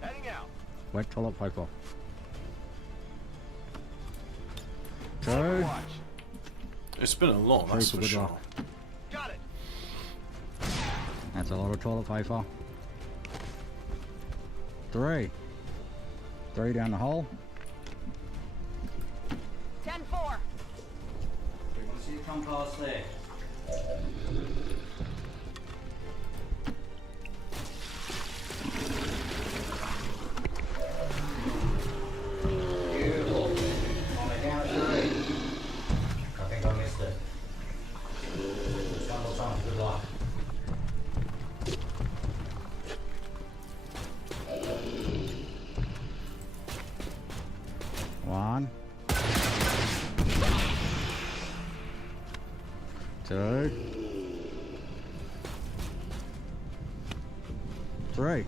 Heading Wet toilet paper. 2. It's been a lot, that's for good sure. luck. Got it. That's a lot of toilet paper. 3. 3 down the hole. 10-4. We want to see you come past there. Beautiful. On the down 3. I think I missed it. One more time, good luck. One. 2. 3.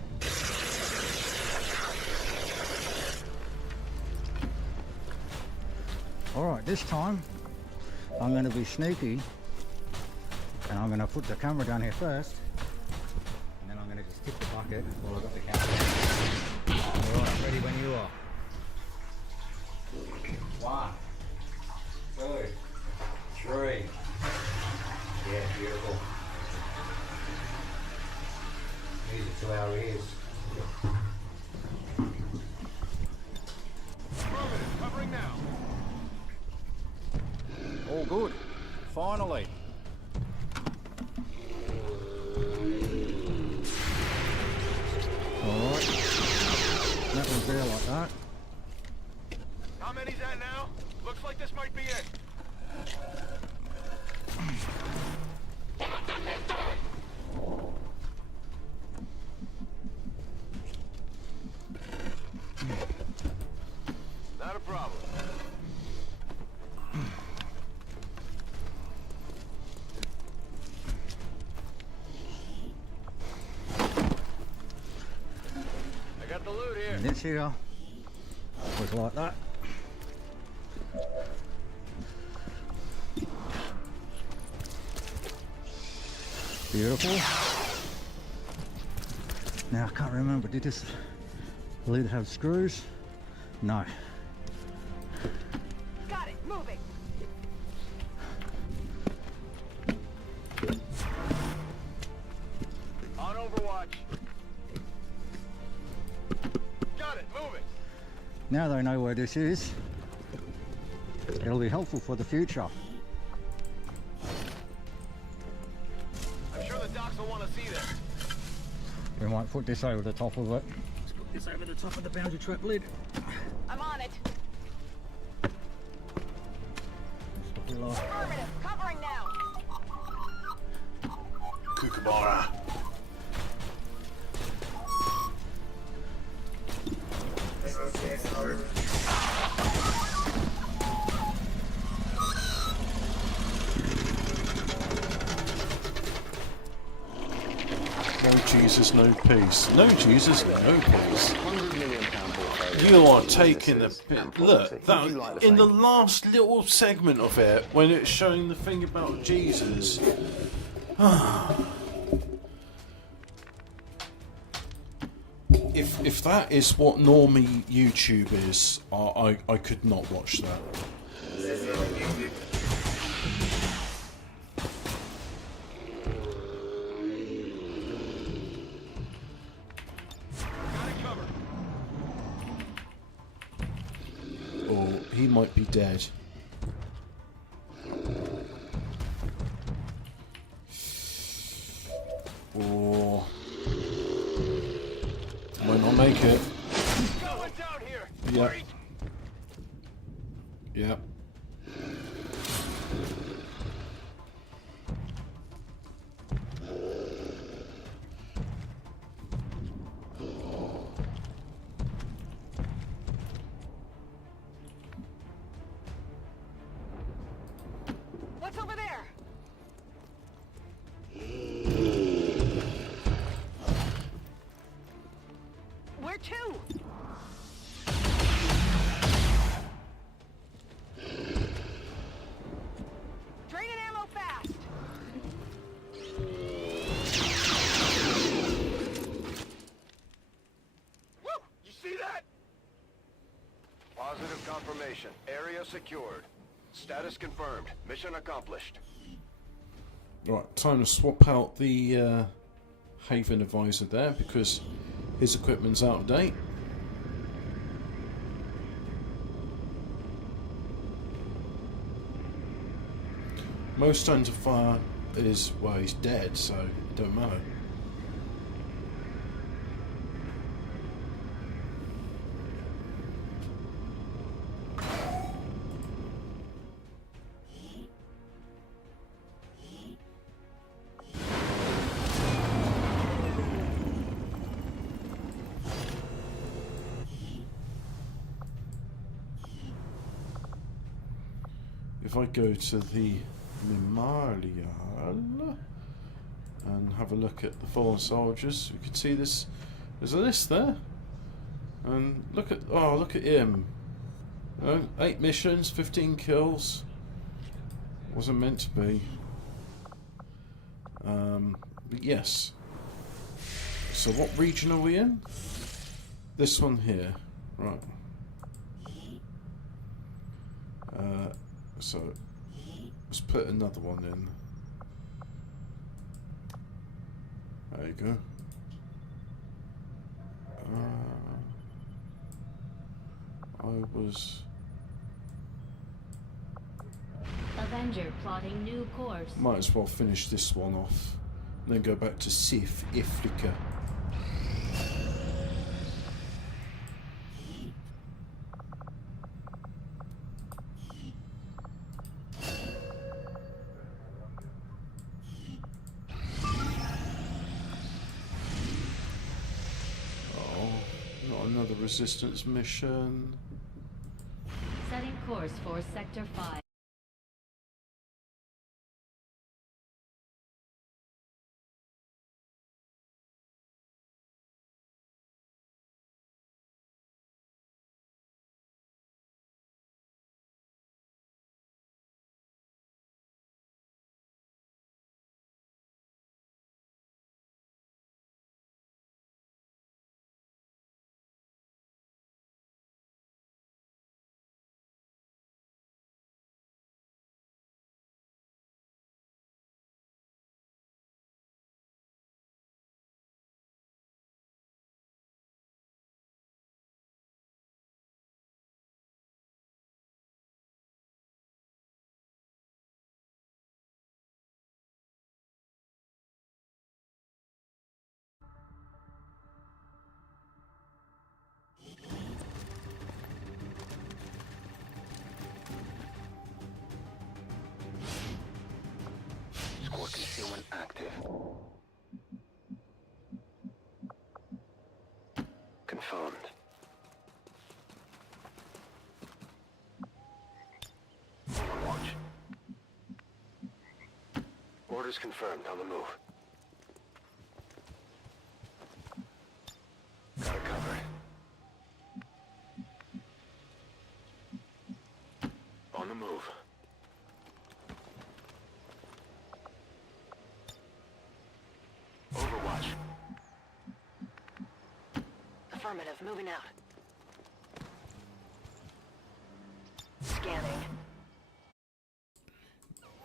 Alright, this time I'm going to be sneaky and I'm going to put the camera down here first and then I'm going to just tip the bucket while I've got the camera. Alright, ready when you are. 1, 2, 3. Yeah, beautiful. Music to our ears. Affirmative. Covering now. All good. Finally. Alright. That one's there like that. How many's that now? Looks like this might be it. Not a problem. I got the loot here. And this here was like that. Beautiful. Now I can't remember, did this lid have screws? No. Got it. Moving. On Overwatch. Got it. Moving. Now they know where this is. It'll be helpful for the future. I'm sure the docs will want to see this. We might put this over the top of it. Let's put this over the top of the boundary trap lid. I'm on it. That's what we like. Affirmative. Covering now. Kookaburra. No Jesus, no peace. No Jesus, no peace. You are taking the look that in the last little segment of it when it's showing the thing about Jesus. If that is what normie YouTube is, I could not watch that. Or he might be dead. Or might not make it. Going down here. Yep. Yep. What's over there? Where to? area secured. Status confirmed. Mission accomplished. Right, time to swap out the Haven Advisor there because his equipment's out of date. Most stones of fire is, well, he's dead, so it don't matter. If I go to the Memorial and have a look at the fallen soldiers, we can see this. There's a list there, and look at him. 8 missions, 15 kills. Wasn't meant to be. But yes. So what region are we in? This one here, right? So let's put another one in. There you go. I was Avenger plotting new course. might as well finish this one off, and then go back to Sif Ifrika. Another resistance mission. Setting course for Sector 5. Score concealment active. Confirmed. On watch. Orders confirmed. On the move. Got it covered. On the move. Overwatch. Affirmative, moving out. Scanning.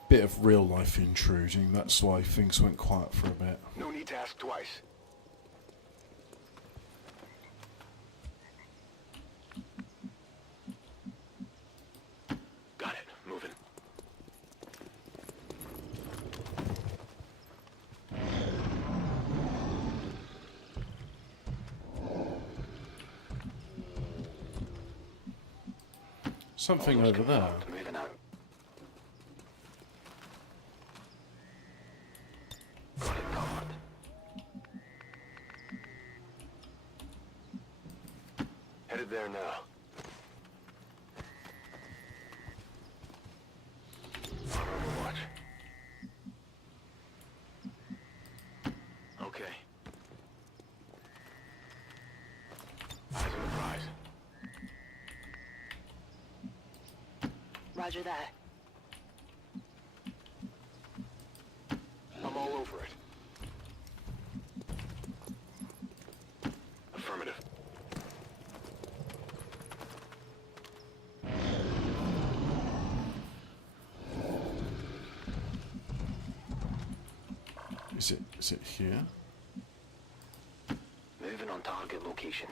Bit of real life intruding, that's why things went quiet for a bit. No need to ask twice. Got it. Moving. Something over there. Moving out. Got it covered. Headed there now. On Overwatch. Okay. Eyes on the prize. Roger that. I'm all over it. Affirmative. Is it here? Moving on target location.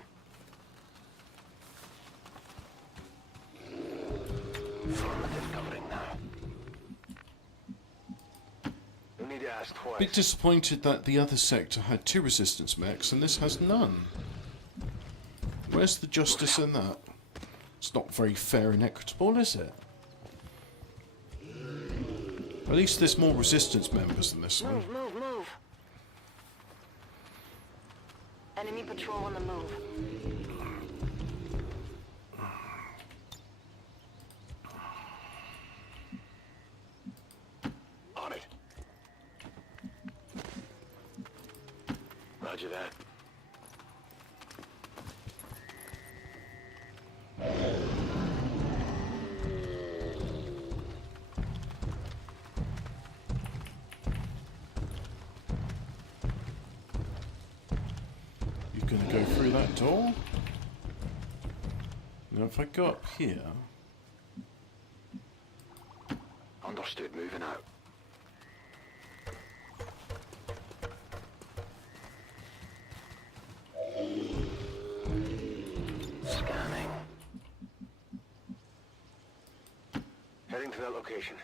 Affirmative covering now. No need to ask twice. Bit disappointed that the other sector had 2 resistance mechs and this has none. Where's the justice in that? It's not very fair and equitable, is it? At least there's more resistance members than this one. Move. Enemy patrol on the move. On it. Roger that. You gonna go through that door? Now if I go up here... Understood, moving out. Scanning. Heading to that location.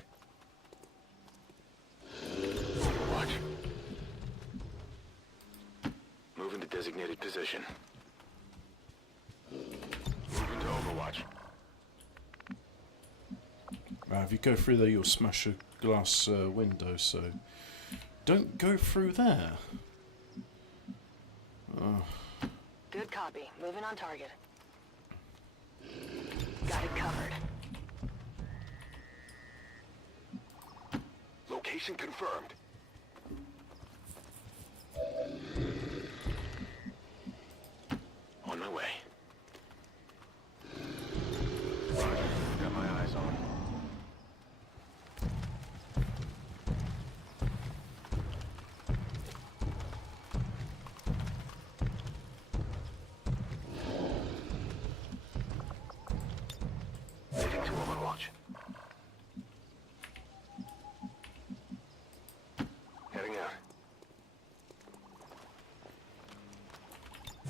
Overwatch. Moving to designated position. Moving to Overwatch. If you go through there, you'll smash a glass window, so don't go through there. Oh. Good copy. Moving on target. Got it covered. Location confirmed. On my way. Roger. Got my eyes on. Moving to Overwatch. Heading out.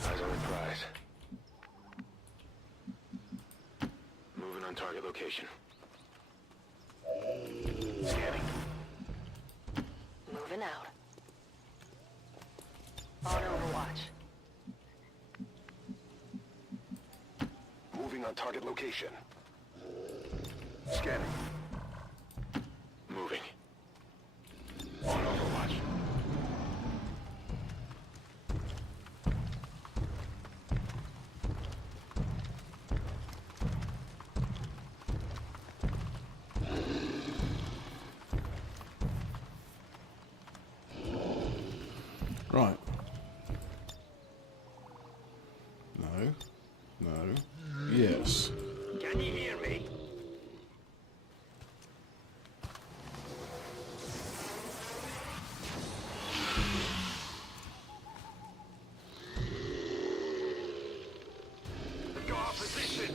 Eyes on the prize. Moving on target location. Scanning. Moving out. On Overwatch. Moving on target location. Scanning. Moving. On Overwatch. Right. No. No. Yes. Can you hear me? Go our position.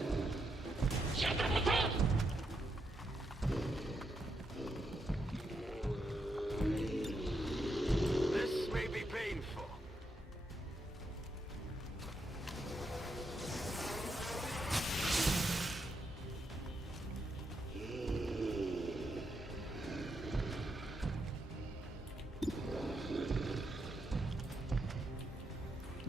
This may be painful.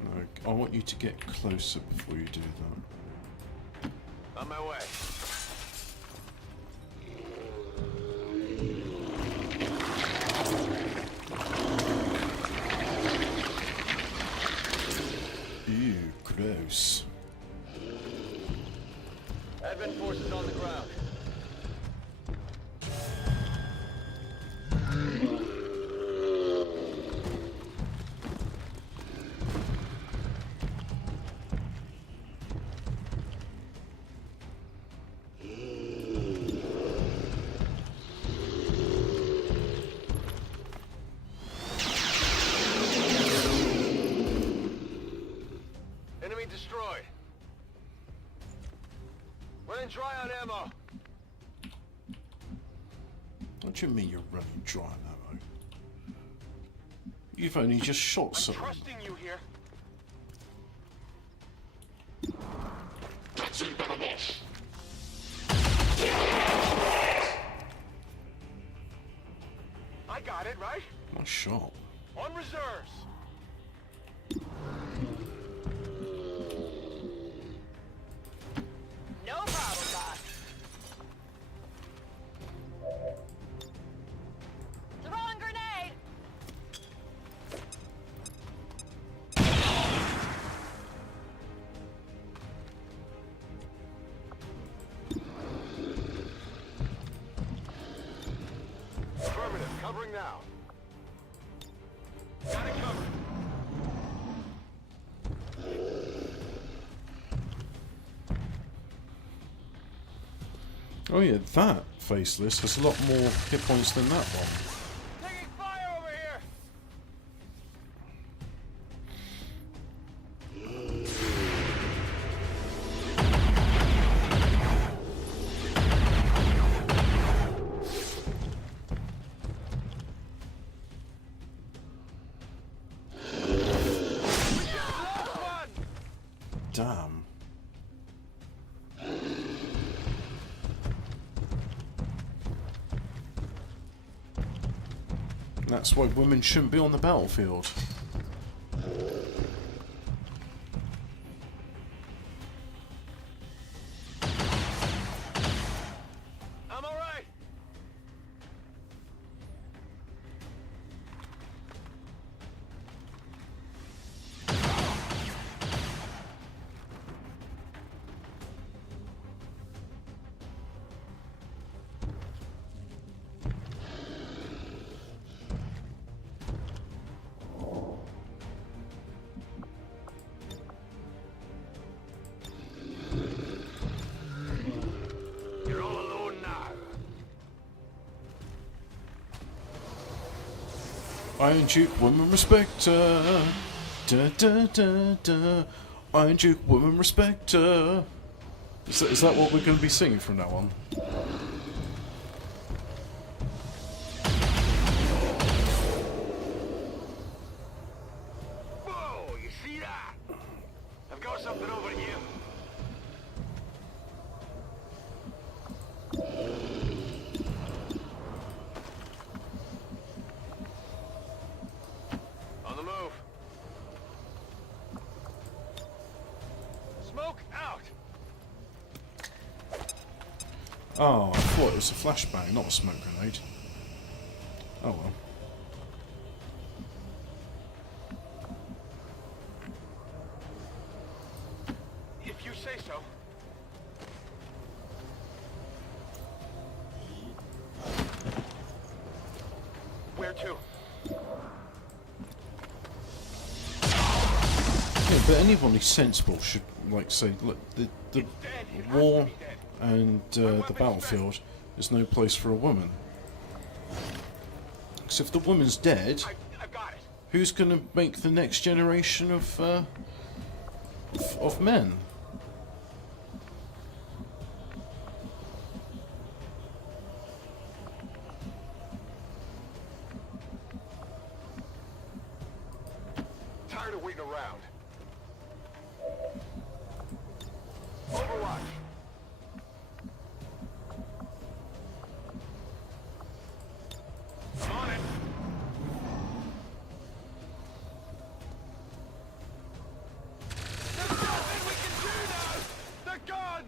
No, I want you to get closer before you do that. On my way. Ew, gross. Advent forces on the ground. Enemy destroyed. Running dry on ammo. What do you mean you're running dry on ammo? You've only just shot someone. Trusting you here. I got it, right? Nice shot. On reserves. No problem, boss. Throwing grenade! Affirmative, covering now. Got it covered. Oh yeah, that faceless has a lot more hit points than that one. Taking fire over here. Damn. That's why women shouldn't be on the battlefield. I'm all right. You're all alone now. Iron Duke, woman respecter. Da da da da. Iron Duke, woman respecter. Is that what we're going to be singing from now on? Whoa, you see that? I've got something over here. On the move. Smoke out. Oh, I thought it was a flashbang, not a smoke grenade. Oh well. If you say so. Where to? Yeah, but anyone who's sensible should, like, say, look, the war and the battlefield is no place for a woman. Because if the woman's dead, I've got it. who's going to make the next generation of men? Tired of waiting around. Overwatch. On it. There's nothing we can do now. They're gone.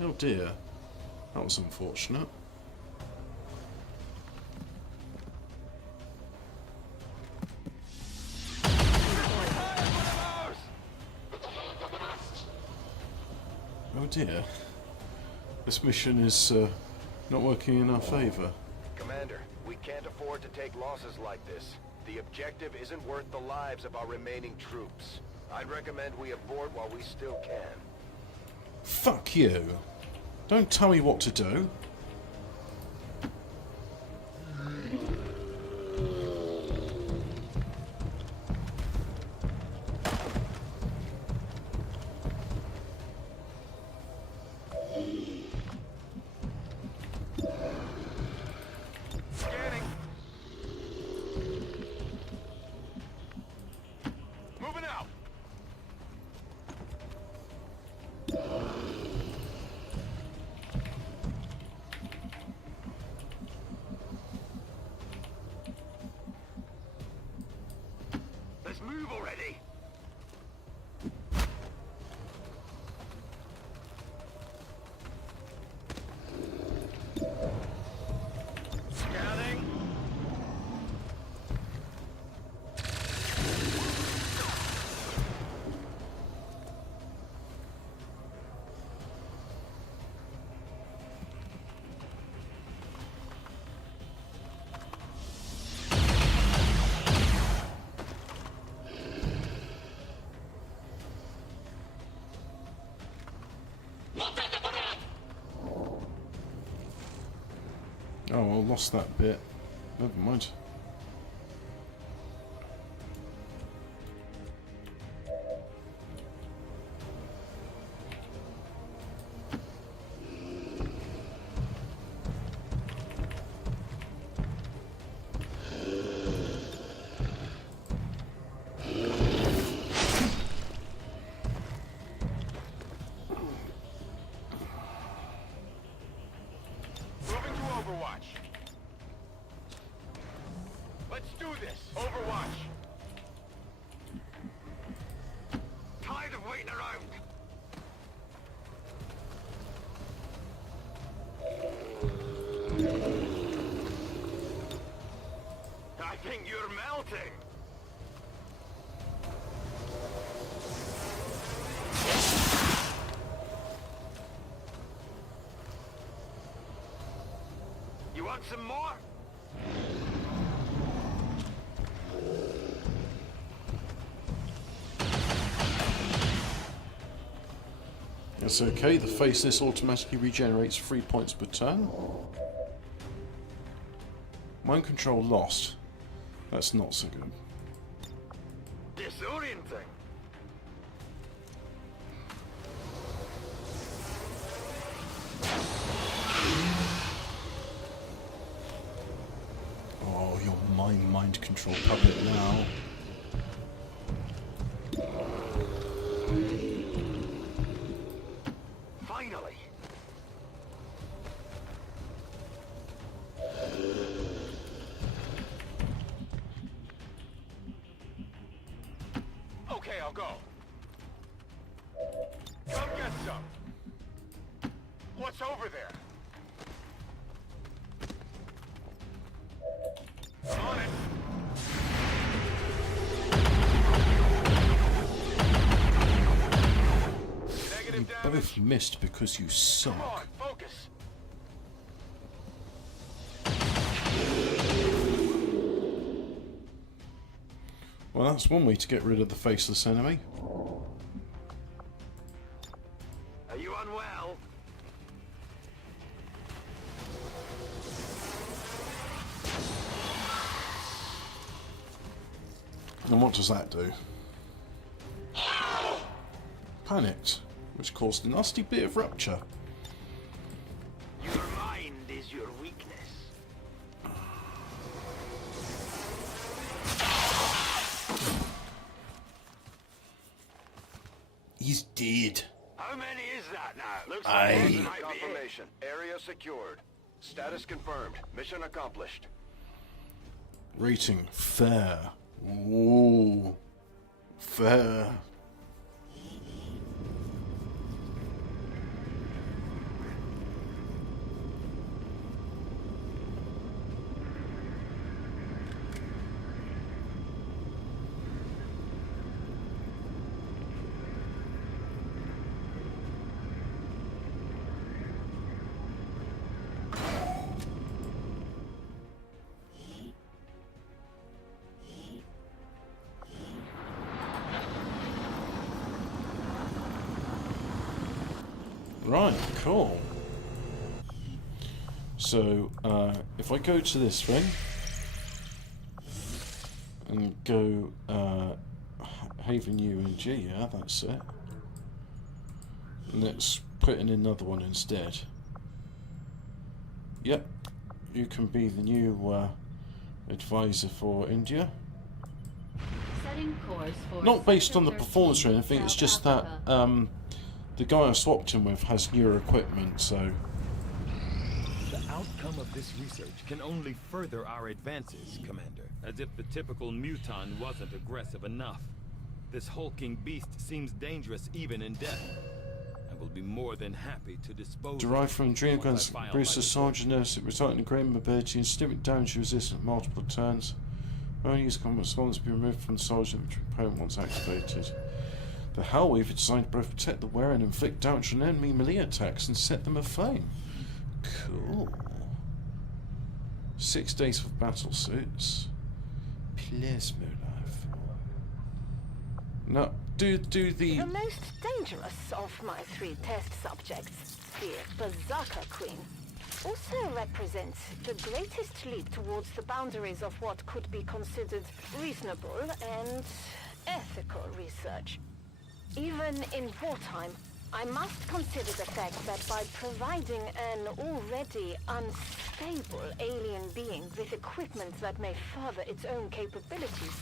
Oh dear. That was unfortunate. Oh dear. This mission is not working in our favour. Commander, we can't afford to take losses like this. The objective isn't worth the lives of our remaining troops. I'd recommend we abort while we still can. Fuck you. Don't tell me what to do. Scanning. lost that bit. Never mind. Moving to Overwatch. Let's do this. Overwatch. Tired of waiting around. I think you're melting. You want some more? It's okay, the faceless automatically regenerates 3 points per turn. Mind control lost. That's not so good. Disorienting. Oh, you're my mind control puppet now. Finally. Okay, I'll go. Come get some. What's over there? On it. You both missed because you suck. Come on, focus. Well, that's one way to get rid of the faceless enemy. Are you unwell? And what does that do? Panicked, which caused a nasty bit of rupture. Your mind is your weakness. He's dead. How many is that now? Looks Aye. like confirmation. Area secured. Status confirmed. Mission accomplished. Rating fair. Ooh, fair. Right, cool. So, if I go to this thing and go Haven UNG, yeah, that's it. Let's put in another one instead. Yep, you can be the new advisor for India. Setting course for Not based Sector on the 13, performance or anything, it's South just Africa. that the guy I swapped him with has newer equipment, so... The outcome of this research can only further our advances, Commander. As if the typical muton wasn't aggressive enough. This hulking beast seems dangerous even in death. I will be more than happy to dispose Derived of from it adrenal once glands, I file boosts my the sergeant nurse, it resulting in great mobility and significant damage resistant multiple turns. Only use combat spawns to be removed from the sergeant which opponent once activated. The Hellweaver designed to both protect the wearer and inflict damage on enemy melee attacks and set them aflame. Cool. 6 days for battle suits. Plasma rifle. Now, do the... The most dangerous of my 3 test subjects, the Berserker Queen. also represents the greatest leap towards the boundaries of what could be considered reasonable and ethical research. Even in wartime, I must consider the fact that by providing an already unstable alien being with equipment that may further its own capabilities,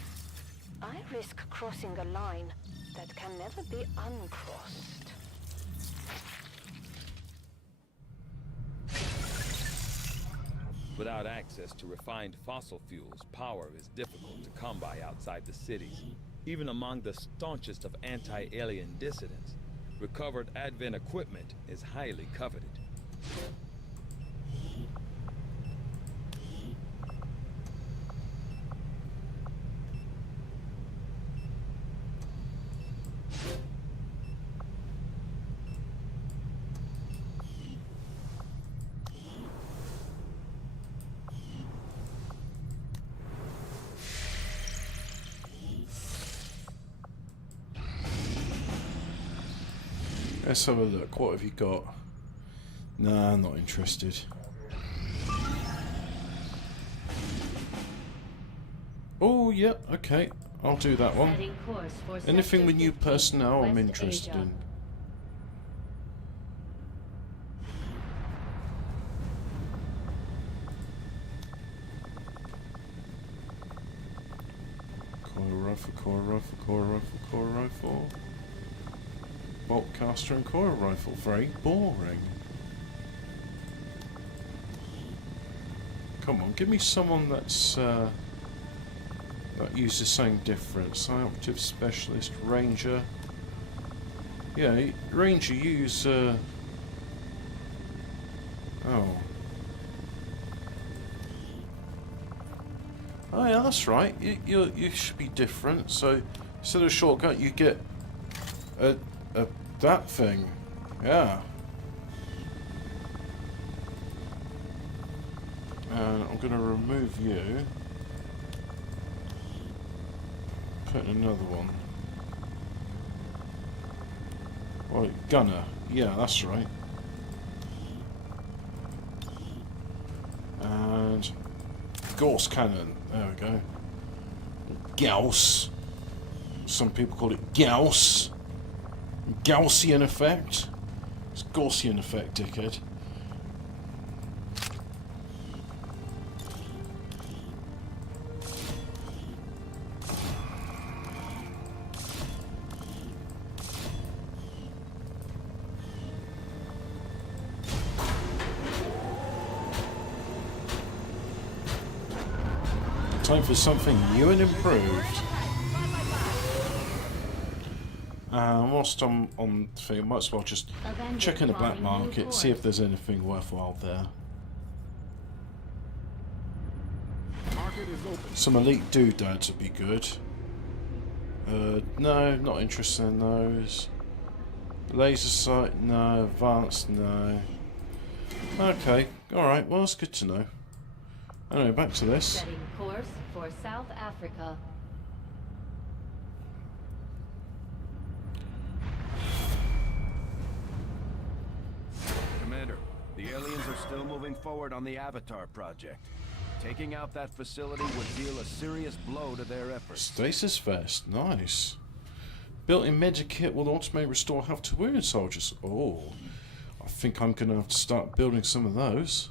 I risk crossing a line that can never be uncrossed. Without access to refined fossil fuels, power is difficult to come by outside the cities. Even among the staunchest of anti-alien dissidents, recovered Advent equipment is highly coveted. Let's have a look. What have you got? Nah, I'm not interested. Oh, yeah, okay. I'll do that one. Anything with new personnel I'm interested in. Coil rifle, coil rifle, coil rifle, coil rifle. Bolt caster and coil rifle. Very boring. Come on, give me someone that's that uses something different. Scientific specialist, ranger. Yeah, ranger use. Oh. Oh yeah, that's right. You should be different. So instead of a shortcut, you get a that thing. Yeah. And I'm going to remove you. Put in another one. Right, gunner. Yeah, that's right. And Gauss cannon. There we go. Gauss. Some people call it Gauss. Gaussian effect. It's Gaussian effect, dickhead. Time for something new and improved. Whilst I'm on the thing, I might as well just check in the black market, see if there's anything worthwhile there. Some elite doodads would be good. No, not interested in those. Laser sight, no. Advanced, no. Okay, alright, well that's good to know. Anyway, back to this. Setting course for South Africa. Commander, the aliens are still moving forward on the Avatar project. Taking out that facility would deal a serious blow to their efforts. Stasis vest, nice. Built-in medikit will automatically restore health to wounded soldiers. Oh, I think I'm going to have to start building some of those.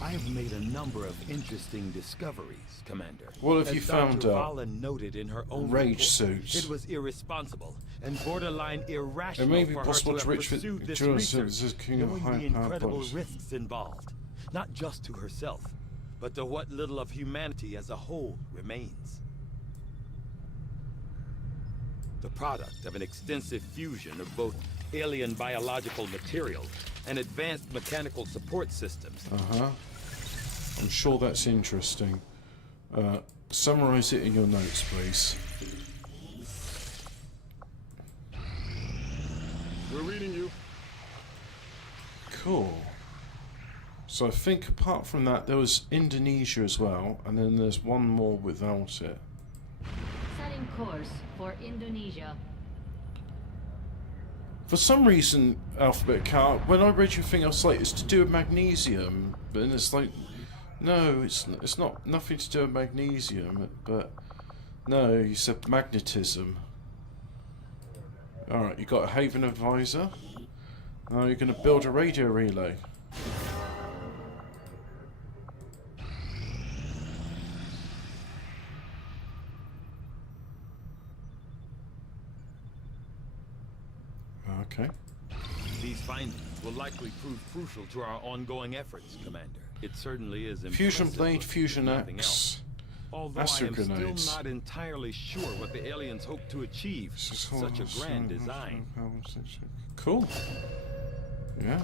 I have made a number of interesting discoveries, Commander. What have you found out? Noted in her own rage report, suits. It was irresponsible and borderline irrational It may be for possible her to to have reach pursued this research, knowing the incredible risks involved, not just to herself, but to what little of humanity as a whole remains. The product of an extensive fusion of both alien biological material and advanced mechanical support systems. I'm sure that's interesting. Summarize it in your notes, please. We're reading you. Cool. So I think apart from that, there was Indonesia as well, and then there's one more without it. Setting course for Indonesia. For some reason, Alphabet Car, when I read your thing, I was like, it's to do with magnesium, but then it's like, no, it's not nothing to do with magnesium, but no, you said magnetism. Alright, you got a Haven Advisor. Now you're going to build a radio relay. Okay. These findings will likely prove crucial to our ongoing efforts, Commander. It certainly is impressive. Fusion blade, fusion nothing axe, else. Although I acid am grenades. still not entirely sure what the aliens hope to achieve with such a grand design. Cool. Yeah.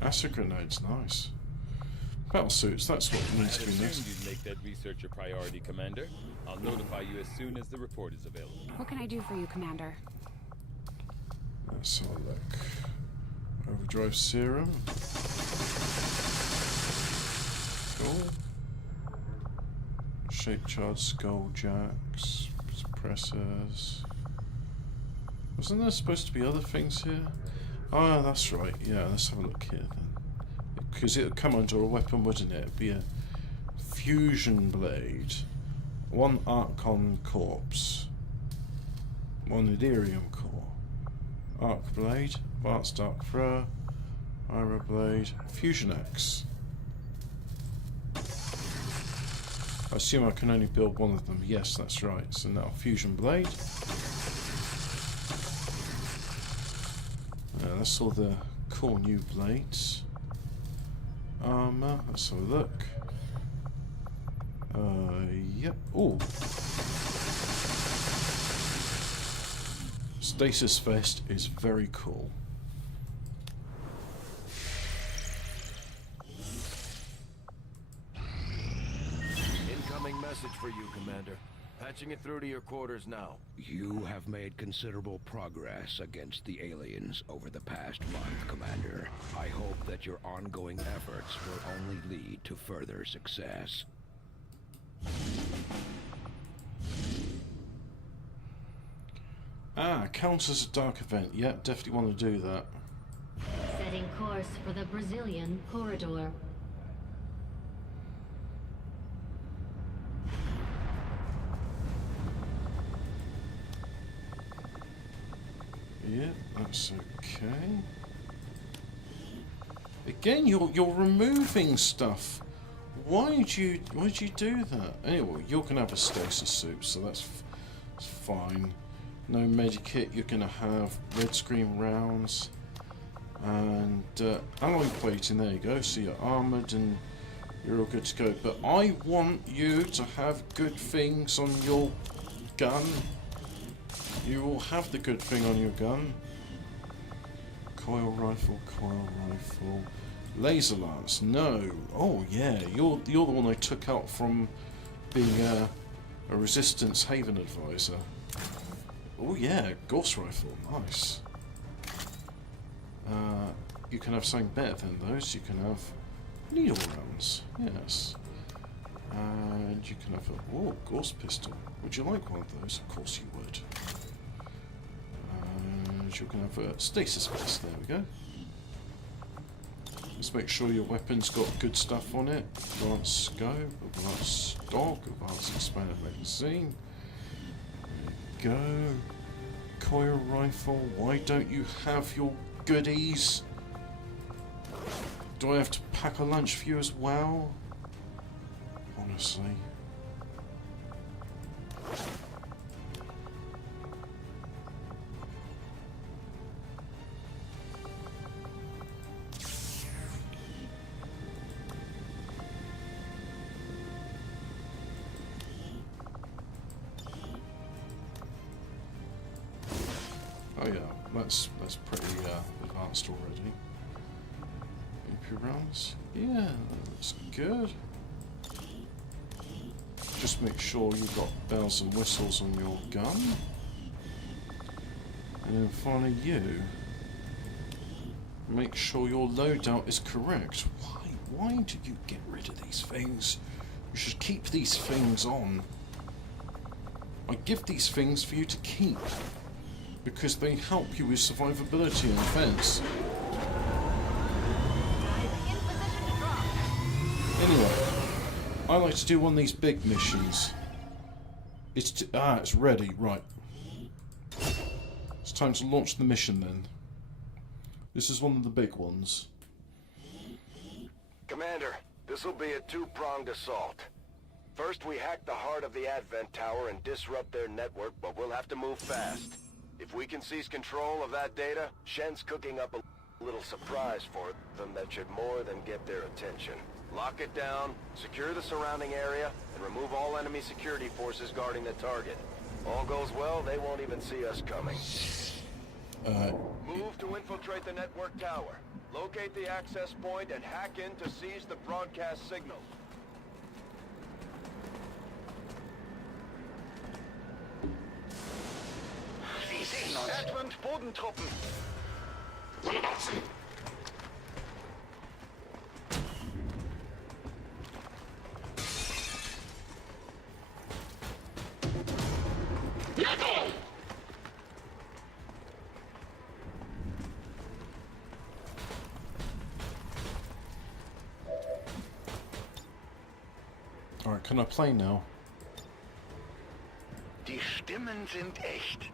Acid grenades, nice. Battle suits, that's what needs to be I next. assumed you'd make that research a priority, Commander. I'll notify you as soon as the report is available. What can I do for you, Commander? Let's have a look. Overdrive serum. Cool. Shape charge, skull jacks, suppressors. Wasn't there supposed to be other things here? Oh, that's right. Yeah, let's have a look here then. Because it would come under a weapon, wouldn't it? It'd be a fusion blade. One Archon corpse. One Elerium core. Arc blade, advanced arc thrower, Ira blade, fusion axe. I assume I can only build one of them. Yes, that's right. So now fusion blade. That's all the cool new blades. Armor. Let's have a look. Yep. Ooh. Stasis vest is very cool. Incoming message for you, Commander. Patching it through to your quarters now. You have made considerable progress against the aliens over the past month, Commander. I hope that your ongoing efforts will only lead to further success. Ah, counts as a dark event. Yeah, definitely want to do that. Setting course for the Brazilian corridor. Yeah, that's okay. Again, you're removing stuff. Why'd you do that? Anyway, you're gonna have a stasis suit, so that's fine. No medikit. You're gonna have red screen rounds and alloy plating. There you go. So you're armored and you're all good to go. But I want you to have good things on your gun. You will have the good thing on your gun. Coil rifle, laser lance. No. Oh yeah, you're the one I took out from being a resistance Haven Advisor. Oh yeah, ghost rifle, nice. You can have something better than those. You can have needle rounds, yes. And you can have a ghost pistol. Would you like one of those? Of course you would. And you can have a stasis vest. There we go. Let's make sure your weapon's got good stuff on it. Advanced scope, advanced stock, advanced expanded magazine. There you go. Coil rifle. Why don't you have your goodies? Do I have to pack a lunch for you as well? Honestly. Oh yeah, that's pretty advanced already. AP rounds, yeah, that's good. Just make sure you've got bells and whistles on your gun. And then finally you, make sure your loadout is correct. Why do you get rid of these things? You should keep these things on. I give these things for you to keep. because they help you with survivability and defense. Anyway, I like to do one of these big missions. It's ready, right. It's time to launch the mission then. This is one of the big ones. Commander, this will be a two-pronged assault. First, we hack the heart of the Advent Tower and disrupt their network, but we'll have to move fast. If we can seize control of that data, Shen's cooking up a little surprise for them that should more than get their attention. Lock it down, secure the surrounding area, and remove all enemy security forces guarding the target. All goes well, they won't even see us coming. Move to infiltrate the network tower. Locate the access point and hack in to seize the broadcast signal. Sie sehen uns. Advent Bodentruppen. Alright, can I play now? Die Stimmen sind echt.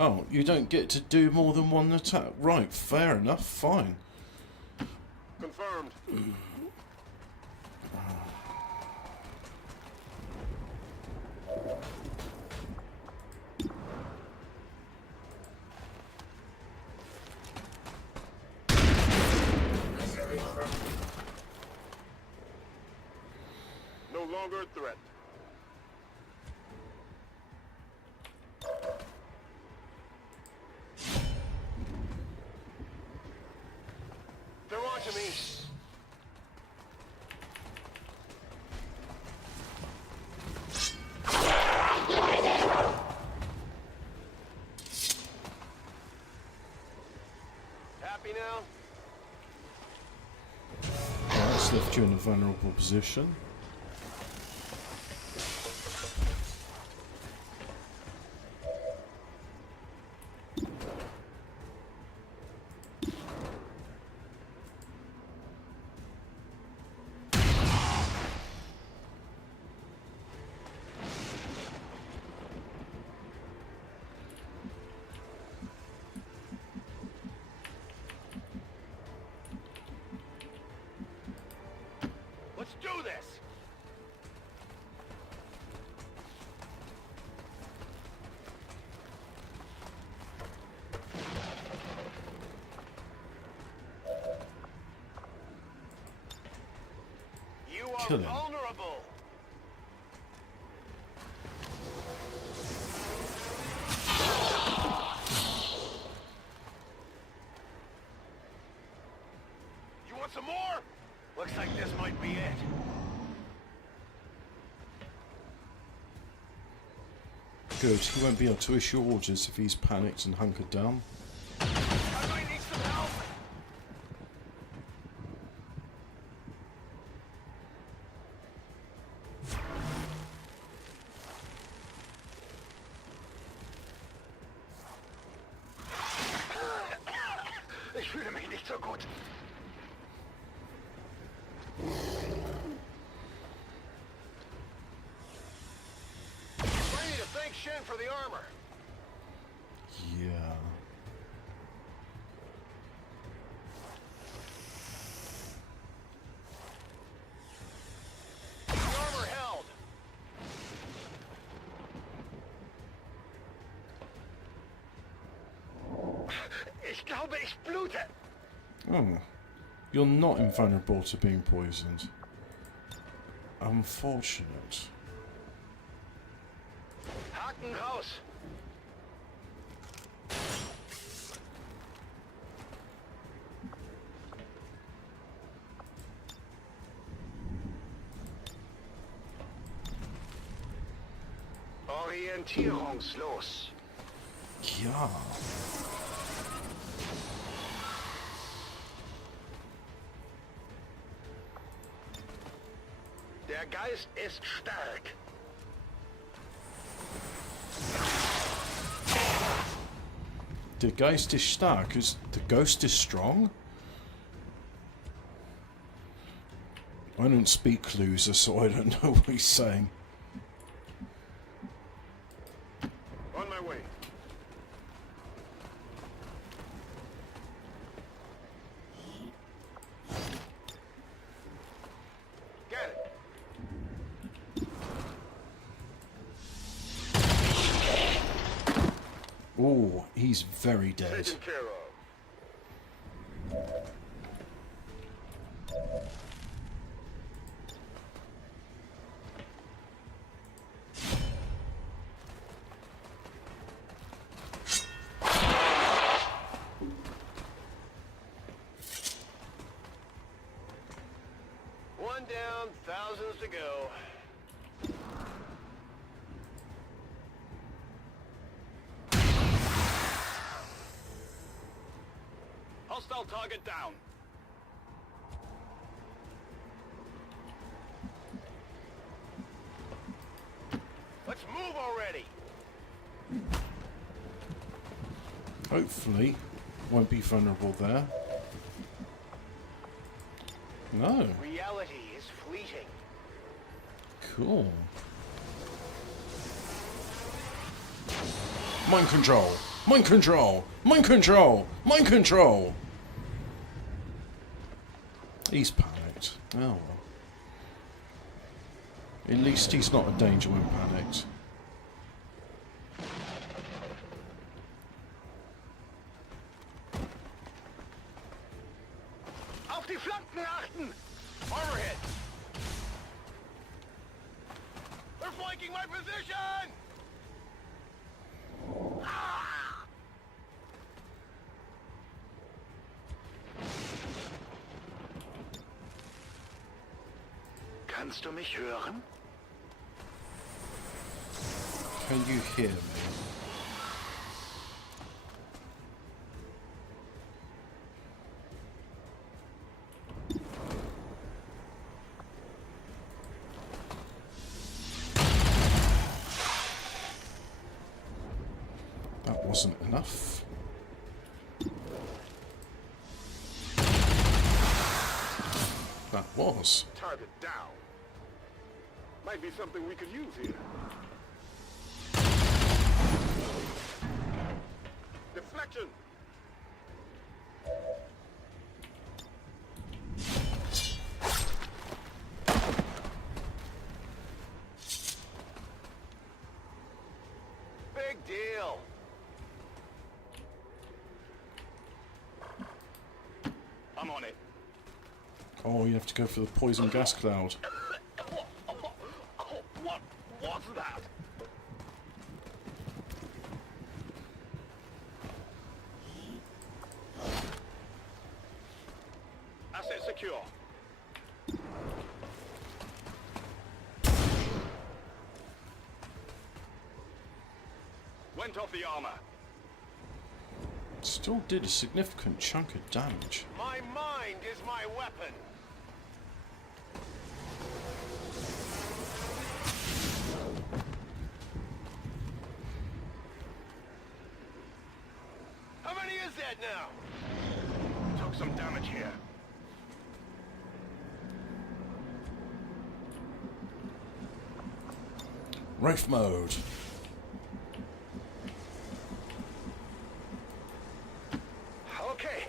Oh, you don't get to do more than one attack. Right, fair enough, fine. Confirmed. No longer a threat. They're on to me. Happy now? That's left you in a vulnerable position. Let's do this! You are Kill him. vulnerable! You want some more? Looks like this might be it. Good, he won't be able to issue orders if he's panicked and hunkered down. I might need some help. Ich fühle mich nicht so gut. I need to thank Shen for the armor. Yeah. The armor held. Ich glaube, ich blute. Oh. You're not invulnerable to being poisoned. Unfortunate. Haken raus. Orientierungslos. Ja. Geist ist stark. Der Geist ist stark. The ghost is strong? I don't speak loser, so I don't know what he's saying. On my way. Get it. Oh, he's very dead. Taken care of. One down, thousands to go. Hostile target down. Let's move already. Hopefully, won't be vulnerable there. No. Reality is fleeting. Cool. Mind control! Mind control! Mind control! Mind control! He's panicked. Oh well. At least he's not a danger when panicked. Auf die Flanken achten! Overhead! They're flanking my position! Ah! Kannst du mich hören? Can you hear me? That wasn't enough. That was. Target down. Might be something we could use here. Deflection. Big deal. I'm on it. Oh, you have to go for the poison gas cloud. What was that? Asset secure. Went off the armor. Still did a significant chunk of damage. My mind is my weapon. How many is that now? Took some damage here. Wraith mode. Okay.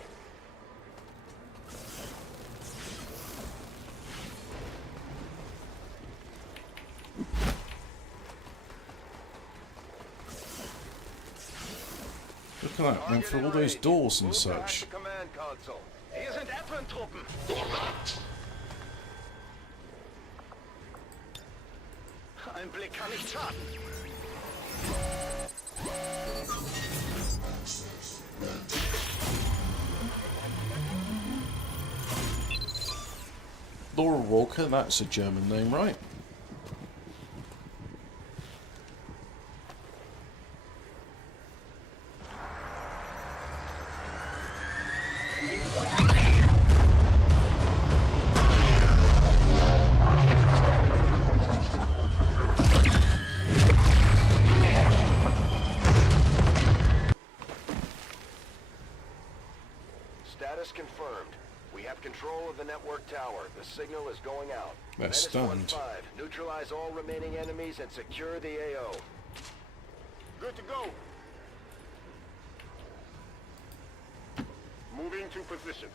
Look at that, went through all those doors and such. Command console. Hier sind Advent-Truppen. Ein Blick kann nicht schaden. Laura Walker, that's a German name, right? the network tower. The signal is going out. That's Menace stunned. 1-5. Neutralize all remaining enemies and secure the AO. Good to go. Moving to position.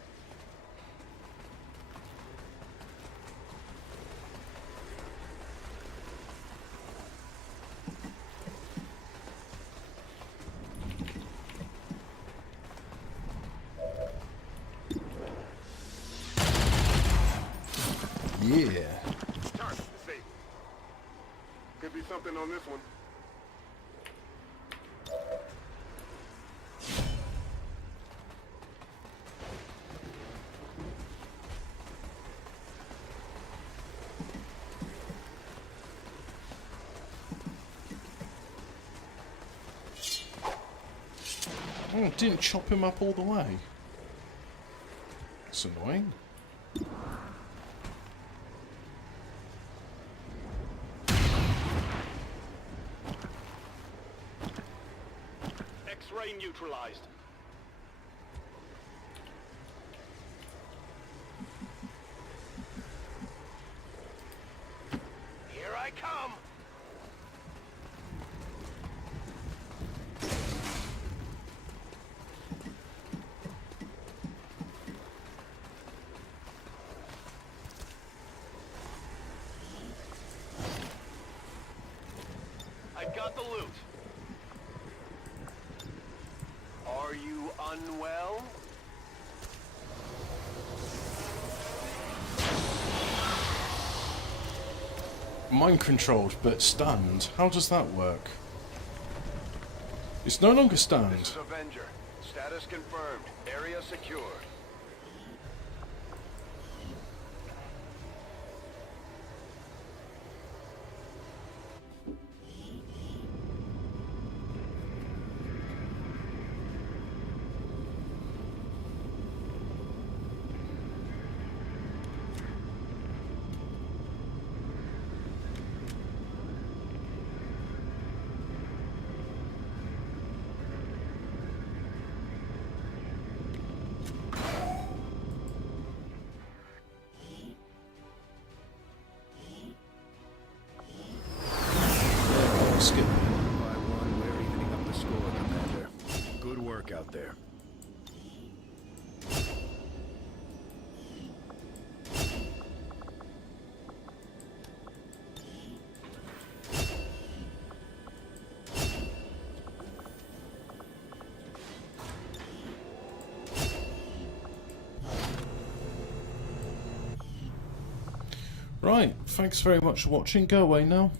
Yeah. Target disabled. Could be something on this one. Oh, it didn't chop him up all the way. That's annoying. X-ray neutralized. Here I come! I got the loot. Are you unwell? Mind controlled but stunned. How does that work? It's no longer This stunned. is Avenger. Status confirmed. Area secure. Skip. By one, we're evening up the score, Commander. Good work out there. Right, thanks very much for watching. Go away now.